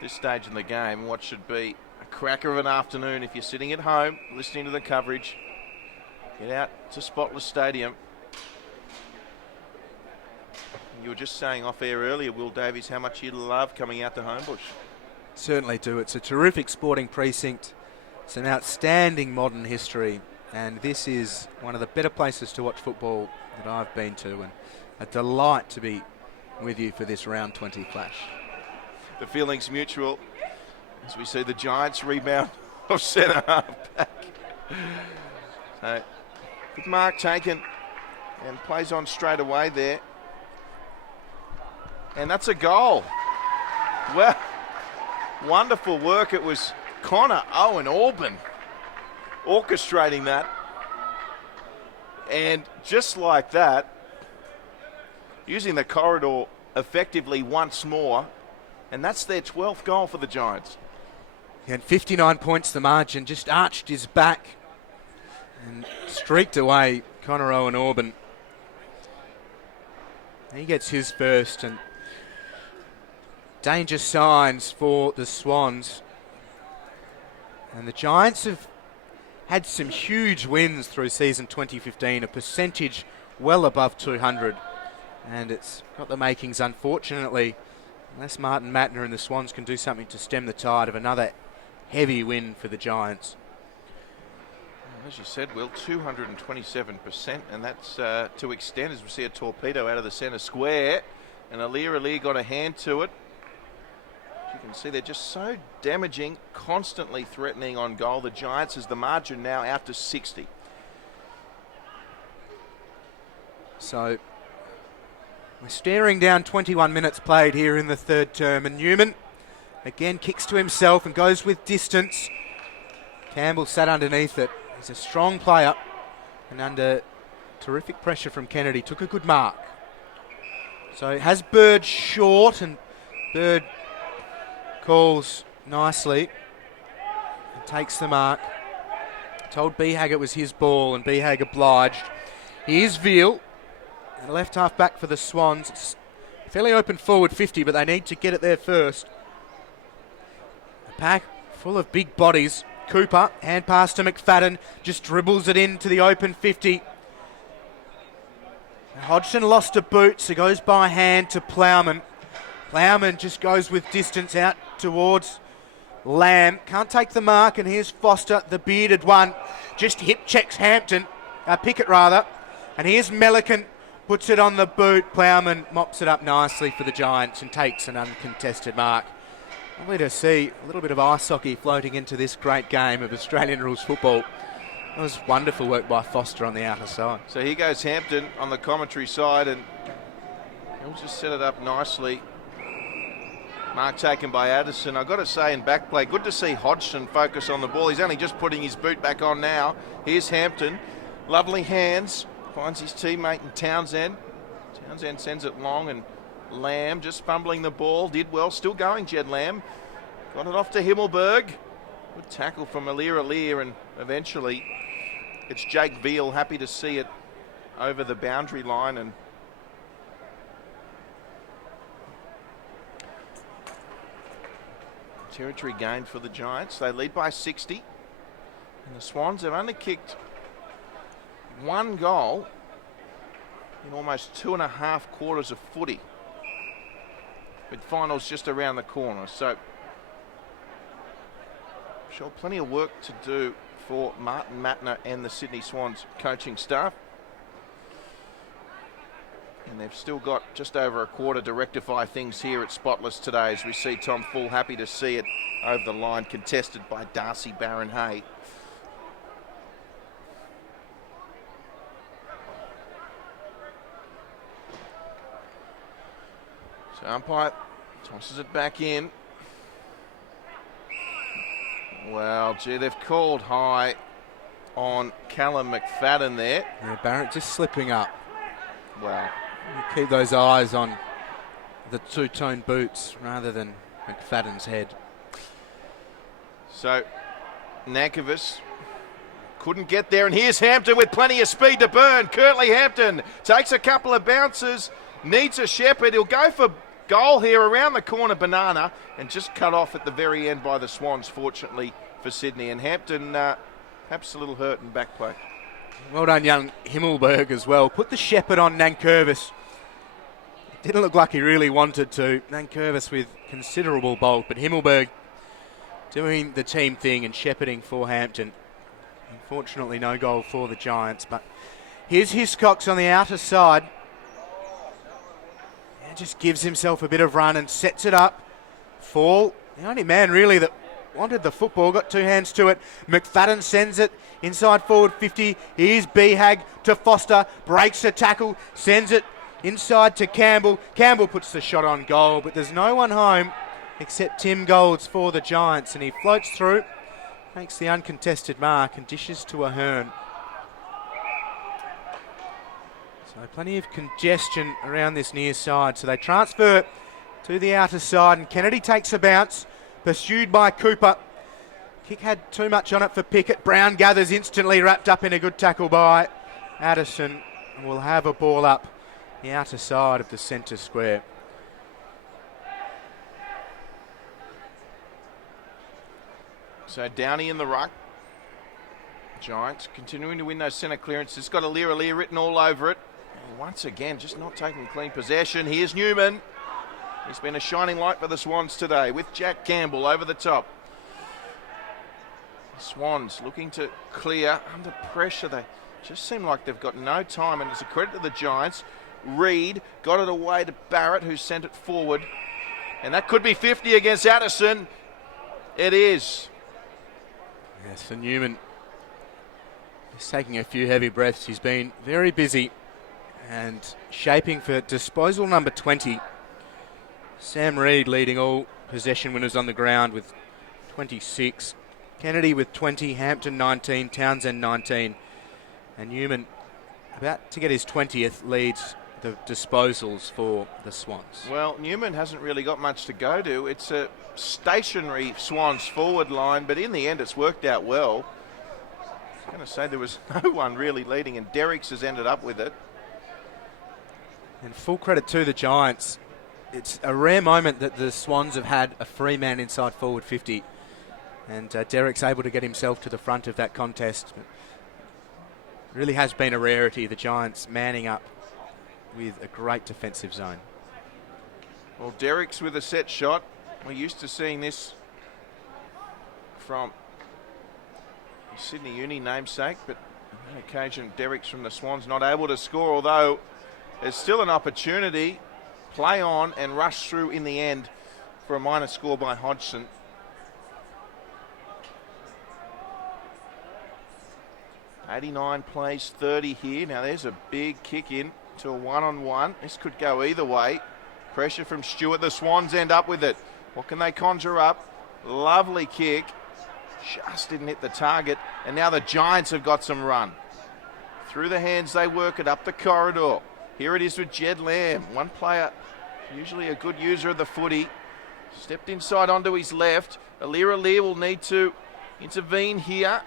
this stage in the game. What should be a cracker of an afternoon if you're sitting at home listening to the coverage. Get out to Spotless Stadium. You were just saying off air earlier, Will Davies, how much you love coming out to Homebush. Certainly do. It's a terrific sporting precinct. It's an outstanding modern history, and this is one of the better places to watch football that I've been to, and a delight to be with you for this round 20 clash. The feeling's mutual as we see the Giants rebound of centre half back. So, good mark taken and plays on straight away there. And that's a goal. Well, wonderful work. It was Connor Owen Auburn orchestrating that. And just like that, using the corridor effectively once more, and that's their 12th goal for the Giants. And 59 points the margin, just arched his back and streaked away Connor Owen Auburn. He gets his first, and danger signs for the Swans. And the Giants have had some huge wins through season 2015, a percentage well above 200. And it's got the makings, unfortunately, unless Martin Matner and the Swans can do something to stem the tide, of another heavy win for the Giants. As you said, Will, 227%, and that's to extend as we see a torpedo out of the centre square. And Alir got a hand to it. You can see they're just so damaging, constantly threatening on goal. The Giants, as the margin now out to 60. So we're staring down 21 minutes played here in the third term, and Newman again kicks to himself and goes with distance. Campbell sat underneath it. He's a strong player, and under terrific pressure from Kennedy, took a good mark. So it has Bird short, and Bird calls nicely and takes the mark. Told Behag it was his ball, and Behag obliged. Here's Veal, and left half back for the Swans. It's fairly open forward 50, but they need to get it there first. The pack full of big bodies. Cooper, hand pass to McFadden, just dribbles it into the open 50. Hodgson lost a boot, so goes by hand to Plowman. Plowman just goes with distance out towards Lamb. Can't take the mark, and here's Foster, the bearded one. Just hip checks Pickett rather. And here's Melican, puts it on the boot. Plowman mops it up nicely for the Giants and takes an uncontested mark. Lovely to see a little bit of ice hockey floating into this great game of Australian rules football. That was wonderful work by Foster on the outer side. So here goes Hampton on the commentary side, and he'll just set it up nicely. Mark taken by Addison. I've got to say, in back play, good to see Hodgson focus on the ball. He's only just putting his boot back on now. Here's Hampton. Lovely hands. Finds his teammate in Townsend. Townsend sends it long, and Lamb just fumbling the ball. Did well. Still going, Jed Lamb. Got it off to Himmelberg. Good tackle from Alir, and eventually it's Jake Veal, happy to see it over the boundary line, and territory gained for the Giants. They lead by 60, and the Swans have only kicked one goal in almost 2.5 quarters of footy, with finals just around the corner. So sure, plenty of work to do for Martin Matner and the Sydney Swans coaching staff. And they've still got just over a quarter to rectify things here at Spotless today, as we see Tom Full happy to see it over the line, contested by Darcy Barron-Hay. So umpire tosses it back in. Well, gee, they've called high on Callum McFadden there. Yeah, Barrett just slipping up. Well, you keep those eyes on the two-tone boots rather than McFadden's head. so Nankervis couldn't get there, and here's Hampton with plenty of speed to burn. Curtly Hampton takes a couple of bounces, needs a shepherd. He'll go for goal here around the corner, Banana, and just cut off at the very end by the Swans, fortunately for Sydney. And Hampton perhaps a little hurt in back play. Well done, young Himmelberg as well. Put the shepherd on Nankervis. Didn't look like he really wanted to. Nankervis with considerable bulk, but Himmelberg doing the team thing and shepherding for Hampton. Unfortunately, no goal for the Giants, but here's Hiscox on the outer side. Yeah, just gives himself a bit of run and sets it up. Fall, the only man really that wanted the football, got two hands to it. McFadden sends it inside forward 50. Here's Behag to Foster, breaks a tackle, sends it inside to Campbell. Campbell puts the shot on goal, but there's no one home except Tim Golds for the Giants, and he floats through, makes the uncontested mark and dishes to Ahern. So plenty of congestion around this near side, so they transfer to the outer side, and Kennedy takes a bounce, pursued by Cooper. Kick had too much on it for Pickett. Brown gathers instantly, wrapped up in a good tackle by Addison, and will have a ball up the outer side of the centre square. So Downey in the ruck. Giants continuing to win those centre clearances. Got Alira written all over it. And once again, just not taking clean possession. Here's Newman. He's been a shining light for the Swans today with Jack Campbell over the top. The Swans looking to clear under pressure. They just seem like they've got no time, and it's a credit to the Giants. Reed got it away to Barrett, who sent it forward. And that could be 50 against Addison. It is. Yes, for Newman. He's taking a few heavy breaths. He's been very busy and shaping for disposal number 20. Sam Reed leading all possession winners on the ground with 26. Kennedy with 20, Hampton 19, Townsend 19. And Newman about to get his 20th, leads the disposals for the Swans. Well, Newman hasn't really got much to go to. It's a stationary Swans forward line, but in the end it's worked out well. I was going to say there was no one really leading, and Derricks has ended up with it. And full credit to the Giants. It's a rare moment that the Swans have had a free man inside forward 50. And Derrick's able to get himself to the front of that contest. It really has been a rarity, the Giants manning up with a great defensive zone. Well, Derricks with a set shot. We're used to seeing this from Sydney Uni namesake, but on occasion Derricks from the Swans not able to score, although there's still an opportunity. Play on and rush through in the end for a minor score by Hodgson. '89 plays 30 here. Now there's a big kick in to a one-on-one. This could go either way. Pressure from Stewart. The Swans end up with it. What can they conjure up? Lovely kick. Just didn't hit the target. And now the Giants have got some run. Through the hands they work it up the corridor. Here it is with Jed Lamb. One player, usually a good user of the footy. Stepped inside onto his left. Alira will need to intervene here.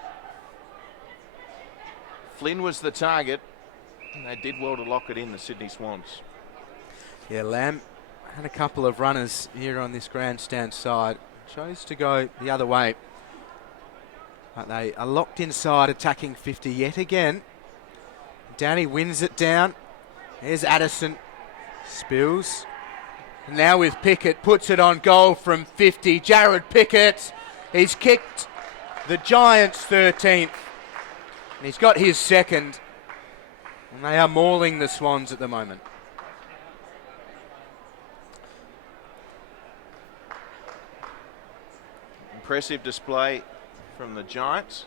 Flynn was the target, and they did well to lock it in, the Sydney Swans. Yeah, Lamb had a couple of runners here on this grandstand side. Chose to go the other way. But they are locked inside, attacking 50 yet again. Downey wins it down. There's Addison. Spills. And now with Pickett, puts it on goal from 50. Jared Pickett. He's kicked the Giants 13th. And he's got his second. And they are mauling the Swans at the moment. Impressive display from the Giants.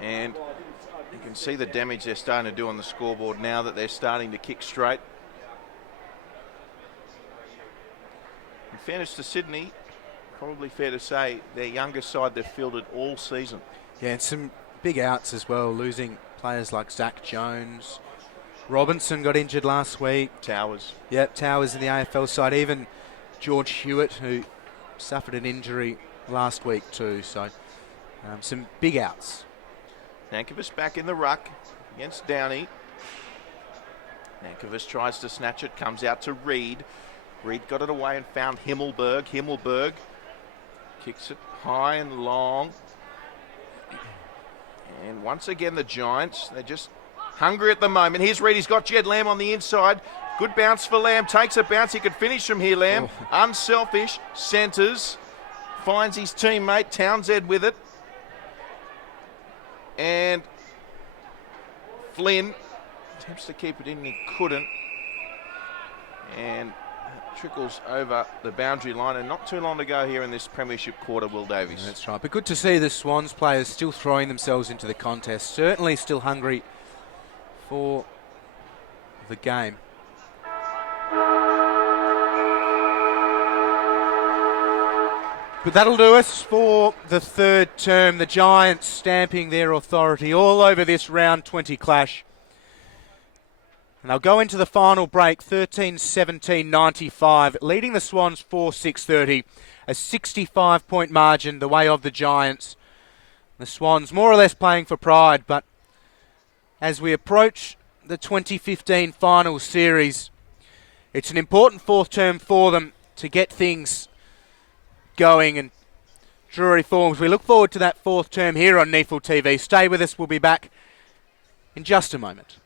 And you can see the damage they're starting to do on the scoreboard now that they're starting to kick straight. In fairness to Sydney, probably fair to say their youngest side they've fielded all season. Yeah, and some big outs as well, losing players like Zach Jones. Robinson got injured last week. Towers. Yep, Towers in the AFL side. Even George Hewitt, who suffered an injury last week too, so some big outs. Nankervis back in the ruck against Downey. Nankervis tries to snatch it, comes out to Reed. Reed got it away and found Himmelberg. Himmelberg kicks it high and long. And once again, the Giants, they're just hungry at the moment. Here's Reed, he's got Jed Lamb on the inside. Good bounce for Lamb, takes a bounce, he could finish from here, Lamb. Unselfish, centres, finds his teammate, Townsend with it. And Flynn attempts to keep it in, he couldn't. And trickles over the boundary line, and not too long to go here in this premiership quarter, Will Davies. Yeah, that's right, but good to see the Swans players still throwing themselves into the contest, certainly still hungry for the game. But that'll do us for the third term. The Giants stamping their authority all over this round 20 clash. And they'll go into the final break 13-17-95, leading the Swans 4-6-30, a 65-point margin the way of the Giants. The Swans more or less playing for pride, but as we approach the 2015 final series, it's an important fourth term for them to get things going. And Drury FOrbes, we look forward to that fourth term here on NEAFL TV. Stay with us, we'll be back in just a moment.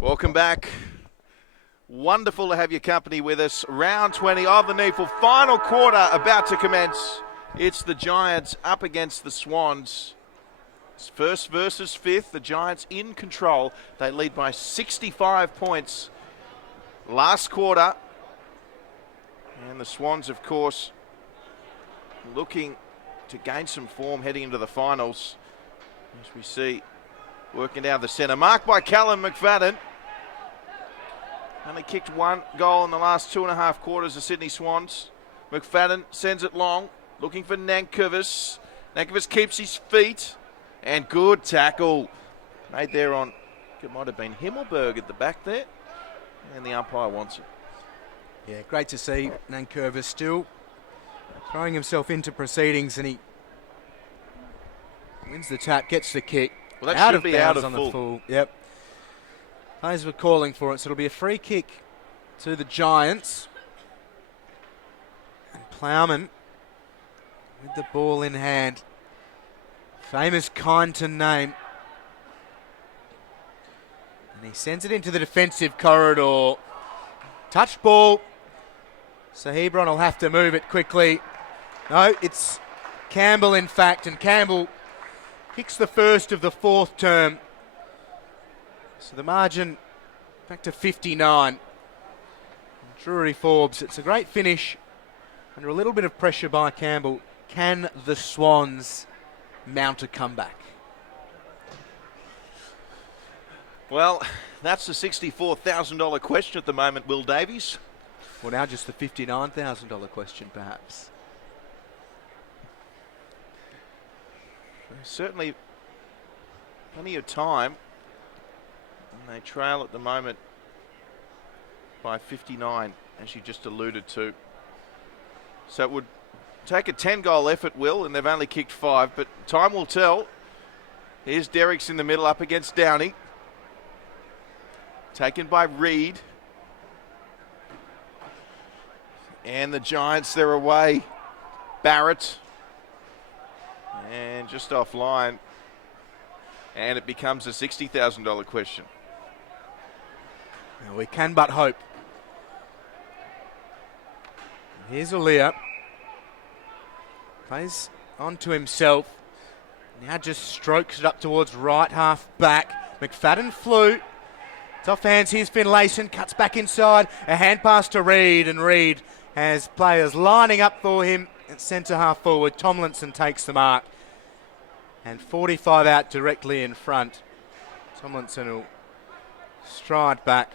Welcome back. Wonderful to have your company with us. Round 20 of the NEAFL final quarter about to commence. It's the Giants up against the Swans. It's first versus fifth. The Giants in control. They lead by 65 points last quarter. And the Swans, of course, looking to gain some form heading into the finals. As we see, working down the centre. Marked by Callum McFadden. Only kicked one goal in the last 2.5 quarters of Sydney Swans. McFadden sends it long, looking for Nankervis. Nankervis keeps his feet. And good tackle made there on, it might have been Himmelberg at the back there. And the umpire wants it. Yeah, great to see Nankervis still throwing himself into proceedings, and he wins the tap, gets the kick. Well, that should be out of on full. the full. Yep. Players were calling for it, so it'll be a free kick to the Giants. And Plowman with the ball in hand. Famous Kyneton name. And he sends it into the defensive corridor. Touch ball. So Hebron will have to move it quickly. No, it's Campbell in fact, and Campbell kicks the first of the fourth term. So the margin back to 59. Drury FOrbes, it's a great finish. Under a little bit of pressure by Campbell. Can the Swans mount a comeback? Well, that's the $64,000 question at the moment, Will Davies. Well, now just the $59,000 question, perhaps. Certainly plenty of time. And they trail at the moment by 59, as you just alluded to. So it would take a 10-goal effort, Will, and they've only kicked 5, but time will tell. Here's Derricks in the middle up against Downey. Taken by Reed. And the Giants, they're away. Barrett. And just offline. And it becomes a $60,000 question. Now we can but hope. Here's Aaliyah. Plays onto himself. Now just strokes it up towards right half back. McFadden flew. It's off hands. Here's Finlayson. Cuts back inside. A hand pass to Reed. And Reed has players lining up for him at centre half forward. Tomlinson takes the mark. And 45 out directly in front. Tomlinson will stride back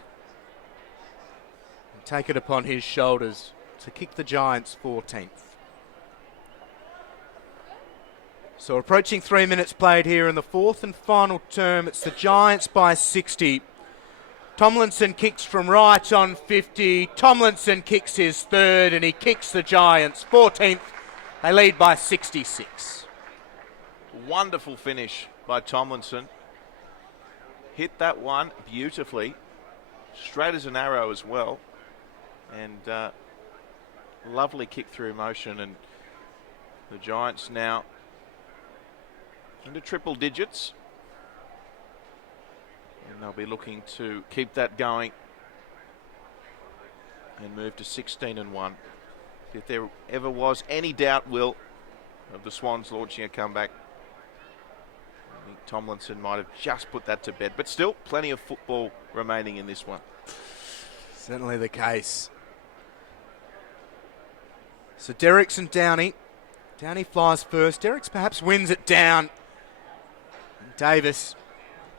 and take it upon his shoulders to kick the Giants 14th. So approaching 3 minutes played here in the fourth and final term. It's the Giants by 60. Tomlinson kicks from right on 50. Tomlinson kicks his third and he kicks the Giants 14th. They lead by 66. Wonderful finish by Tomlinson. Hit that one beautifully. Straight as an arrow as well. And lovely kick through motion. And the Giants now into triple digits. And they'll be looking to keep that going and move to 16-1. If there ever was any doubt, Will, of the Swans launching a comeback, I think Tomlinson might have just put that to bed. But still, plenty of football remaining in this one. Certainly the case. So Derricks and Downey. Downey flies first. Derricks perhaps wins it down. And Davis.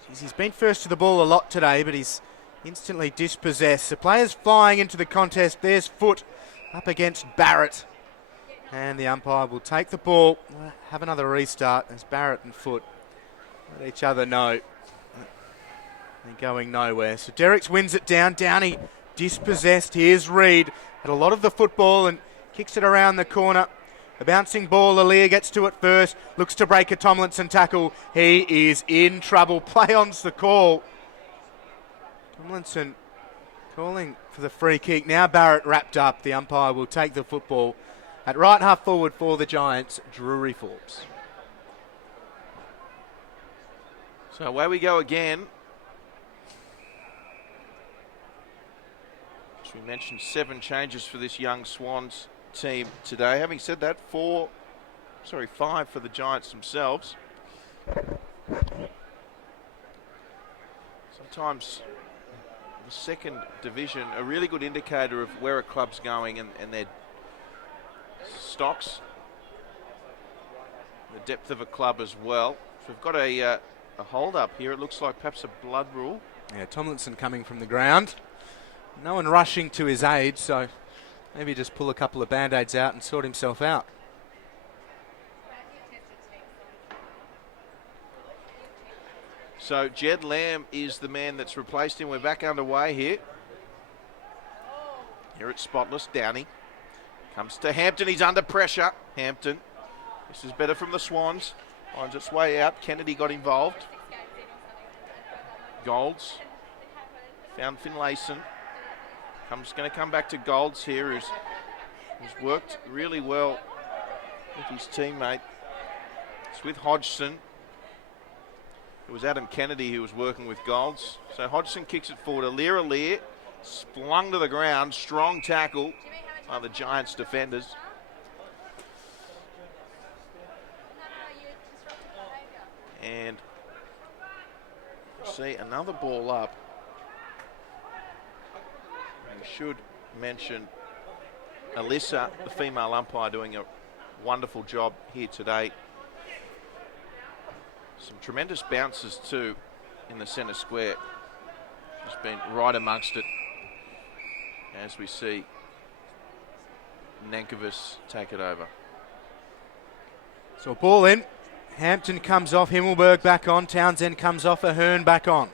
He's been first to the ball a lot today, but he's instantly dispossessed. The players flying into the contest. There's Foot up against Barrett. And the umpire will take the ball. We'll have another restart as Barrett and Foot let each other know they're going nowhere. So Derricks wins it down. Downey dispossessed. Here's Reed. Had a lot of the football and kicks it around the corner. A bouncing ball, Aaliyah gets to it first, looks to break a Tomlinson tackle. He is in trouble. Play on's the call. Tomlinson calling for the free kick. Now Barrett wrapped up. The umpire will take the football at right half forward for the Giants, Drury FOrbes. So away we go again. we mentioned, 7 changes for this young Swans team today. Having said that, 5 for the Giants themselves. Sometimes the second division, a really good indicator of where a club's going and their stocks, the depth of a club as well. So we've got a hold up here. It looks like perhaps a blood rule. Yeah, Tomlinson coming from the ground. No one rushing to his aid, so maybe just pull a couple of band-aids out and sort himself out. So Jed Lamb is the man that's replaced him. We're back underway here. Here at Spotless, Downey comes to Hampton. He's under pressure. Hampton. This is better from the Swans. Finds its way out. Kennedy got involved. Golds. Found Finlayson. Going to come back to Golds here, who's worked really well with his teammate. It's with Hodgson. It was Adam Kennedy who was working with Golds. So Hodgson kicks it forward. Alir splung to the ground. Strong tackle by the Giants defenders. And see another ball up. We should mention Alyssa, the female umpire, doing a wonderful job here today. Some tremendous bounces too in the centre square. She's been right amongst it as we see Nankervis take it over. So ball in. Hampton comes off, Himmelberg back on, Townsend comes off, Ahern back on.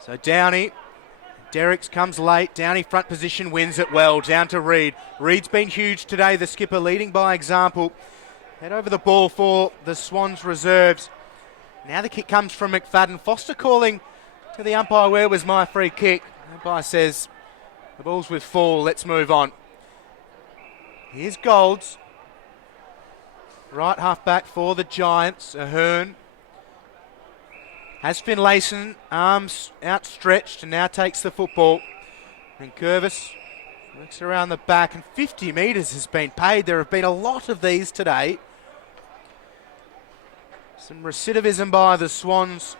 So Downey, Derricks comes late, Downey front position, wins it well, down to Reid. Reid's been huge today, the skipper leading by example. Head over the ball for the Swans reserves. Now the kick comes from McFadden. Foster calling to the umpire, where was my free kick? The umpire says, the ball's with Fall, let's move on. Here's Golds. Right half back for the Giants, Ahern. Has Finlayson, arms outstretched, and now takes the football. And Curvis works around the back, and 50 metres has been paid. There have been a lot of these today. Some recidivism by the Swans,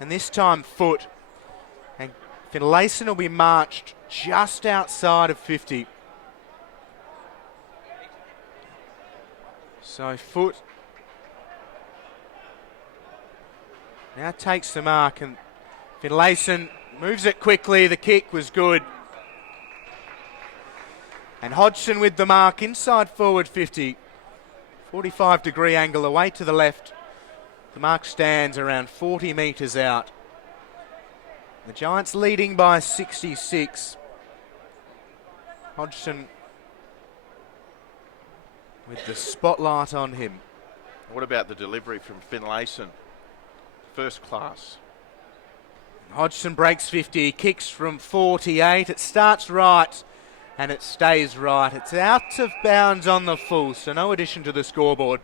and this time foot. And Finlayson will be marched just outside of 50. So foot now takes the mark, and Finlayson moves it quickly. The kick was good. And Hodgson with the mark inside forward 50. 45-degree angle away to the left. The mark stands around 40 metres out. The Giants leading by 66. Hodgson with the spotlight on him. What about the delivery from Finlayson? First class. Hodgson breaks 50, kicks from 48. It starts right and it stays right. It's out of bounds on the full, so no addition to the scoreboard.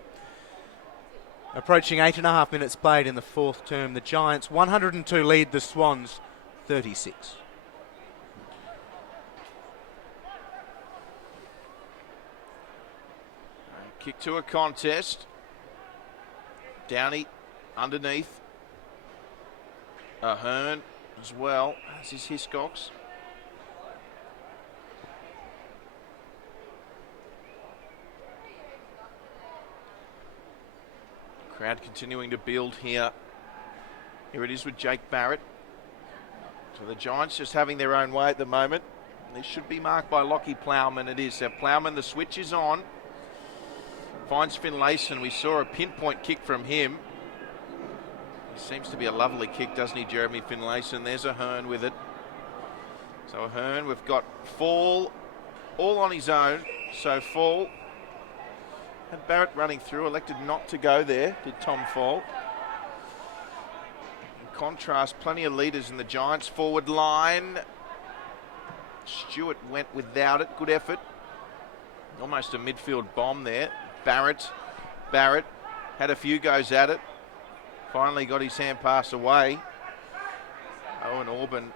Approaching 8.5 minutes played in the fourth term. The Giants 102 lead the Swans 36. Kick to a contest. Downey underneath. Ahern as well. This is Hiscox. Crowd continuing to build here. Here it is with Jake Barrett. So the Giants just having their own way at the moment. This should be marked by Lockie Plowman. It is. So Plowman, the switch is on. Finds Finlayson. We saw a pinpoint kick from him. It seems to be a lovely kick, doesn't he, Jeremy Finlayson? There's Ahern with it. So Ahern, we've got Fall all on his own. So Fall had Barrett running through, elected not to go there, did Tom Fall. In contrast, plenty of leaders in the Giants forward line. Stewart went without it. Good effort. Almost a midfield bomb there. Barrett had a few goes at it. Finally got his hand pass away. Owen Orban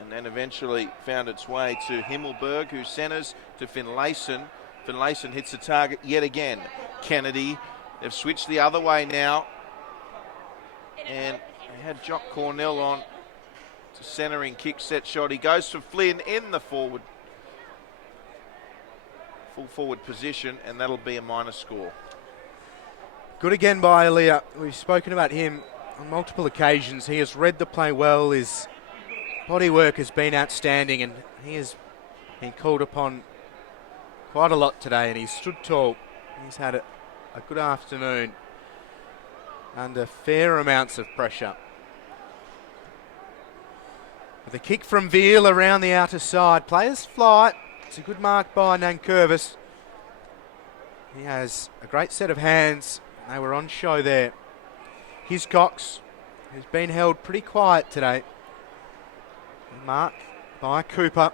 and then eventually found its way to Himmelberg, who centres to Finlayson. Finlayson hits the target yet again. Kennedy, they've switched the other way now, and they had Jock Cornell on to centering kick set shot. He goes for Flynn in the forward, full forward position, and that'll be a minus score. Good again by Aaliyah. We've spoken about him on multiple occasions. He has read the play well. His body work has been outstanding, and he has been called upon quite a lot today, and he's stood tall. He's had a good afternoon under fair amounts of pressure. With a kick from Veal around the outer side. Players fly. It's a good mark by Nankervis. He has a great set of hands. They were on show there. Hiscox, who's been held pretty quiet today. Mark by Cooper.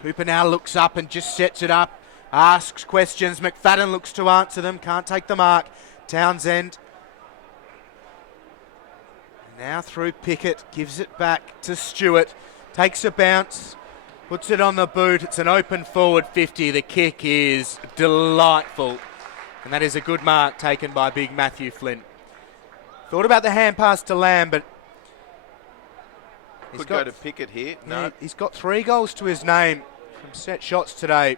Cooper now looks up and just sets it up. Asks questions. McFadden looks to answer them. Can't take the mark. Townsend. Now through Pickett. Gives it back to Stewart. Takes a bounce. Puts it on the boot. It's an open forward 50. The kick is delightful. And that is a good mark taken by big Matthew Flynn. Thought about the hand pass to Lamb, but Could go to Pickett here. No. He's got 3 goals to his name from set shots today.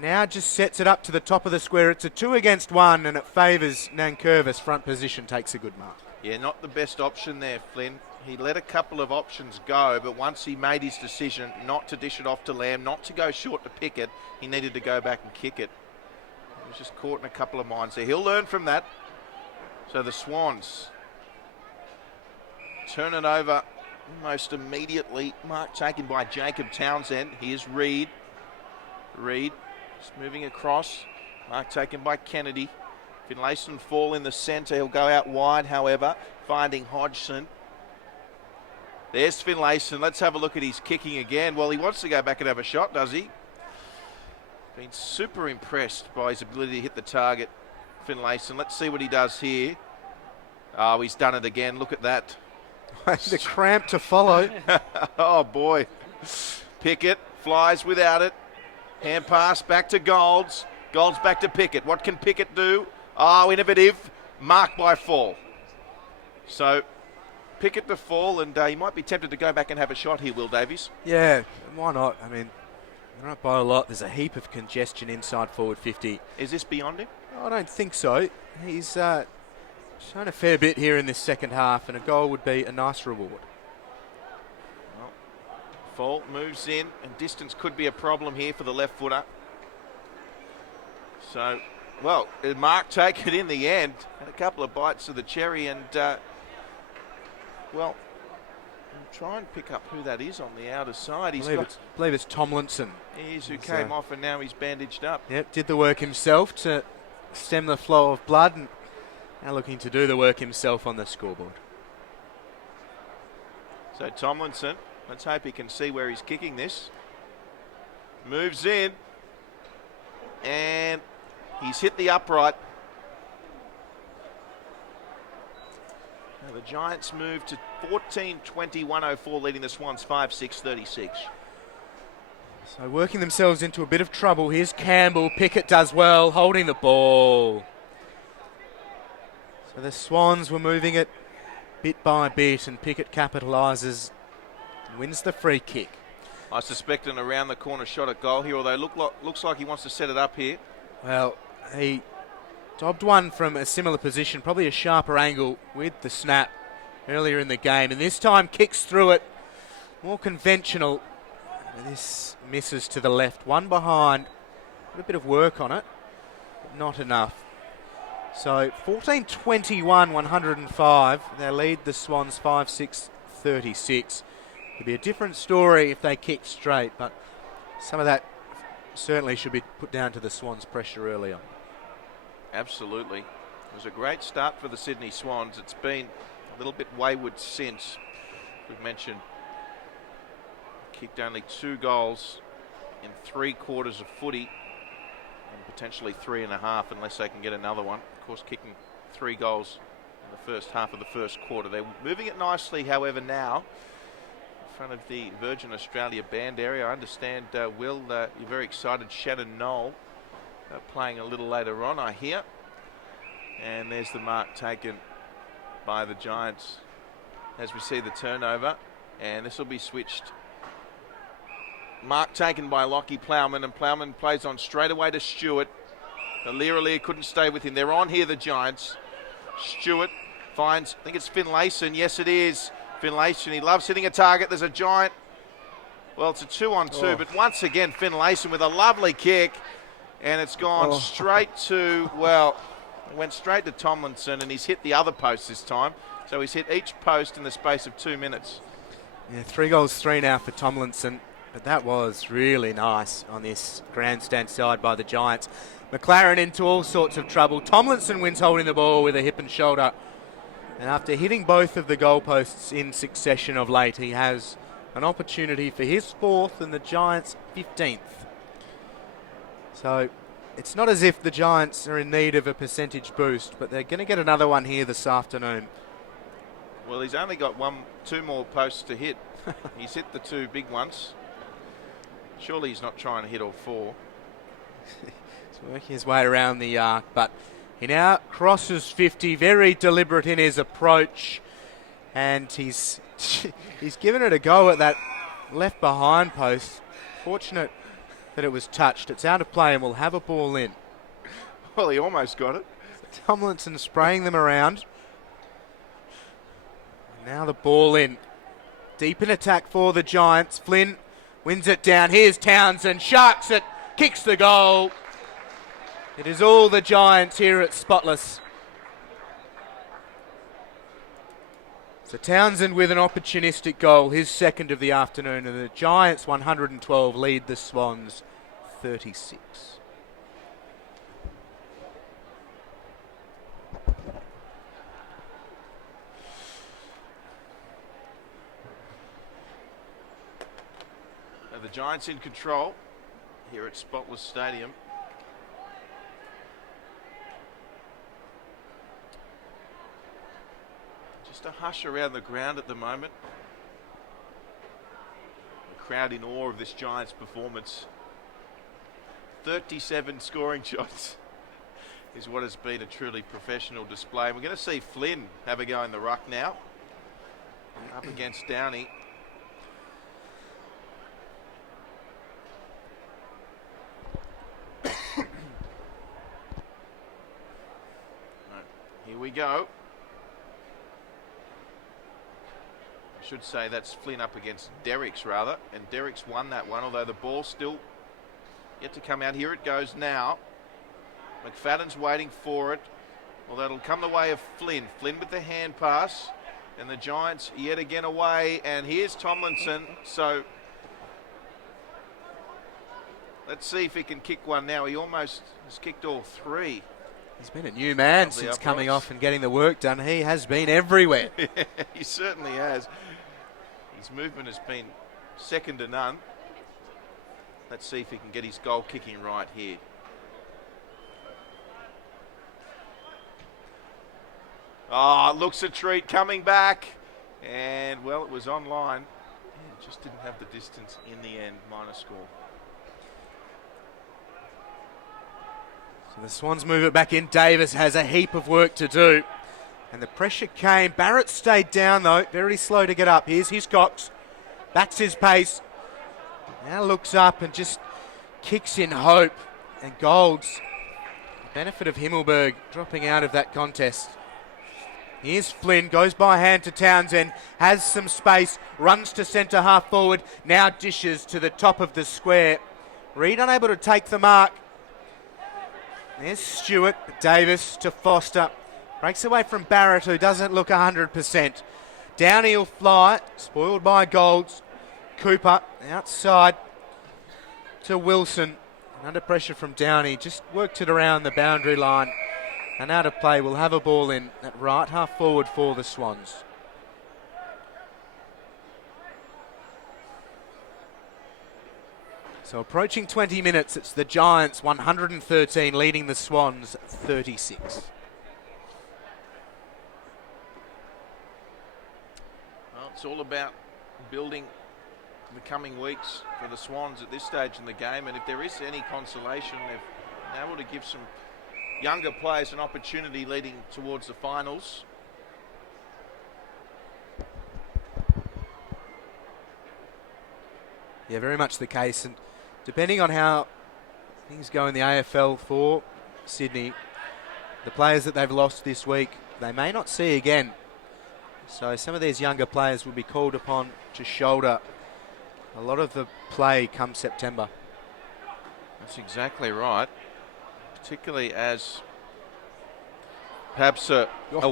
Now just sets it up to the top of the square. It's a 2 against 1, and it favours Nankervis. Front position takes a good mark. Yeah, not the best option there, Flynn. He let a couple of options go, but once he made his decision not to dish it off to Lamb, not to go short to Pickett, he needed to go back and kick it. He was just caught in a couple of minds there. He'll learn from that. So the Swans turn it over almost immediately. Mark taken by Jacob Townsend. Here's Reed. Reed just moving across. Mark taken by Kennedy. Finlayson fall in the centre. He'll go out wide, however, finding Hodgson. There's Finlayson. Let's have a look at his kicking again. Well, he wants to go back and have a shot, does he? Been super impressed by his ability to hit the target, Finlayson. Let's see what he does here. Oh, he's done it again. Look at that. The cramp to follow. Oh, boy. Pickett flies without it. Hand pass back to Golds. Golds back to Pickett. What can Pickett do? Oh, innovative. Marked by Fall. So Pickett to Fall, and he might be tempted to go back and have a shot here, Will Davies. Yeah, why not? I mean, they're not by a lot. There's a heap of congestion inside forward 50. Is this beyond him? I don't think so. He's shown a fair bit here in this second half, and a goal would be a nice reward. Well, Fall moves in, and distance could be a problem here for the left footer. So, well, Mark take it in the end. Had a couple of bites of the cherry, and, well, I'll try and pick up who that is on the outer side. I believe it's Tomlinson. He is who came off, and now he's bandaged up. Yep, did the work himself to stem the flow of blood, and now looking to do the work himself on the scoreboard. So Tomlinson, let's hope he can see where he's kicking this. Moves in, and he's hit the upright. Now the Giants move to 14-20-104, leading the Swans 5-6-36. So working themselves into a bit of trouble. Here's Campbell. Pickett does well, holding the ball. So the Swans were moving it bit by bit, and Pickett capitalises and wins the free kick. I suspect an around the corner shot at goal here, although looks like he wants to set it up here. Well, he dobbed one from a similar position, probably a sharper angle with the snap earlier in the game, and this time kicks through it. More conventional. This misses to the left. One behind. Put a bit of work on it, but not enough. So 14-21, 105. They lead the Swans 5-6-36. It'd be a different story if they kicked straight, but some of that certainly should be put down to the Swans' pressure earlier. Absolutely. It was a great start for the Sydney Swans. It's been a little bit wayward since. We've mentioned kicked only 2 goals in 3 quarters of footy, and potentially 3.5 unless they can get another one. Of course, kicking 3 goals in the first half of the first quarter. They're moving it nicely, however, now. front of the Virgin Australia band area. I understand, Will, you're very excited. Shannon Knoll playing a little later on, I hear. And there's the mark taken by the Giants as we see the turnover. And this will be switched. Mark taken by Lockie Plowman, and Plowman plays on straight away to Stewart. Lear couldn't stay with him. They're on here, the Giants. Stewart finds, I think it's Finlayson. Yes, it is. Finlayson, he loves hitting a target. There's a Giant. Well, it's a 2-on-2, but once again, Finlayson with a lovely kick. And it's gone straight to, well, it went straight to Tomlinson, and he's hit the other post this time. So he's hit each post in the space of 2 minutes. Yeah, 3 goals, 3 now for Tomlinson. But that was really nice on this grandstand side by the Giants. McLaren into all sorts of trouble. Tomlinson wins holding the ball with a hip and shoulder. And after hitting both of the goalposts in succession of late, he has an opportunity for his 4th and the Giants' 15th. So it's not as if the Giants are in need of a percentage boost, but they're going to get another one here this afternoon. Well, he's only got 2 more posts to hit. He's hit the 2 big ones. Surely he's not trying to hit all 4. He's working his way around the arc, but he now crosses 50, very deliberate in his approach, and he's given it a go at that left behind post. Fortunate that it was touched. It's out of play and will have a ball in. Well, he almost got it. Tomlinson spraying them around. And now the ball in. Deep in attack for the Giants. Flynn wins it down. Here's Townsend. Sharks it. Kicks the goal. It is all the Giants here at Spotless. So Townsend with an opportunistic goal, his 2nd of the afternoon, and the Giants 112 lead the Swans 36. Now the Giants in control here at Spotless Stadium. Just a hush around the ground at the moment. The crowd in awe of this Giants performance. 37 scoring shots is what has been a truly professional display. We're going to see Flynn have a go in the ruck now. Up against Downey. Here we go. I should say that's Flynn up against Derricks rather, and Derricks won that one, although the ball still yet to come out. Here it goes now. McFadden's waiting for it. Well, that'll come the way of Flynn. Flynn with the hand pass, and the Giants yet again away, and here's Tomlinson. So let's see if he can kick one now. He almost has kicked all 3. He's been a new man since coming off and getting the work done. He has been everywhere. He certainly has. His movement has been second to none. Let's see if he can get his goal kicking right here. Oh, looks a treat coming back. And, well, it was online. Yeah, it just didn't have the distance in the end. Minor score. So the Swans move it back in. Davies has a heap of work to do. And the pressure came. Barrett stayed down, though. Very slow to get up. Here's Hiscox. Backs his pace. Now looks up and just kicks in hope. And Golds, the benefit of Himmelberg dropping out of that contest. Here's Flynn, goes by hand to Townsend, has some space, runs to centre half forward, now dishes to the top of the square. Reid unable to take the mark. There's Stewart, Davis to Foster. Breaks away from Barrett, who doesn't look 100%. Downey will fly, spoiled by Golds. Cooper outside to Wilson. And under pressure from Downey, just worked it around the boundary line. And out of play, will have a ball in at right half forward for the Swans. So approaching 20 minutes, it's the Giants 113 leading the Swans 36. Well, it's all about building in the coming weeks for the Swans at this stage in the game, and if there is any consolation, they've been able to give some younger players an opportunity leading towards the finals. Yeah, very much the case. And depending on how things go in the AFL for Sydney, the players that they've lost this week, they may not see again. So some of these younger players will be called upon to shoulder a lot of the play come September. That's exactly right. Particularly as perhaps a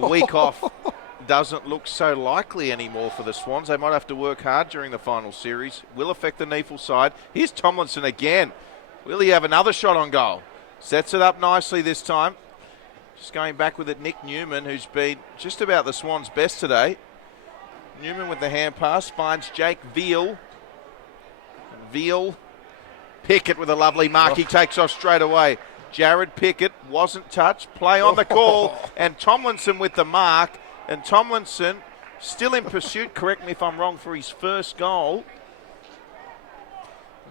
week off doesn't look so likely anymore for the Swans. They might have to work hard during the final series. Will affect the NEAFL side. Here's Tomlinson again. Will he have another shot on goal? Sets it up nicely this time. Just going back with it, Nick Newman, who's been just about the Swans' best today. Newman with the hand pass finds Jake Veal. Veal. Pickett with a lovely mark. He takes off straight away. Jared Pickett wasn't touched. Play on the call. And Tomlinson with the mark. And Tomlinson still in pursuit, correct me if I'm wrong, for his first goal.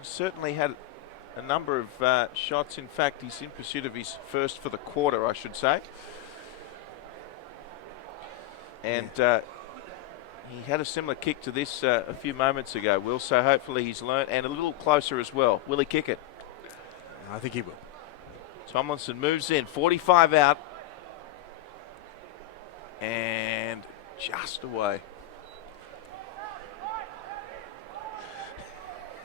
He certainly had a number of shots. In fact, he's in pursuit of his first for the quarter, I should say. And he had a similar kick to this a few moments ago, Will, so hopefully he's learnt, and a little closer as well. Will he kick it? I think he will. Tomlinson moves in, 45 out. And just away.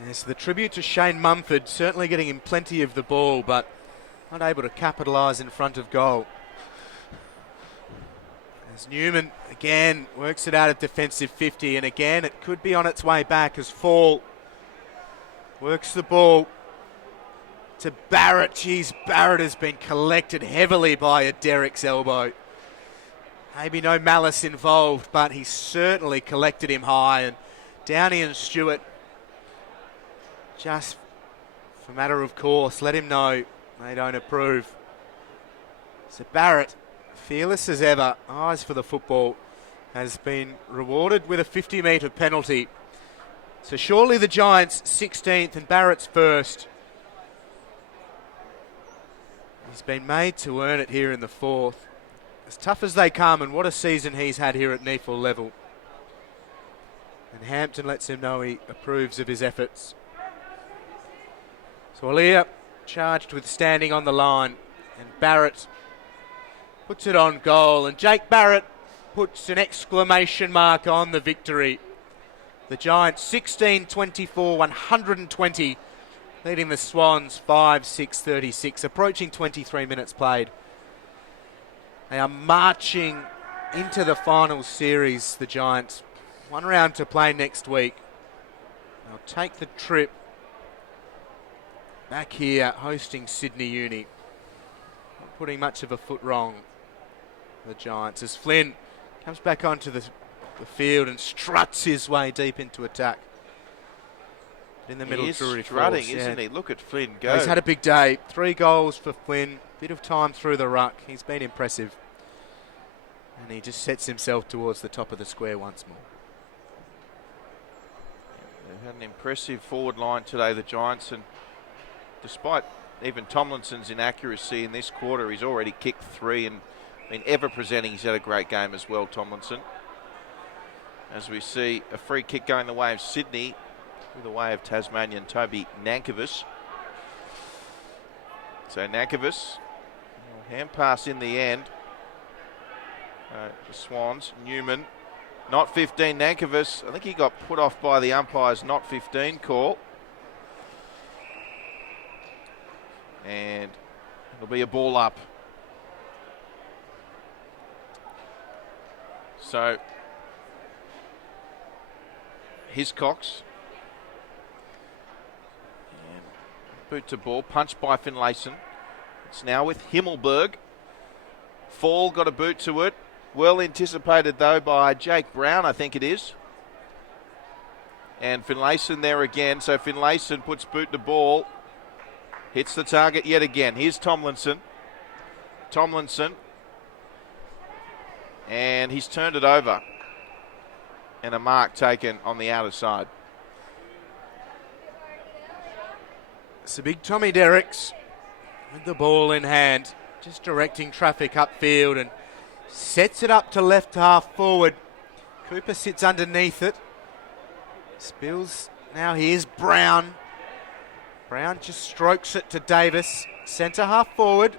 Yes, the tribute to Shane Mumford, certainly getting him plenty of the ball, but not able to capitalise in front of goal. As Newman again works it out at defensive 50, and again it could be on its way back as Fall works the ball to Barrett. Geez, Barrett has been collected heavily by a Derek's elbow. Maybe no malice involved, but he certainly collected him high. And Downey and Stewart, just for matter of course, let him know they don't approve. So Barrett, fearless as ever, eyes for the football, has been rewarded with a 50-metre penalty. So surely the Giants 16th and Barrett's first. He's been made to earn it here in the fourth. As tough as they come, and what a season he's had here at NEAFL level. And Hampton lets him know he approves of his efforts. So Alia charged with standing on the line, and Barrett puts it on goal, and Jake Barrett puts an exclamation mark on the victory. The Giants 16-24, 120, leading the Swans 5-6-36, approaching 23 minutes played. They are marching into the final series, the Giants. One round to play next week. They'll take the trip back here, hosting Sydney Uni. Not putting much of a foot wrong, the Giants, as Flynn comes back onto the field and struts his way deep into attack. In the middle, Drury strutting, FOrbes, isn't he? Look at Flynn go. He's had a big day. 3 goals for Flynn. Bit of time through the ruck. He's been impressive. And he just sets himself towards the top of the square once more. They've had an impressive forward line today, the Giants, and despite even Tomlinson's inaccuracy in this quarter, he's already kicked 3 and been ever presenting. He's had a great game as well, Tomlinson. As we see a free kick going the way of Sydney, through the way of Tasmanian Toby Nankervis. So Nankervis, hand pass in the end. The Swans, Newman, not 15. Nankervis, I think he got put off by the umpire's not 15 call. And it'll be a ball up. So Hiscox. And boot to ball, punched by Finlayson. It's now with Himmelberg. Fall got a boot to it. Well anticipated though by Jake Brown, I think it is. And Finlayson there again. So Finlayson puts boot to ball. Hits the target yet again. Here's Tomlinson. Tomlinson. And he's turned it over. And a mark taken on the outer side. So big Tommy Derricks with the ball in hand, just directing traffic upfield and sets it up to left half forward. Cooper sits underneath it. Spills. Now here's Brown. Brown just strokes it to Davis. Centre half forward.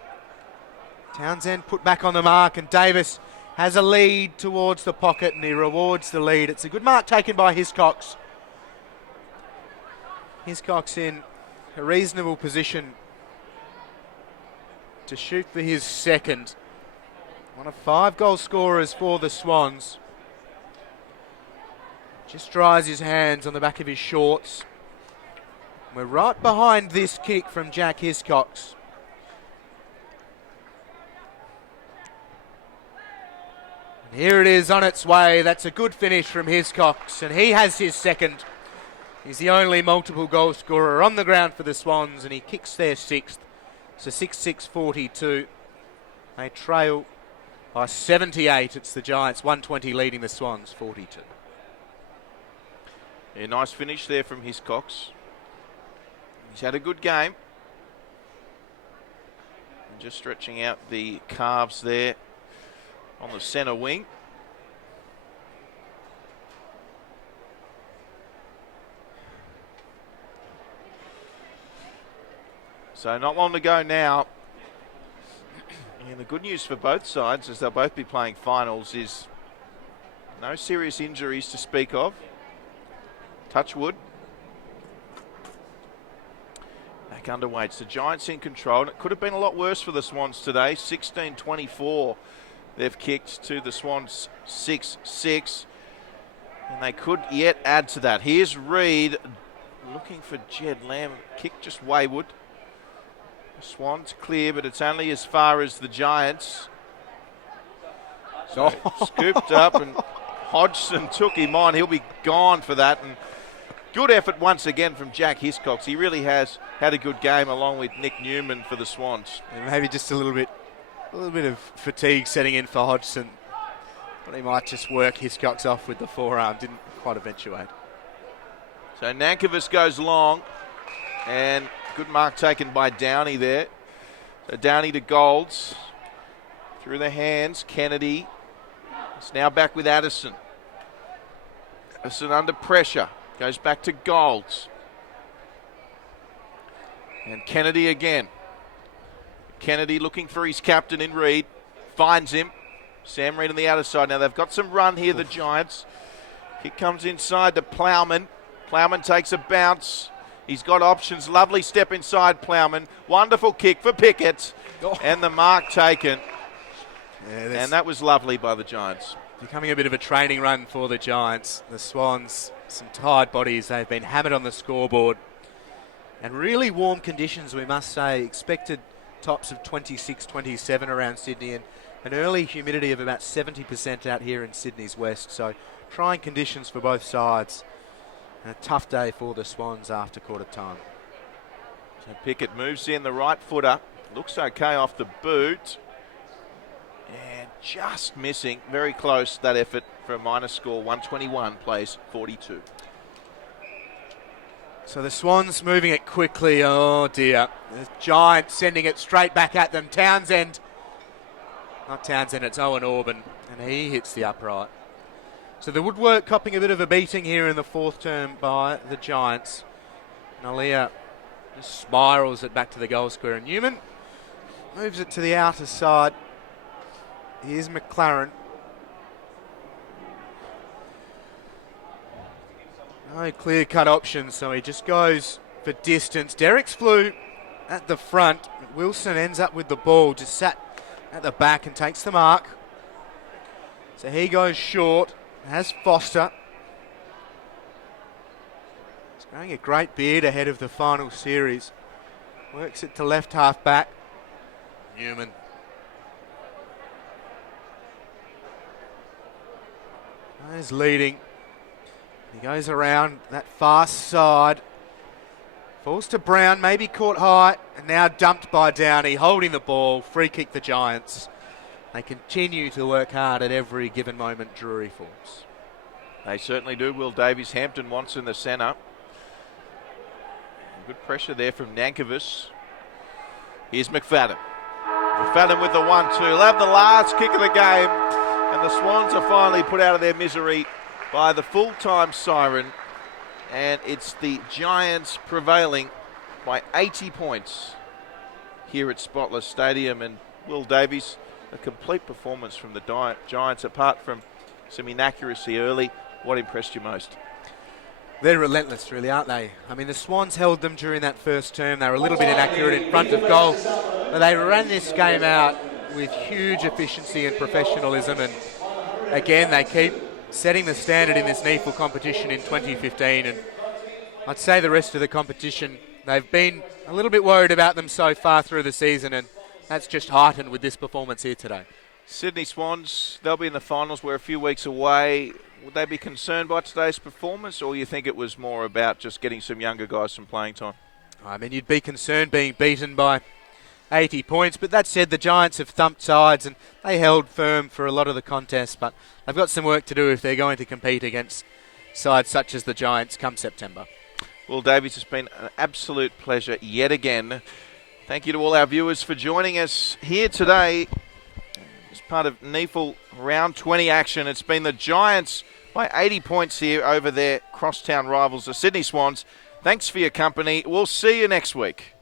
Townsend put back on the mark, and Davis has a lead towards the pocket, and he rewards the lead. It's a good mark taken by Hiscox. Hiscox in a reasonable position to shoot for his second. One of 5 goal scorers for the Swans. Just dries his hands on the back of his shorts. We're right behind this kick from Jack Hiscox. And here it is on its way. That's a good finish from Hiscox, and he has his second. He's the only multiple goal scorer on the ground for the Swans, and he kicks their 6th. So 6-6-42. They trail by 78. It's the Giants, 120 leading the Swans, 42. Yeah, nice finish there from Hiscox. He's had a good game. And just stretching out the calves there on the centre wing. So not long to go now. And the good news for both sides, as they'll both be playing finals, is no serious injuries to speak of. Touch wood. Back underway. It's the Giants in control. And it could have been a lot worse for the Swans today. 16-24 they've kicked to the Swans 6-6. And they could yet add to that. Here's Reed looking for Jed Lamb. Kick just wayward. The Swans clear, but it's only as far as the Giants. So scooped up, and Hodgson took him on. He'll be gone for that. And good effort once again from Jack Hiscox. He really has had a good game along with Nick Newman for the Swans. And maybe just a little bit of fatigue setting in for Hodgson. But he might just work Hiscox off with the forearm. Didn't quite eventuate. So Nankervis goes long, and good mark taken by Downey there. So Downey to Golds. Through the hands, Kennedy. It's now back with Addison. Addison under pressure. Goes back to Golds. And Kennedy again. Kennedy looking for his captain in Reed. Finds him. Sam Reed on the outer side. Now they've got some run here, the Giants. Kick comes inside to Plowman. Plowman takes a bounce. He's got options. Lovely step inside Plowman. Wonderful kick for Pickett. And the mark taken. Yeah, and that was lovely by the Giants. Becoming a bit of a training run for the Giants. The Swans, some tired bodies. They've been hammered on the scoreboard. And really warm conditions, we must say. Expected tops of 26, 27 around Sydney, and an early humidity of about 70% out here in Sydney's west. So trying conditions for both sides. And a tough day for the Swans after quarter time. So Pickett moves in the right footer. Looks okay off the boot. And just missing. Very close, that effort, for a minor score. 121 plays 42. So the Swans moving it quickly. Oh dear. The Giants sending it straight back at them. Townsend. Not Townsend, it's Owen Orban. And he hits the upright. So the woodwork copping a bit of a beating here in the 4th term by the Giants. Nalia just spirals it back to the goal square. And Newman moves it to the outer side. Here's McLaren. No clear-cut options, so he just goes for distance. Derricks flew at the front. Wilson ends up with the ball, just sat at the back and takes the mark. So he goes short. Has Foster. He's growing a great beard ahead of the final series. Works it to left half back. Newman. He's leading. He goes around that far side. Falls to Brown, maybe caught high, and now dumped by Downey, holding the ball. Free kick the Giants. They continue to work hard at every given moment, Drury FOrbes. They certainly do. Will Davies, Hampton wants in the centre. Good pressure there from Nankervis. Here's McFadden. McFadden with the 1-2. He'll have the last kick of the game. And the Swans are finally put out of their misery by the full-time siren. And it's the Giants prevailing by 80 points here at Spotless Stadium. And Will Davies, a complete performance from the Giants, apart from some inaccuracy early. What impressed you most? They're relentless, really, aren't they? I mean, the Swans held them during that first term. They were a little bit inaccurate in front of goal, but they ran this game out with huge efficiency and professionalism. And again, they keep setting the standard in this NEAFL competition in 2015. And I'd say the rest of the competition, they've been a little bit worried about them so far through the season, and that's just heightened with this performance here today. Sydney Swans, they'll be in the finals. We're a few weeks away. Would they be concerned by today's performance, or you think it was more about just getting some younger guys some playing time? I mean, you'd be concerned being beaten by 80 points, but that said, the Giants have thumped sides and they held firm for a lot of the contest, but they've got some work to do if they're going to compete against sides such as the Giants come September. Well, Davies, it's been an absolute pleasure yet again. Thank you to all our viewers for joining us here today as part of NEAFL Round 20 action. It's been the Giants by 80 points here over their crosstown rivals, the Sydney Swans. Thanks for your company. We'll see you next week.